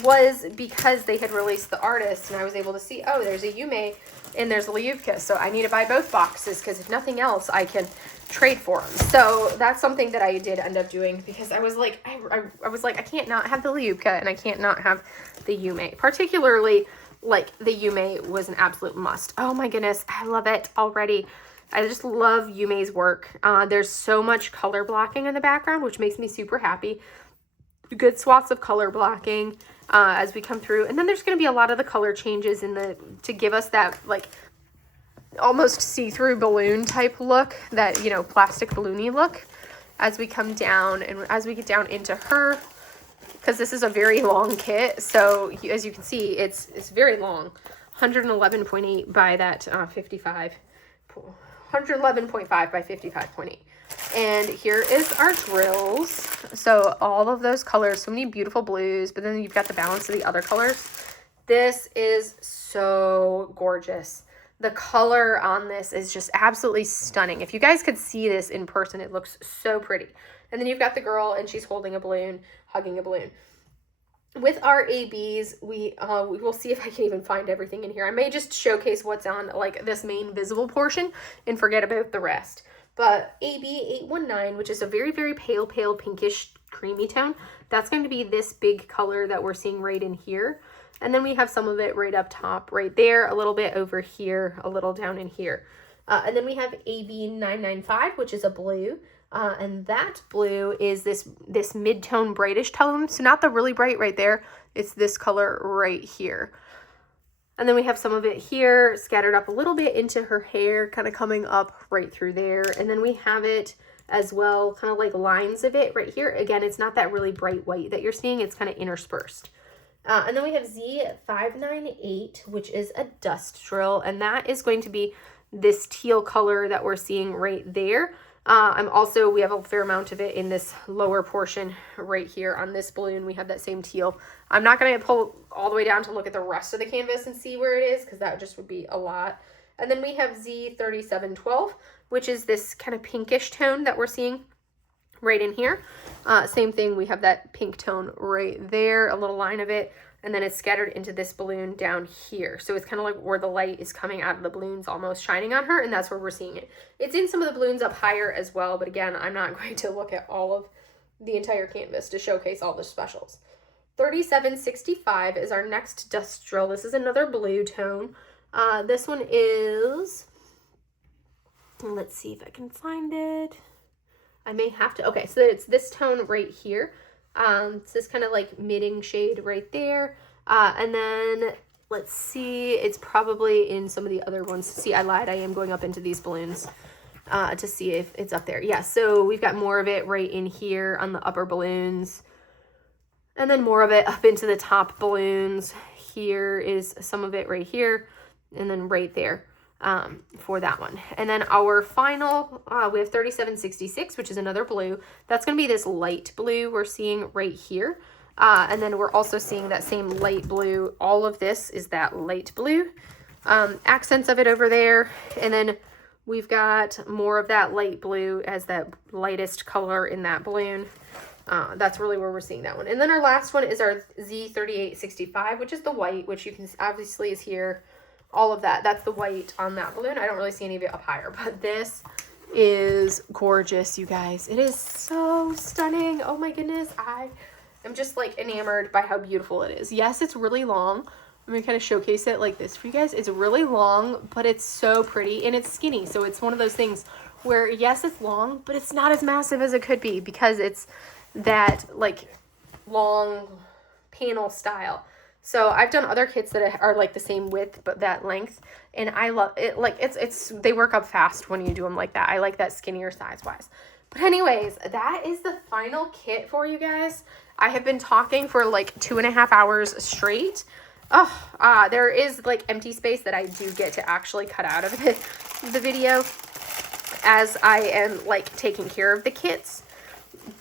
was because they had released the artist and I was able to see, oh, there's a Yume and there's a LOOOOOOONG. So I need to buy both boxes because if nothing else, I can trade for them. So that's something that I did end up doing because I was like, I was like, I can't not have the LOOOOOOONG and I can't not have the Yume. Particularly, like, the Yume was an absolute must. Oh my goodness, I love it already. I just love Yume's work. There's so much color blocking in the background, which makes me super happy. Good swaths of color blocking as we come through. And then there's going to be a lot of the color changes to give us that, like, almost see-through balloon type look, that, you know, plastic balloony look as we come down and as we get down into her, because this is a very long kit. So as you can see, it's very long, 111.8 by that 111.5 by 55.8. And here is our drills. So all of those colors, so many beautiful blues, but then you've got the balance of the other colors. This is so gorgeous. The color on this is just absolutely stunning. If you guys could see this in person, it looks so pretty. And then you've got the girl and she's holding a balloon, hugging a balloon. With our ABs, we will see if I can even find everything in here. I may just showcase what's on, like, this main visible portion and forget about the rest. But AB 819, which is a very, very pale pinkish creamy tone, that's going to be this big color that we're seeing right in here. And then we have some of it right up top, right there, a little bit over here, a little down in here. And then we have AB 995, which is a blue. And that blue is this mid-tone brightish tone. So not the really bright right there. It's this color right here. And then we have some of it here scattered up a little bit into her hair, kind of coming up right through there. And then we have it as well, kind of like lines of it right here. Again, it's not that really bright white that you're seeing. It's kind of interspersed. And then we have Z598, which is a dust drill. And that is going to be this teal color that we're seeing right there. We have a fair amount of it in this lower portion right here on this balloon. We have that same teal. I'm not going to pull all the way down to look at the rest of the canvas and see where it is, because that just would be a lot. And then we have Z3712, which is this kind of pinkish tone that we're seeing right in here. Same thing, we have that pink tone right there, a little line of it. And then it's scattered into this balloon down here. So it's kind of like where the light is coming out of the balloons, almost shining on her, and that's where we're seeing it. It's in some of the balloons up higher as well, but again, I'm not going to look at all of the entire canvas to showcase all the specials. 3765 is our next dust drill. This is another blue tone. This one is, let's see if I can find it. I may have to, okay, so it's this tone right here. It's this kind of like midding shade right there. And then let's see, it's probably in some of the other ones. See, I lied. I am going up into these balloons to see if it's up there. Yeah, so we've got more of it right in here on the upper balloons. And then more of it up into the top balloons. Here is some of it right here. And then right there for that one. And then our final, we have 3766, which is another blue. That's going to be this light blue we're seeing right here. And then we're also seeing that same light blue. All of this is that light blue. Accents of it over there. And then we've got more of that light blue as that lightest color in that balloon. That's really where we're seeing that one. And then our last one is our Z3865, which is the white, which you can obviously is here. All of that, that's the white on that balloon. I don't really see any of it up higher, but this is gorgeous, you guys. It is so stunning. Oh my goodness. I am just like enamored by how beautiful it is. Yes, it's really long. I'm gonna kind of showcase it like this for you guys. It's really long, but it's so pretty and it's skinny. So it's one of those things where yes, it's long, but it's not as massive as it could be because it's that like long panel style. So I've done other kits that are like the same width but that length, and I love it. Like it's they work up fast when you do them like that. I like that skinnier size wise. But anyways, that is the final kit for you guys. I have been talking for like 2.5 hours straight. Oh, there is like empty space that I do get to actually cut out of the video as I am like taking care of the kits.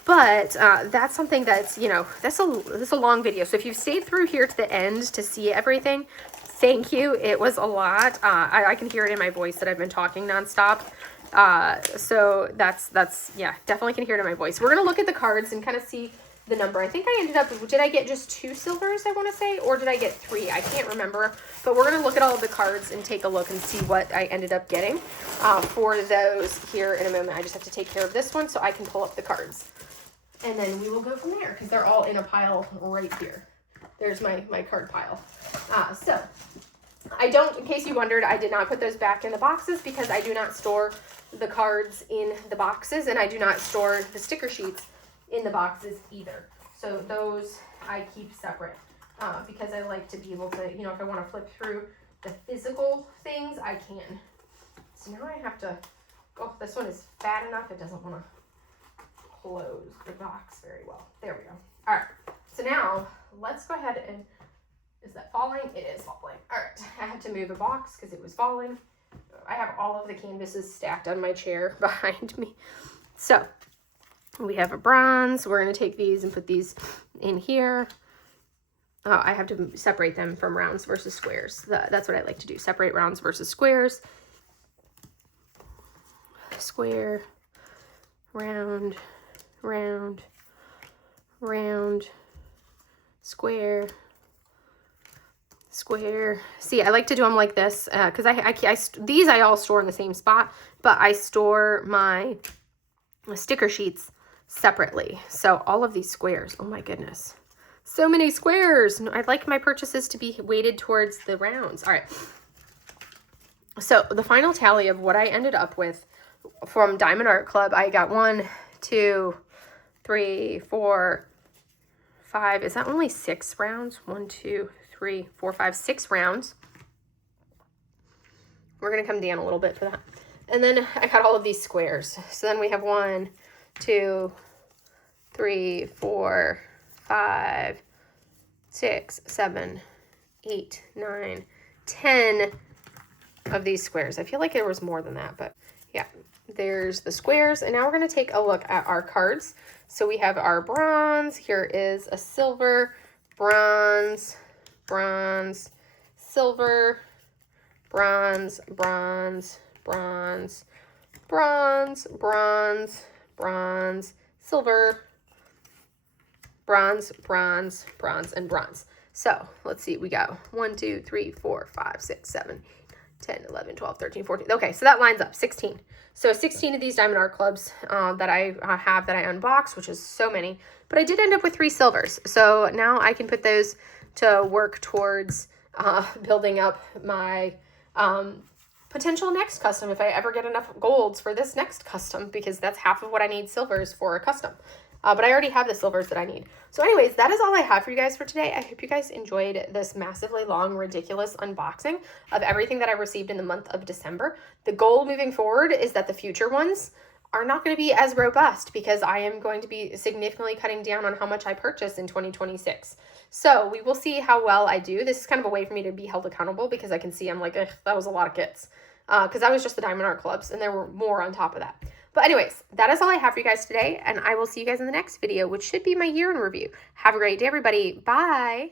But that's something that's, you know, that's a long video. So if you've stayed through here to the end to see everything, thank you. It was a lot. I can hear it in my voice that I've been talking nonstop. So that's, yeah, definitely can hear it in my voice. We're going to look at the cards and kind of see the number. I think I ended up, did I get just 2 silvers, I want to say, or did I get 3? I can't remember, but we're going to look at all of the cards and take a look and see what I ended up getting for those here in a moment. I just have to take care of this one so I can pull up the cards. And then we will go from there because they're all in a pile right here. There's my card pile. So I don't, in case you wondered, I did not put those back in the boxes because I do not store the cards in the boxes, and I do not store the sticker sheets in the boxes either. So those I keep separate because I like to be able to, you know, if I want to flip through the physical things, I can. So now I have to, oh, this one is fat enough. It doesn't want to close the box very well. There we go. All right. So now let's go ahead and, is that falling? It is falling. All right. I had to move a box because it was falling. I have all of the canvases stacked on my chair behind me. So we have a bronze. We're going to take these and put these in here. Oh, I have to separate them from rounds versus squares. That's what I like to do. Separate rounds versus squares. Square, round, round, round, square, square. See, I like to do them like this because these I all store in the same spot, but I store my sticker sheets separately. So all of these squares, oh my goodness, so many squares. I'd like my purchases to be weighted towards the rounds. All right. So the final tally of what I ended up with from Diamond Art Club, I got 1, 2, 3, 4, 5. Is that only 6 rounds? 1, 2, 3, 4, 5, 6 rounds. We're going to come down a little bit for that. And then I got all of these squares. So then we have 1, 2, 3, 4, 5, 6, 7, 8, 9, 10 of these squares. I feel like there was more than that, but yeah, there's the squares. And now we're going to take a look at our cards. So we have our bronze. Here is a silver, bronze, bronze, silver, bronze, bronze, bronze, bronze, bronze, bronze, silver, bronze, bronze, bronze, and bronze. So let's see, we go 1, 2, 3, 4, 5, 6, 7, 10, 11, 12, 13, 14. Okay, so that lines up, 16. So 16 of these Diamond Art Clubs that I have that I unboxed, which is so many. But I did end up with 3 silvers. So now I can put those to work towards building up my potential next custom if I ever get enough golds for this next custom, because that's half of what I need silvers for a custom. But I already have the silvers that I need. So anyways, that is all I have for you guys for today. I hope you guys enjoyed this massively long, ridiculous unboxing of everything that I received in the month of December. The goal moving forward is that the future ones are not going to be as robust because I am going to be significantly cutting down on how much I purchase in 2026. So we will see how well I do. This is kind of a way for me to be held accountable because I can see I'm like, that was a lot of kits. Because that was just the Diamond Art Clubs and there were more on top of that. But anyways, that is all I have for you guys today, and I will see you guys in the next video, which should be my year in review. Have a great day, everybody. Bye.